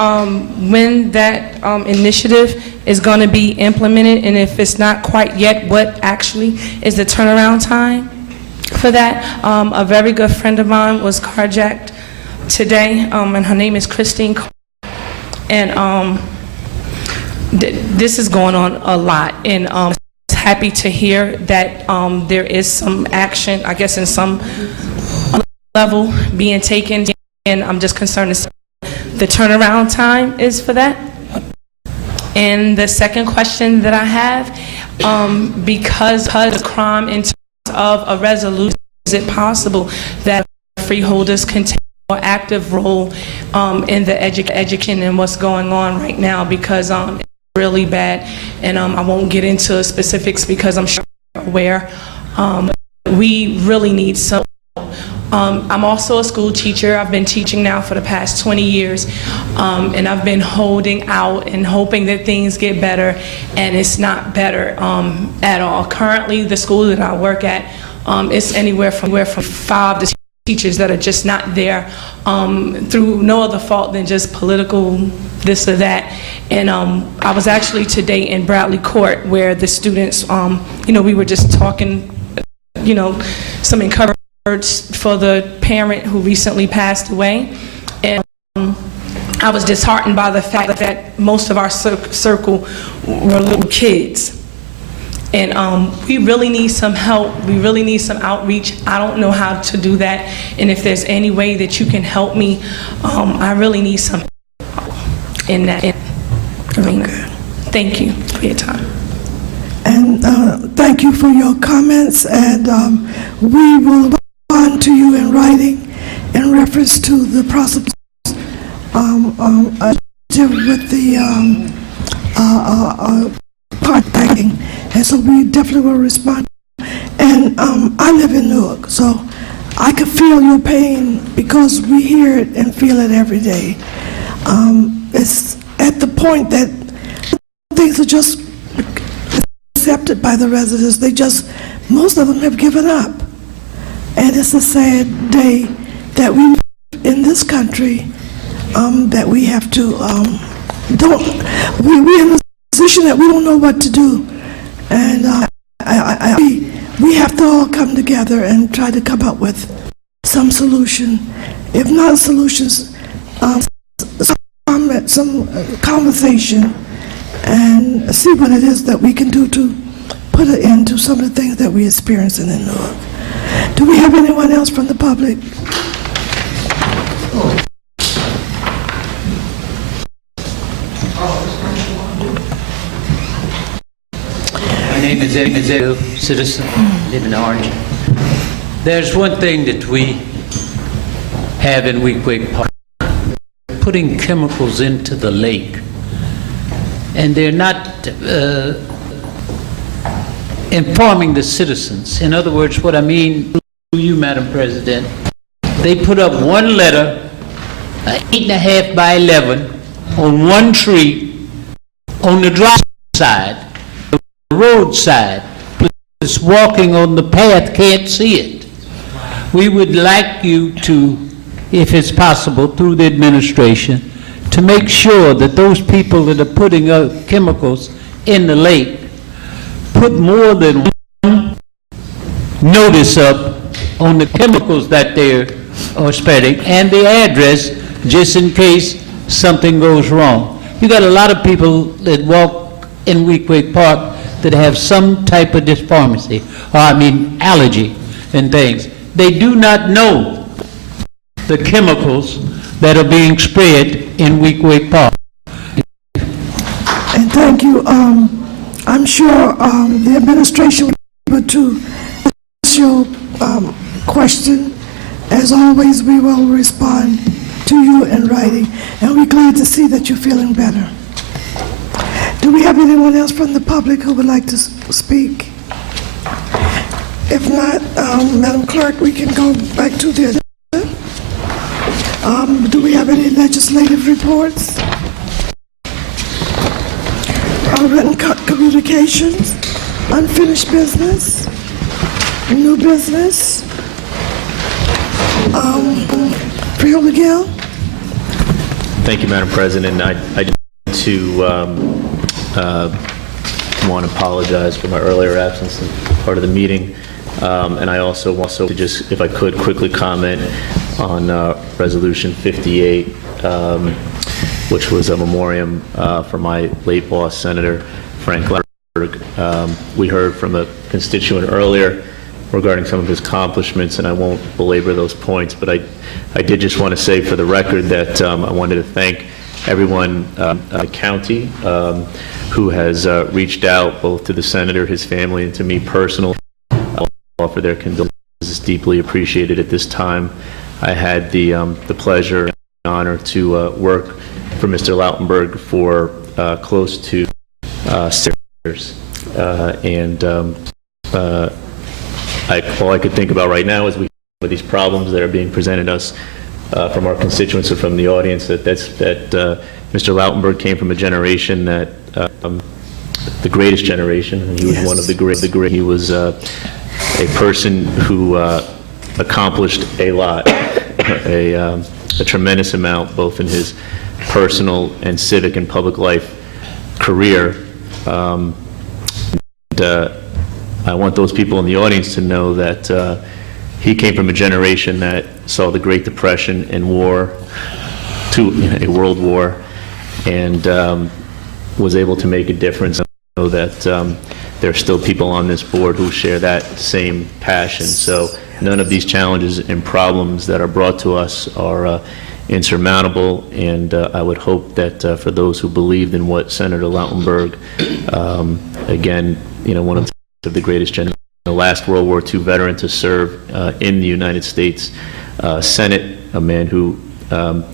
when that initiative is going to be implemented, and if it's not quite yet, what actually is the turnaround time for that. A very good friend of mine was carjacked today, and her name is Christine. And this is going on a lot, and happy to hear that there is some action, I guess, in some level being taken, and I'm just concerned as the turnaround time is for that. And the second question that I have, because the crime in terms of a resolution, is it possible that freeholders can take a more active role in the education and what's going on right now, because it's really bad, and I won't get into specifics because I'm sure you're aware. We really need some. I'm also a school teacher. I've been teaching now for the past 20 years, and I've been holding out and hoping that things get better, and it's not better at all. Currently, the school that I work at, it's anywhere from 5 to teachers that are just not there through no other fault than just political this or that. And I was actually today in Bradley Court where the students, we were just talking, some encouragement for the parent who recently passed away, and I was disheartened by the fact that most of our circle were little kids, and we really need some help. We really need some outreach. I don't know how to do that, and if there's any way that you can help me, I really need some in that arena. Thank you for your time. And thank you for your comments, and we will respond to you in writing in reference to the prosecution's with the carjacking, and so we definitely will respond. And I live in Newark, so I can feel your pain because we hear it and feel it every day. It's at the point that things are just accepted by the residents. Most of them have given up. And it's a sad day that we live in this country, that we have to, we're in a position that we don't know what to do. And we have to all come together and try to come up with some solution. If not solutions, some conversation, and see what it is that we can do to put an end to some of the things that we're experiencing in Newark. Do we have anyone else from the public? My name is Ed, citizen, live in Orange. There's one thing that we have in Weequahic Park, putting chemicals into the lake, and they're not informing the citizens. In other words, what I mean to you, Madam President, they put up one letter, 8.5 by 11, on one tree, on the dry side, the road side. It's walking on the path can't see it. We would like you to, if it's possible, through the administration, to make sure that those people that are putting chemicals in the lake put more than one notice up on the chemicals that they're spreading and the address, just in case something goes wrong. You got a lot of people that walk in Weequahic Park that have some type of dyspharmacy, or allergy and things. They do not know the chemicals that are being spread in Weequahic Park. And thank you. I'm sure the administration will be able to answer your question As always, we will respond to you in writing, and we're glad to see that you're feeling better. Do we have anyone else from the public who would like to speak? If not, Madam Clerk, we can go back to the agenda. Do we have any legislative reports? Written communications, unfinished business, new business. Freeholder Gill? Thank you, Madam President. I too want to apologize for my earlier absence as part of the meeting. And I also want to just, if I could, quickly comment on Resolution 58, which was a memoriam for my late boss, Senator Frank Lautenberg. We heard from a constituent earlier regarding some of his accomplishments, and I won't belabor those points, but I did just want to say for the record that I wanted to thank everyone in the county who has reached out both to the senator, his family, and to me personally. I'll offer their condolences. It's deeply appreciated at this time. I had the pleasure and honor to work for Mr. Lautenberg for close to 6 years, and all I could think about right now is with these problems that are being presented us from our constituents or from the audience, that Mr. Lautenberg came from a generation that the greatest generation, and he was one of the great. He was a person who accomplished a lot, a tremendous amount, both in his personal and civic and public life career. I want those people in the audience to know that he came from a generation that saw the Great Depression and war, a world war, and was able to make a difference. I know that there are still people on this board who share that same passion. So none of these challenges and problems that are brought to us are insurmountable, and I would hope that for those who believed in what Senator Lautenberg, again, one of the greatest generation, the last World War II veteran to serve in the United States Senate, a man who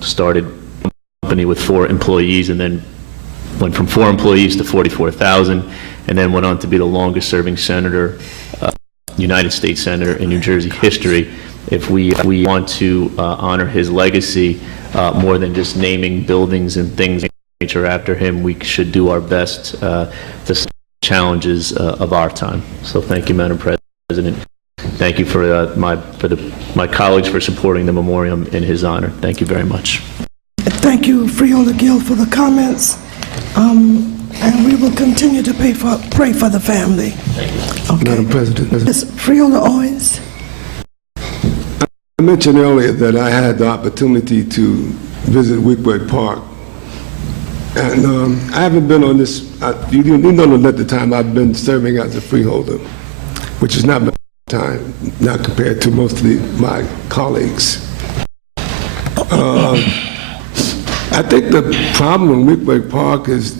started a company with 4 employees and then went from 4 employees to 44,000, and then went on to be the longest serving senator, United States Senator in New Jersey history. If we want to honor his legacy more than just naming buildings and things of nature after him, we should do our best to challenges of our time. So thank you, Madam President. Thank you for my colleagues for supporting the memoriam in his honor. Thank you very much. Thank you, Freeholder Gill, for the comments. And we will continue to pray for the family. Thank you. Okay. Madam President. Yes, Freeholder Owens. I mentioned earlier that I had the opportunity to visit Wickwood Park. And I haven't been on this, you know at the time I've been serving as a freeholder, which is not my time, not compared to most of my colleagues. I think the problem in Wickwood Park is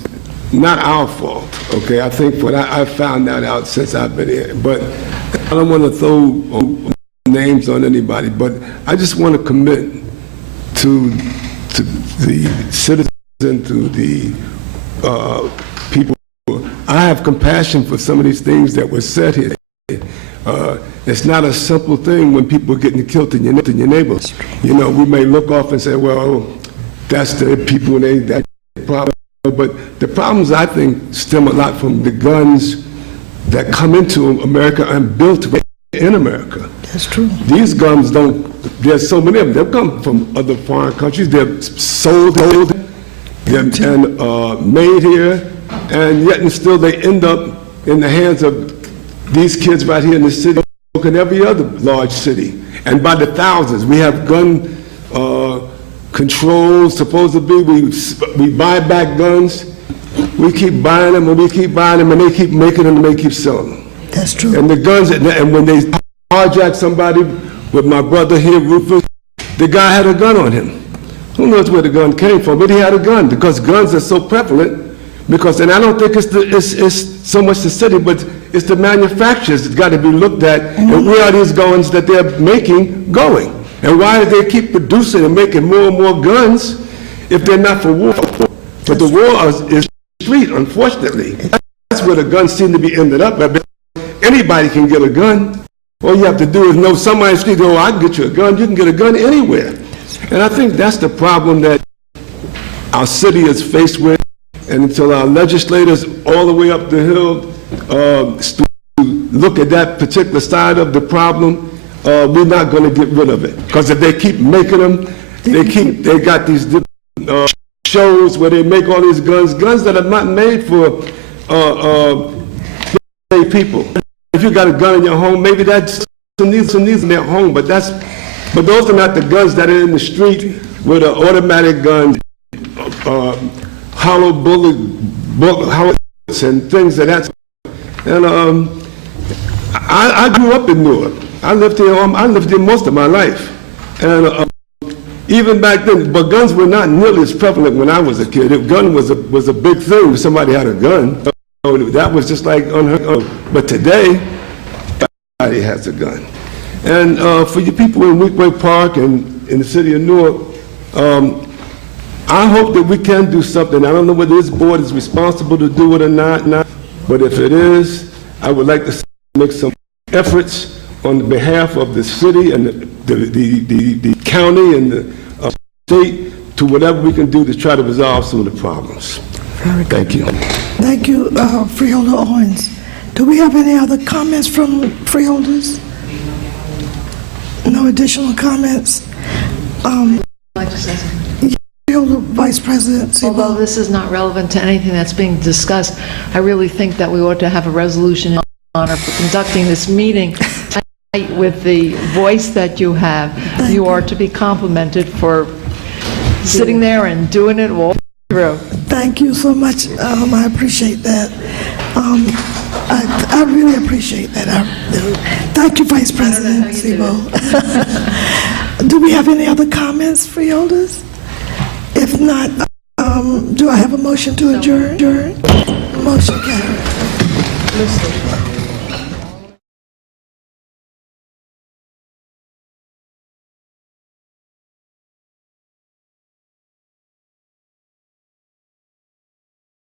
not our fault, okay? I think what I found that out since I've been here, but I don't want to throw names on anybody, but I just want to commit to the citizens and to the people. I have compassion for some of these things that were said here. It's not a simple thing when people are getting killed in your neighborhood. We may look off and say, well, that's the people, that problem. But the problems, I think, stem a lot from the guns that come into America and built in America. That's true. These guns there's so many of them. They come from other foreign countries. They're sold and made here, and yet and still they end up in the hands of these kids right here in the city and every other large city. And by the thousands, we have gun controls, supposedly. We buy back guns. We keep buying them, and we keep buying them, and they keep making them, and they keep selling them. That's true. And the guns, and when they carjack somebody, with my brother here, Rufus, the guy had a gun on him. Who knows where the gun came from, but he had a gun, because guns are so prevalent. And I don't think it's so much the city, but it's the manufacturers that's got to be looked at, and where are these guns that they're making going? And why do they keep producing and making more and more guns if they're not for war? But the war is street, unfortunately. That's where the guns seem to be ended up. Anybody can get a gun. All you have to do is know somebody in the street, oh, I can get you a gun. You can get a gun anywhere. And I think that's the problem that our city is faced with. And until our legislators all the way up the hill look at that particular side of the problem, we're not going to get rid of it. Because if they keep making them, they got these shows where they make all these guns that are not made for people. If you got a gun in your home, maybe that's some needs in their home, but those are not the guns that are in the street with an automatic gun, hollow bullets and things of that. And I grew up in Newark. I lived here most of my life. And even back then, but guns were not nearly as prevalent when I was a kid. A gun was a big thing if somebody had a gun. That was just like unheard of. But today, everybody has a gun. And for you people in Weequahic Park and in the city of Newark, I hope that we can do something. I don't know whether this board is responsible to do it or not, but if it is, I would like to make some efforts on behalf of the city and the county and the state to whatever we can do to try to resolve some of the problems. Thank you. Thank you, Freeholder Owens. Do we have any other comments from freeholders? No additional comments? I'd like to say something. Freeholder Vice President Sebo. Although this is not relevant to anything that's being discussed, I really think that we ought to have a resolution in honor for conducting this meeting with the voice that you have. You are to be complimented for sitting there and doing it all through. Thank you so much. I appreciate that. I really appreciate that. Thank you, Vice President Sebo. Do we have any other comments, freeholders? If not, do I have a motion to adjourn? Motion carried.